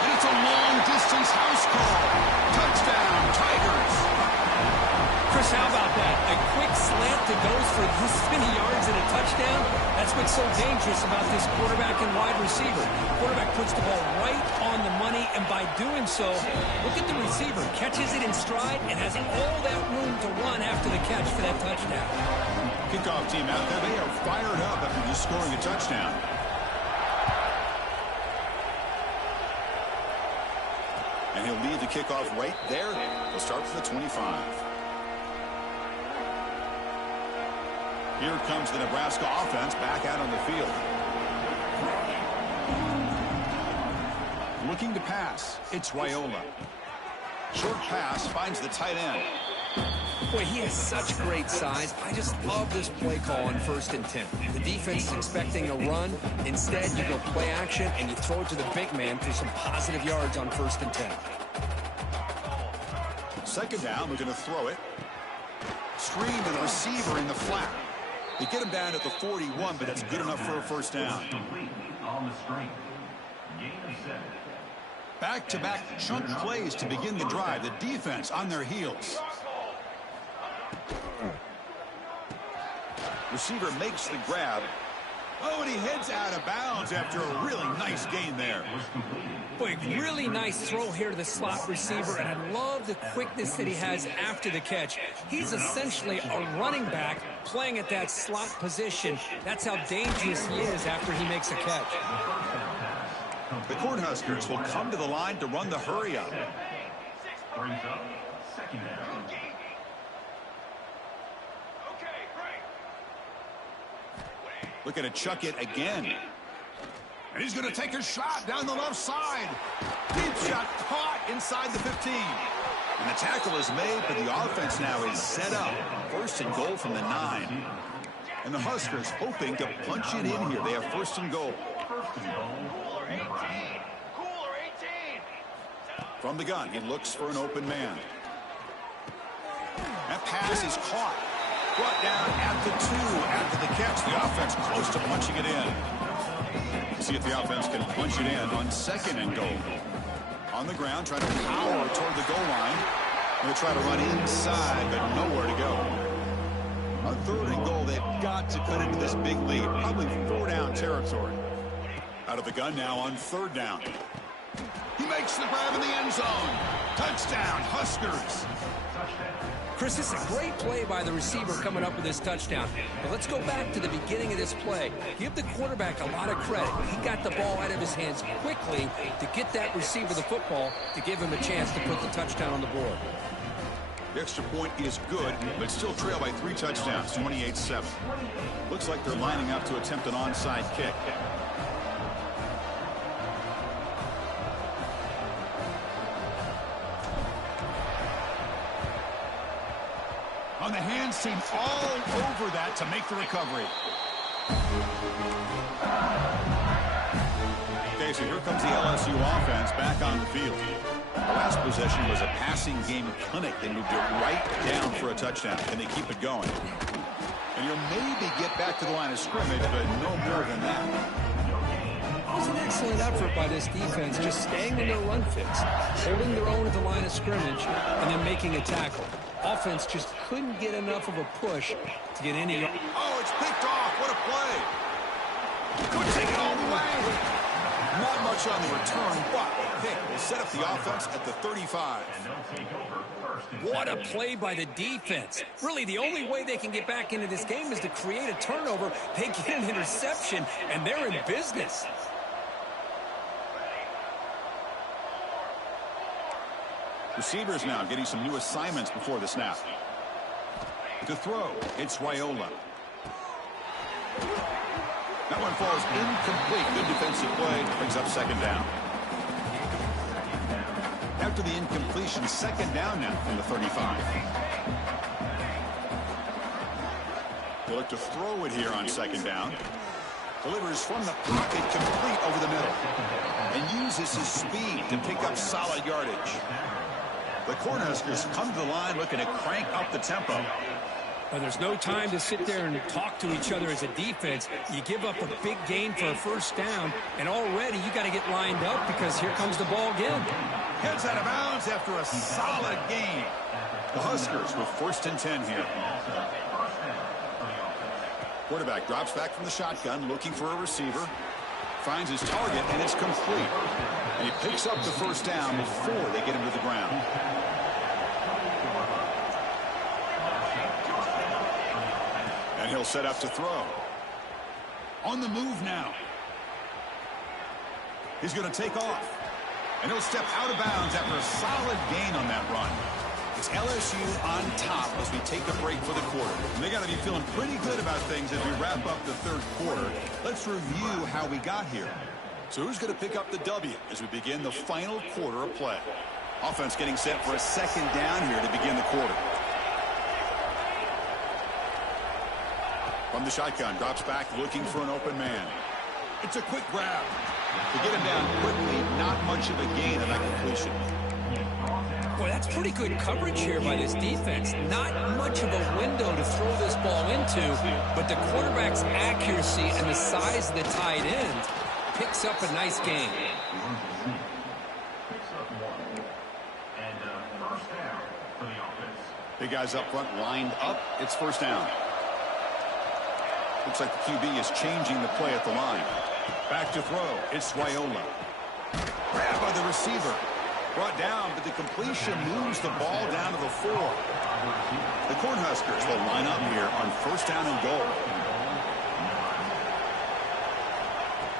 And it's a long-distance house call. Touchdown, Tigers. Chris, how about that? A quick slant that goes for this many yards and a touchdown? That's what's so dangerous about this quarterback and wide receiver. Quarterback puts the ball right on the money, and by doing so, look at the receiver. Catches it in stride and has all that room to run after the catch for that touchdown. Kickoff team out there. They are fired up after just scoring a touchdown. And he'll leave the kickoff right there. He'll start from the 25. Here comes the Nebraska offense back out on the field. Looking to pass. It's Raiola. Short pass finds the tight end. Boy, he has such great size. I just love this play call on 1st and 10. The defense is expecting a run. Instead, you go play action, and you throw it to the big man for some positive yards on 1st and 10. Second down, we're going to throw it. Screen to the receiver in the flat. They get him down at the 41, but that's good enough for a first down. On the screen. Gain of 7. Back-to-back chunk plays to begin the drive. The defense on their heels. Receiver makes the grab. Oh, and he heads out of bounds after a really nice gain there. Boy, really nice throw here to the slot receiver, and I love the quickness that he has after the catch. He's essentially a running back playing at that slot position. That's how dangerous he is after he makes a catch. The Cornhuskers will come to the line to run the hurry up. Brings up second down. Looking to chuck it again. And he's going to take a shot down the left side. Deep shot caught inside the 15. And the tackle is made, but the offense now is set up. 1st and goal from the 9. And the Huskers hoping to punch it in here. They have 1st and goal. From the gun, he looks for an open man. That pass is caught. Brought down at the 2 after the catch. The offense close to punching it in. See if the offense can punch it in on 2nd and goal. On the ground, trying to power toward the goal line. They'll try to run inside, but nowhere to go. On 3rd and goal, they've got to cut into this big lead. Probably 4-down territory. Out of the gun now on 3rd down. He makes the grab in the end zone. Touchdown, Huskers. Chris, this is a great play by the receiver coming up with this touchdown. But let's go back to the beginning of this play. Give the quarterback a lot of credit. He got the ball out of his hands quickly to get that receiver the football to give him a chance to put the touchdown on the board. The extra point is good, but still trail by 3 touchdowns, 28-7. Looks like they're lining up to attempt an onside kick. On the hands team all over that to make the recovery. They Okay, so here comes the LSU offense back on the field. The last possession was a passing game clinic. They moved it right down for a touchdown. Can they keep it going? And you'll maybe get back to the line of scrimmage, but no more than that. It was an excellent effort by this defense, just staying in their run fits, holding their own at the line of scrimmage, and then making a tackle. Offense just couldn't get enough of a push to get any. Oh, it's picked off. What a play. Could take it all the way. Not much on the return, but a pick will set up the offense at the 35. What a play by the defense. Really, the only way they can get back into this game is to create a turnover. They get an interception, and they're in business. Receivers now getting some new assignments before the snap. To throw, it's Raiola. That one falls incomplete. Good defensive play. Brings up second down. After the incompletion, second down now from the 35. They look to throw it here on second down. Delivers from the pocket complete over the middle. And uses his speed to pick up solid yardage. The Cornhuskers come to the line looking to crank up the tempo. Well, there's no time to sit there and talk to each other as a defense. You give up a big gain for a first down, and already you got to get lined up because here comes the ball again. Heads out of bounds after a solid gain. The Huskers with 1st and 10 here. Quarterback drops back from the shotgun, looking for a receiver. Finds his target, and it's complete. And he picks up the first down before they get him to the ground. And he'll set up to throw. On the move now. He's going to take off. And he'll step out of bounds after a solid gain on that run. It's LSU on top as we take a break for the quarter. And they got to be feeling pretty good about things as we wrap up the third quarter. Let's review how we got here. So who's going to pick up the W as we begin the final quarter of play? Offense getting set for a second down here to begin the quarter. From the shotgun, drops back looking for an open man. It's a quick grab. To get him down quickly, not much of a gain on that completion. Boy, that's pretty good coverage here by this defense. Not much of a window to throw this ball into, but the quarterback's accuracy and the size of the tight end picks up a nice gain. Big guys up front lined up. It's first down. Looks like the QB is changing the play at the line. Back to throw. It's Raiola. Grabbed by the receiver. Brought down, but the completion moves the ball down to the 4. The Cornhuskers will line up here on first down and goal.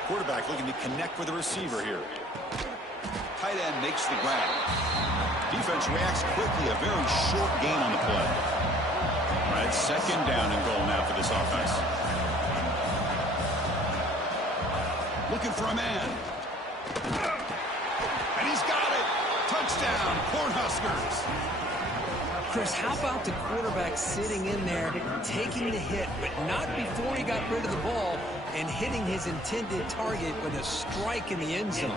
Quarterback looking to connect with the receiver here. Tight end makes the grab. Defense reacts quickly. A very short gain on the play. All right, second down and goal now for this offense. Looking for a man. And he's got it. Touchdown, Cornhuskers. Chris, how about the quarterback sitting in there, taking the hit, but not before he got rid of the ball and hitting his intended target with a strike in the end zone.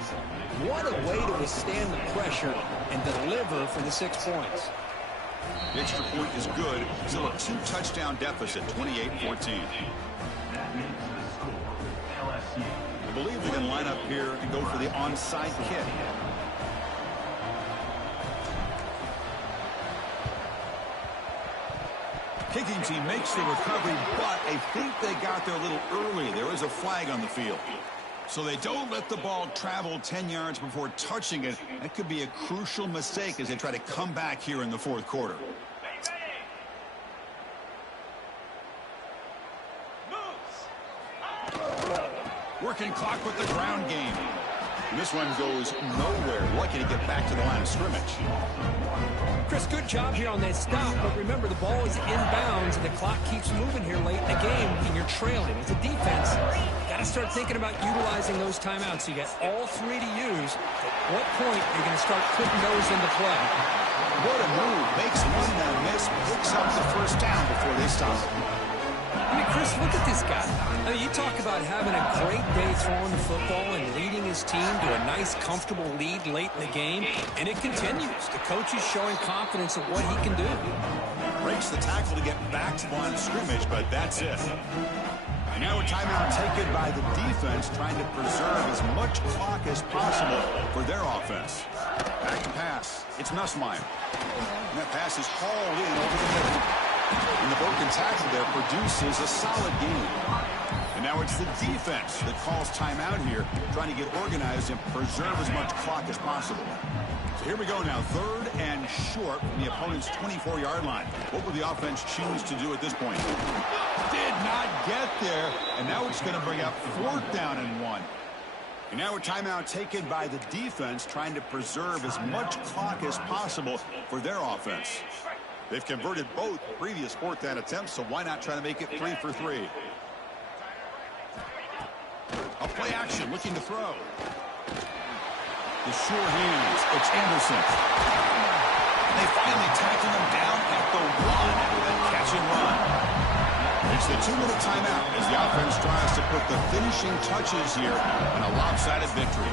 What a way to withstand the pressure and deliver for the 6 points. The extra point is good. Still a 2-touchdown deficit, 28-14. I believe they're going to line up here and go for the onside kick. Kicking team makes the recovery, but I think they got there a little early. There is a flag on the field. So they don't let the ball travel 10 yards before touching it. That could be a crucial mistake as they try to come back here in the fourth quarter. Working clock with the ground game. And this one goes nowhere. Lucky to get back to the line of scrimmage. Chris, good job here on that stop, but remember the ball is inbounds and the clock keeps moving here late in the game and you're trailing. As a defense, you got to start thinking about utilizing those timeouts. You got all 3 to use. At what point are you going to start putting those into play? What a move. Makes one now miss. Picks up the first down before they stop. I mean, Chris, Just look at this guy. I mean, you talk about having a great day throwing the football and leading his team to a nice, comfortable lead late in the game, and it continues. The coach is showing confidence of what he can do. Breaks the tackle to get back to the line of scrimmage, but that's it. And now a timeout taken by the defense, trying to preserve as much clock as possible for their offense. Back to pass. It's Nussmeier. And that pass is hauled in over the middle. And the broken tackle there produces a solid gain. And now it's the defense that calls timeout here, trying to get organized and preserve as much clock as possible. So here we go now, 3rd and short from the opponent's 24-yard line. What will the offense choose to do at this point? Did not get there, and now it's going to bring up 4th down and 1. And now a timeout taken by the defense, trying to preserve as much clock as possible for their offense. They've converted both previous 4th down attempts, so why not try to make it 3 for 3? A play action, looking to throw. The sure hands, it's Anderson. They finally tackle him down at the 1 after that catch and run. It's the 2-minute timeout as the offense tries to put the finishing touches here in a lopsided victory.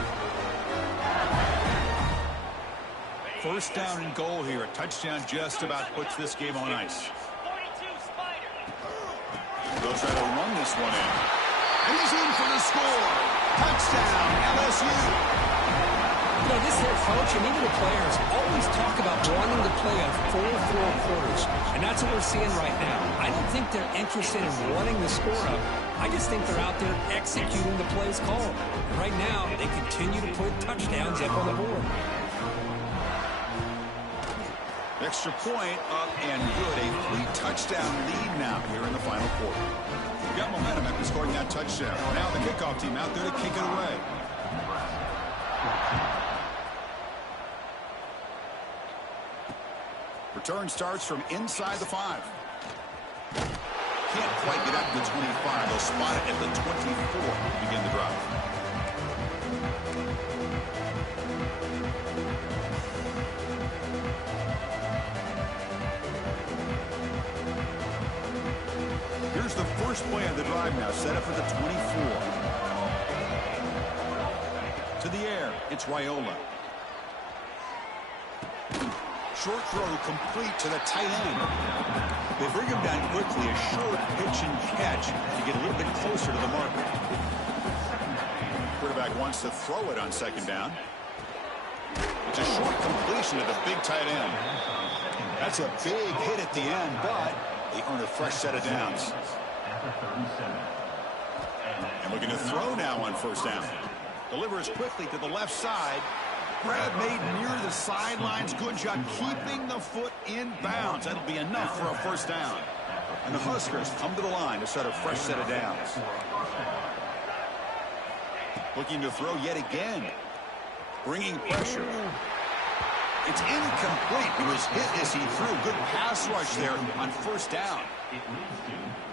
1st down and goal here. A touchdown just about puts this game on ice. They'll try to run this one in. And he's in for the score. Touchdown, LSU. You know, this head coach and even the players always talk about wanting to play a full 4 quarters, and that's what we're seeing right now. I don't think they're interested in running the score up. I just think they're out there executing the plays called. And right now, they continue to put touchdowns up on the board. Extra point up and good. A 3-touchdown lead now here in the final quarter. We got momentum after scoring that touchdown. Now the kickoff team out there to kick it away. Return starts from inside the 5. Can't quite get out to the 25. They'll spot it at the 24 to begin the drive. Here's the first play of the drive now, set up for the 24. To the air, it's Raiola. Short throw complete to the tight end. They bring him down quickly, a short pitch and catch to get a little bit closer to the marker. Quarterback wants to throw it on 2nd down. It's a short completion to the big tight end. That's a big hit at the end, but they earn a fresh set of downs. And looking to throw now on 1st down. Delivers quickly to the left side. Grab made near the sidelines. Good job keeping the foot in bounds. That'll be enough for a 1st down. And the Huskers come to the line to set a fresh set of downs. Looking to throw yet again. Bringing pressure. It's incomplete. He was hit as he threw. Good pass rush there on 1st down.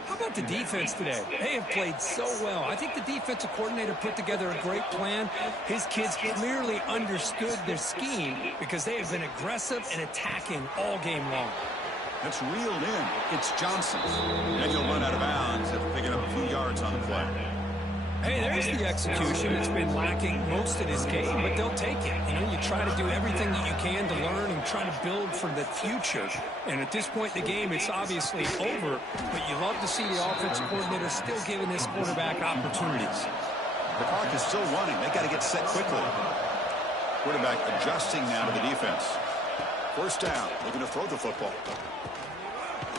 How about the defense today? They have played so well. I think the defensive coordinator put together a great plan. His kids clearly understood their scheme because they have been aggressive and attacking all game long. That's reeled in. It's Johnson. And he'll run out of bounds after picking up a few yards on the play. Hey, there's the execution. It's been lacking most of this game, but they'll take it. You know, you try to do everything that you can to learn and try to build for the future. And at this point in the game, it's obviously over, but you love to see the offensive coordinator still giving this quarterback opportunities. The clock is still running. They got to get set quickly. Quarterback adjusting now to the defense. 1st down, looking to throw the football.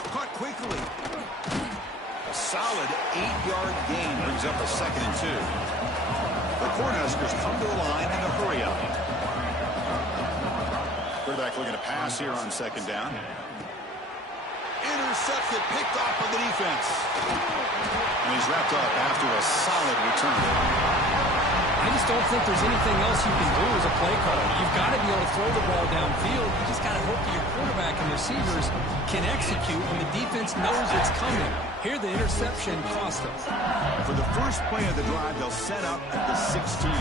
Caught quickly. A solid 8-yard gain brings up a 2nd and 2. The Cornhuskers come to the line in a hurry up. Quarterback looking to pass here on 2nd down. Intercepted, picked off by the defense. And he's wrapped up after a solid return. I just don't think there's anything else you can do as a play caller. You've got to be able to throw the ball downfield. You just got to hope that your quarterback and receivers can execute when the defense knows it's coming. Here, the interception cost them. For the first play of the drive, they'll set up at the 16.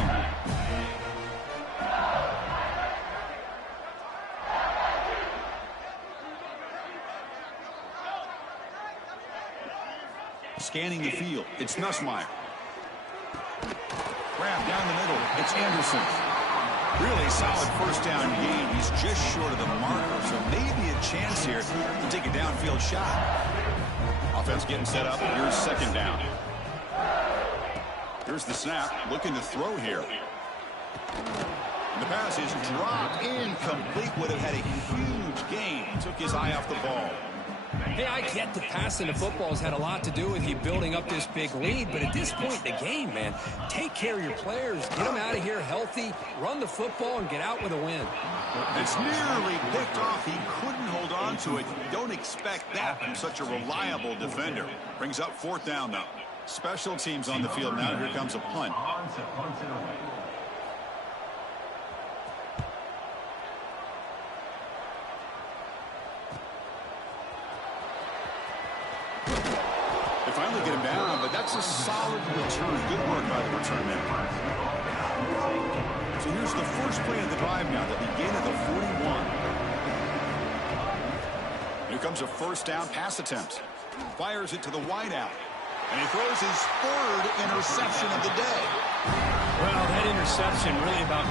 scanning the field. It's Nussmeier. Grab down the middle. It's Anderson. Really solid first down gain. He's just short of the marker, so maybe a chance here to take a downfield shot. Offense getting set up. Here's second down. Here's the snap. Looking to throw here. And the pass is dropped. Incomplete. Would have had a huge gain. Took his eye off the ball. Hey, I get the passing the football has had a lot to do with you building up this big lead, but at this point in the game, man, take care of your players. Get them out of here healthy, run the football, and get out with a win. It's nearly picked off. He couldn't hold on to it. Don't expect that from such a reliable defender. Brings up fourth down, though. Special teams on the field now. Here comes a punt. They finally get him down, but that's a solid return. Good work by the return man. So here's the first play of the drive now. They'll begin at the 41. Here comes a first down pass attempt. Fires it to the wideout. And he throws his third interception of the day. Well, that interception really about